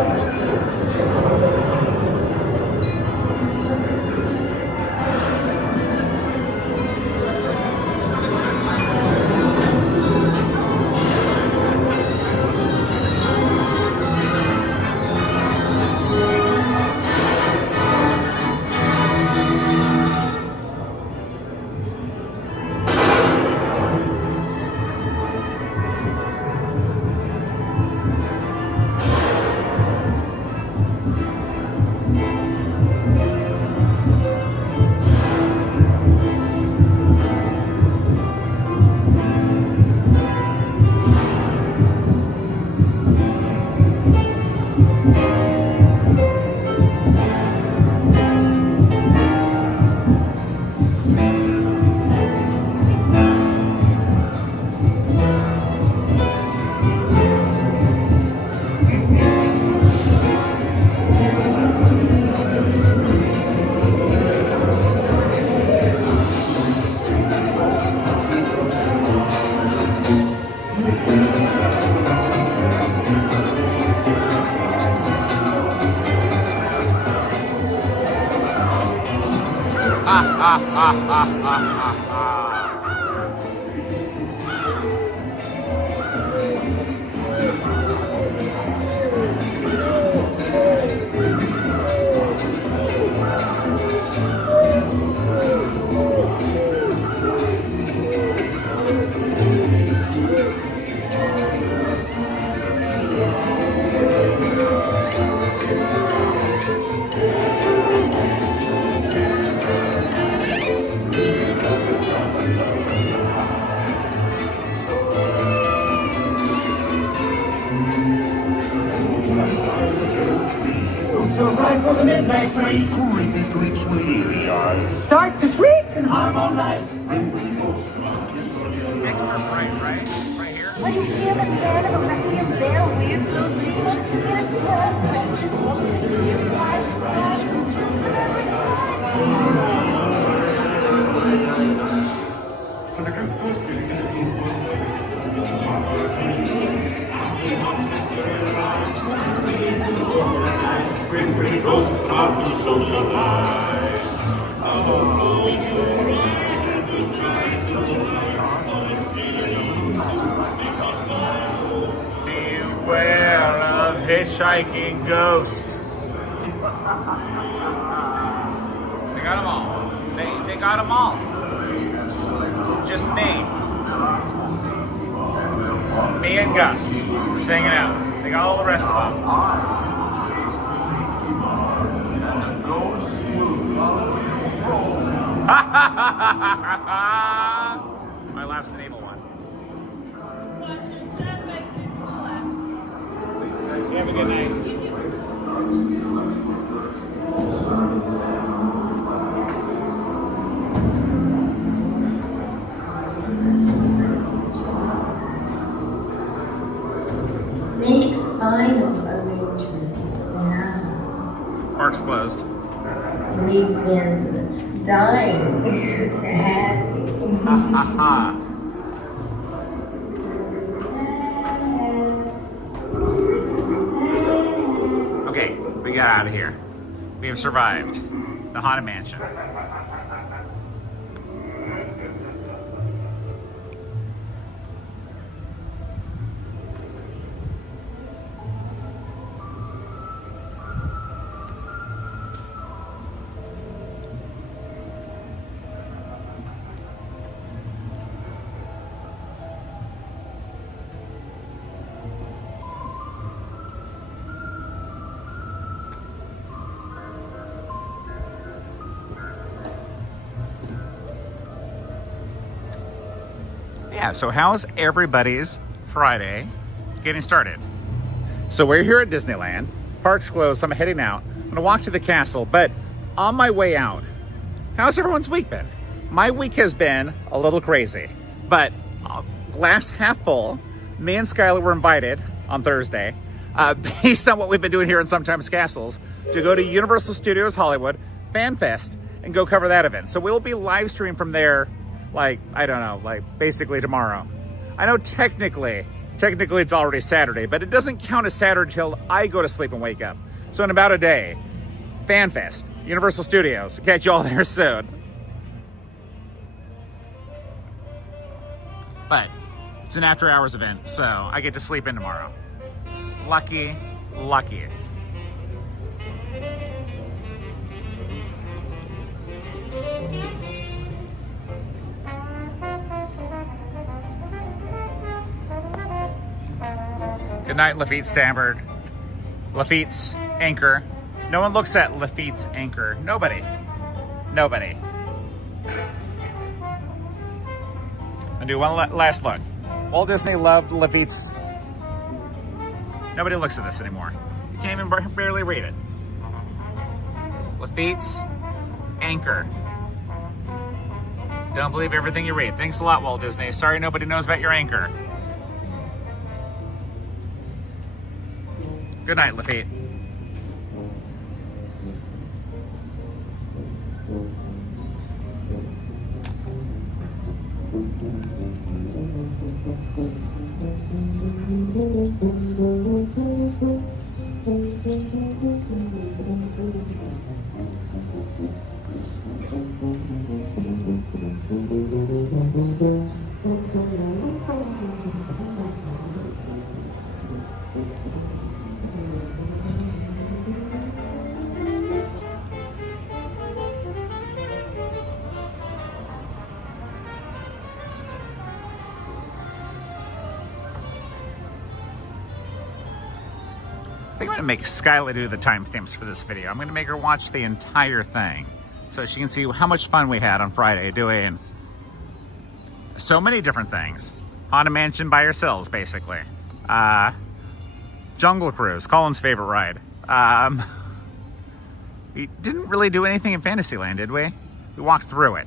So right for the midnight train. Creepy creeps weary eyes. Start to sleep and harmonize. Extra bright, right? Right here. When you hear the band of a requiem bell, weird blue dreams, get a blood precious Pretty ghosts start to socialize. Beware of hitchhiking ghosts. They got them all. They got them all. Just me. Me and Gus. Just hanging out. They got all the rest of them. My laugh's an evil one. Have a good night. Make final arrangements now. Park's closed. We've been dying to have you. Ha ha ha. Okay, we got out of here. We have survived the Haunted Mansion. Yeah, so how's everybody's Friday getting started? So we're here at Disneyland. Park's closed, so I'm heading out. I'm gonna walk to the castle, but on my way out, how's everyone's week been? My week has been a little crazy, but glass half full. Me and Skylar were invited on Thursday, based on what we've been doing here in Sometimes Castles, to go to Universal Studios Hollywood Fan Fest and go cover that event. So we'll be live streaming from there, like, I don't know, like basically tomorrow. I know technically it's already Saturday, but it doesn't count as Saturday until I go to sleep and wake up. So in about a day, Fan Fest, Universal Studios. Catch you all there soon. But it's an after hours event, so I get to sleep in tomorrow. Lucky, lucky. Goodnight, Lafitte's Standard. Lafitte's Anchor. No one looks at Lafitte's Anchor. Nobody. Nobody. I'll do one last look. Walt Disney loved Lafitte's. Nobody looks at this anymore. You can't even barely read it. Lafitte's Anchor. Don't believe everything you read. Thanks a lot, Walt Disney. Sorry nobody knows about your anchor. Good night, Lafitte. I think I'm gonna make Skyla do the timestamps for this video. I'm gonna make her watch the entire thing so she can see how much fun we had on Friday doing so many different things. Haunted Mansion by ourselves, basically. Jungle Cruise, Colin's favorite ride. We didn't really do anything in Fantasyland, did we? We walked through it.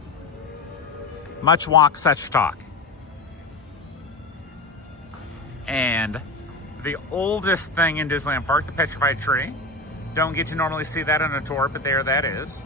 Much walk, such talk. And the oldest thing in Disneyland Park, the petrified tree. Don't get to normally see that on a tour, but there that is.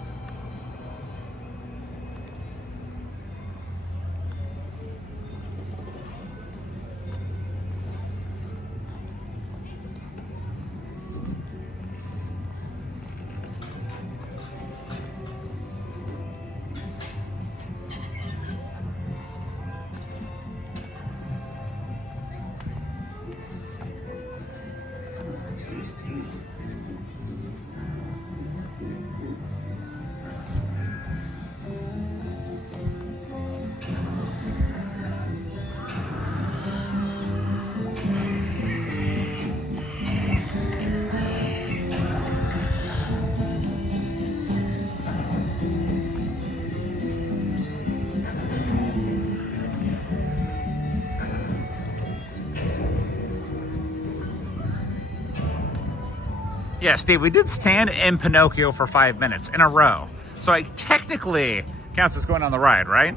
Yeah, Steve, we did stand in Pinocchio for 5 minutes in a row. So I technically counts as going on the ride, right?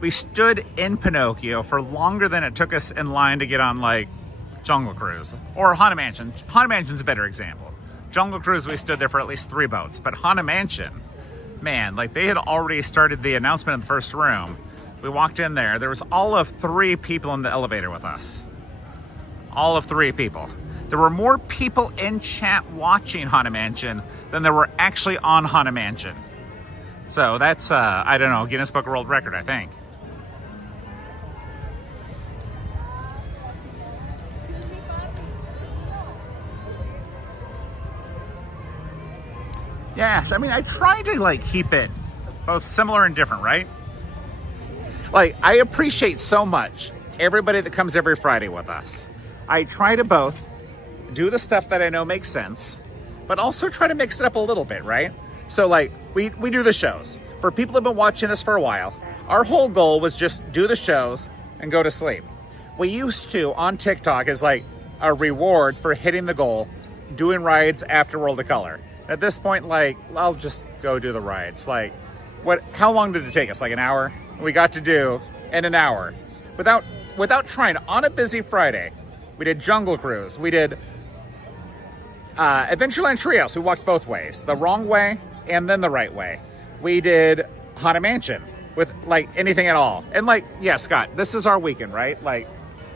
We stood in Pinocchio for longer than it took us in line to get on, like, Jungle Cruise. Or Haunted Mansion. Haunted Mansion's a better example. Jungle Cruise, we stood there for at least 3 boats. But Haunted Mansion, man, like, they had already started the announcement in the first room. We walked in there. There was all of 3 people in the elevator with us. All of 3 people. There were more people in chat watching Haunted Mansion than there were actually on Haunted Mansion. So that's, I don't know, Guinness Book of World Record, I think. Yes, I mean, I try to, like, keep it both similar and different, right? Like, I appreciate so much everybody that comes every Friday with us. I try to both do the stuff that I know makes sense, but also try to mix it up a little bit, right? So, like, we do the shows. For people who have been watching this for a while, Our whole goal was just do the shows and go to sleep. We used to, on TikTok, as like a reward for hitting the goal, doing rides after World of Color. At this point, like, I'll just go do the rides. Like, how long did it take us? Like an hour? We got to do in an hour. Without trying. On a busy Friday, we did Jungle Cruise. We did Adventureland Treehouse. We walked both ways. The wrong way and then the right way. We did Haunted Mansion with, like, anything at all. And, like, yeah, Scott, this is our weekend, right? Like,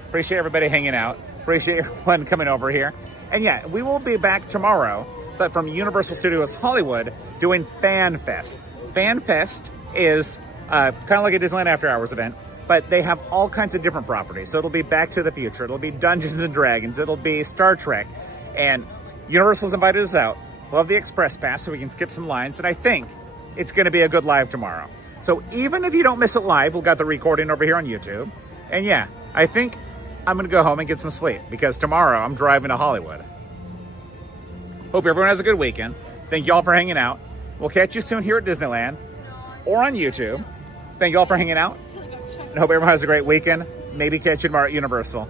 appreciate everybody hanging out. Appreciate everyone coming over here. And, yeah, we will be back tomorrow, but from Universal Studios Hollywood, doing Fan Fest. Fan Fest is kind of like a Disneyland After Hours event, but they have all kinds of different properties. So it'll be Back to the Future. It'll be Dungeons and Dragons. It'll be Star Trek. And Universal's invited us out. We'll have the Express Pass so we can skip some lines. And I think it's going to be a good live tomorrow. So even if you don't miss it live, we've got the recording over here on YouTube. And yeah, I think I'm going to go home and get some sleep because tomorrow I'm driving to Hollywood. Hope everyone has a good weekend. Thank you all for hanging out. We'll catch you soon here at Disneyland or on YouTube. Thank you all for hanging out. And hope everyone has a great weekend. Maybe catch you tomorrow at Universal.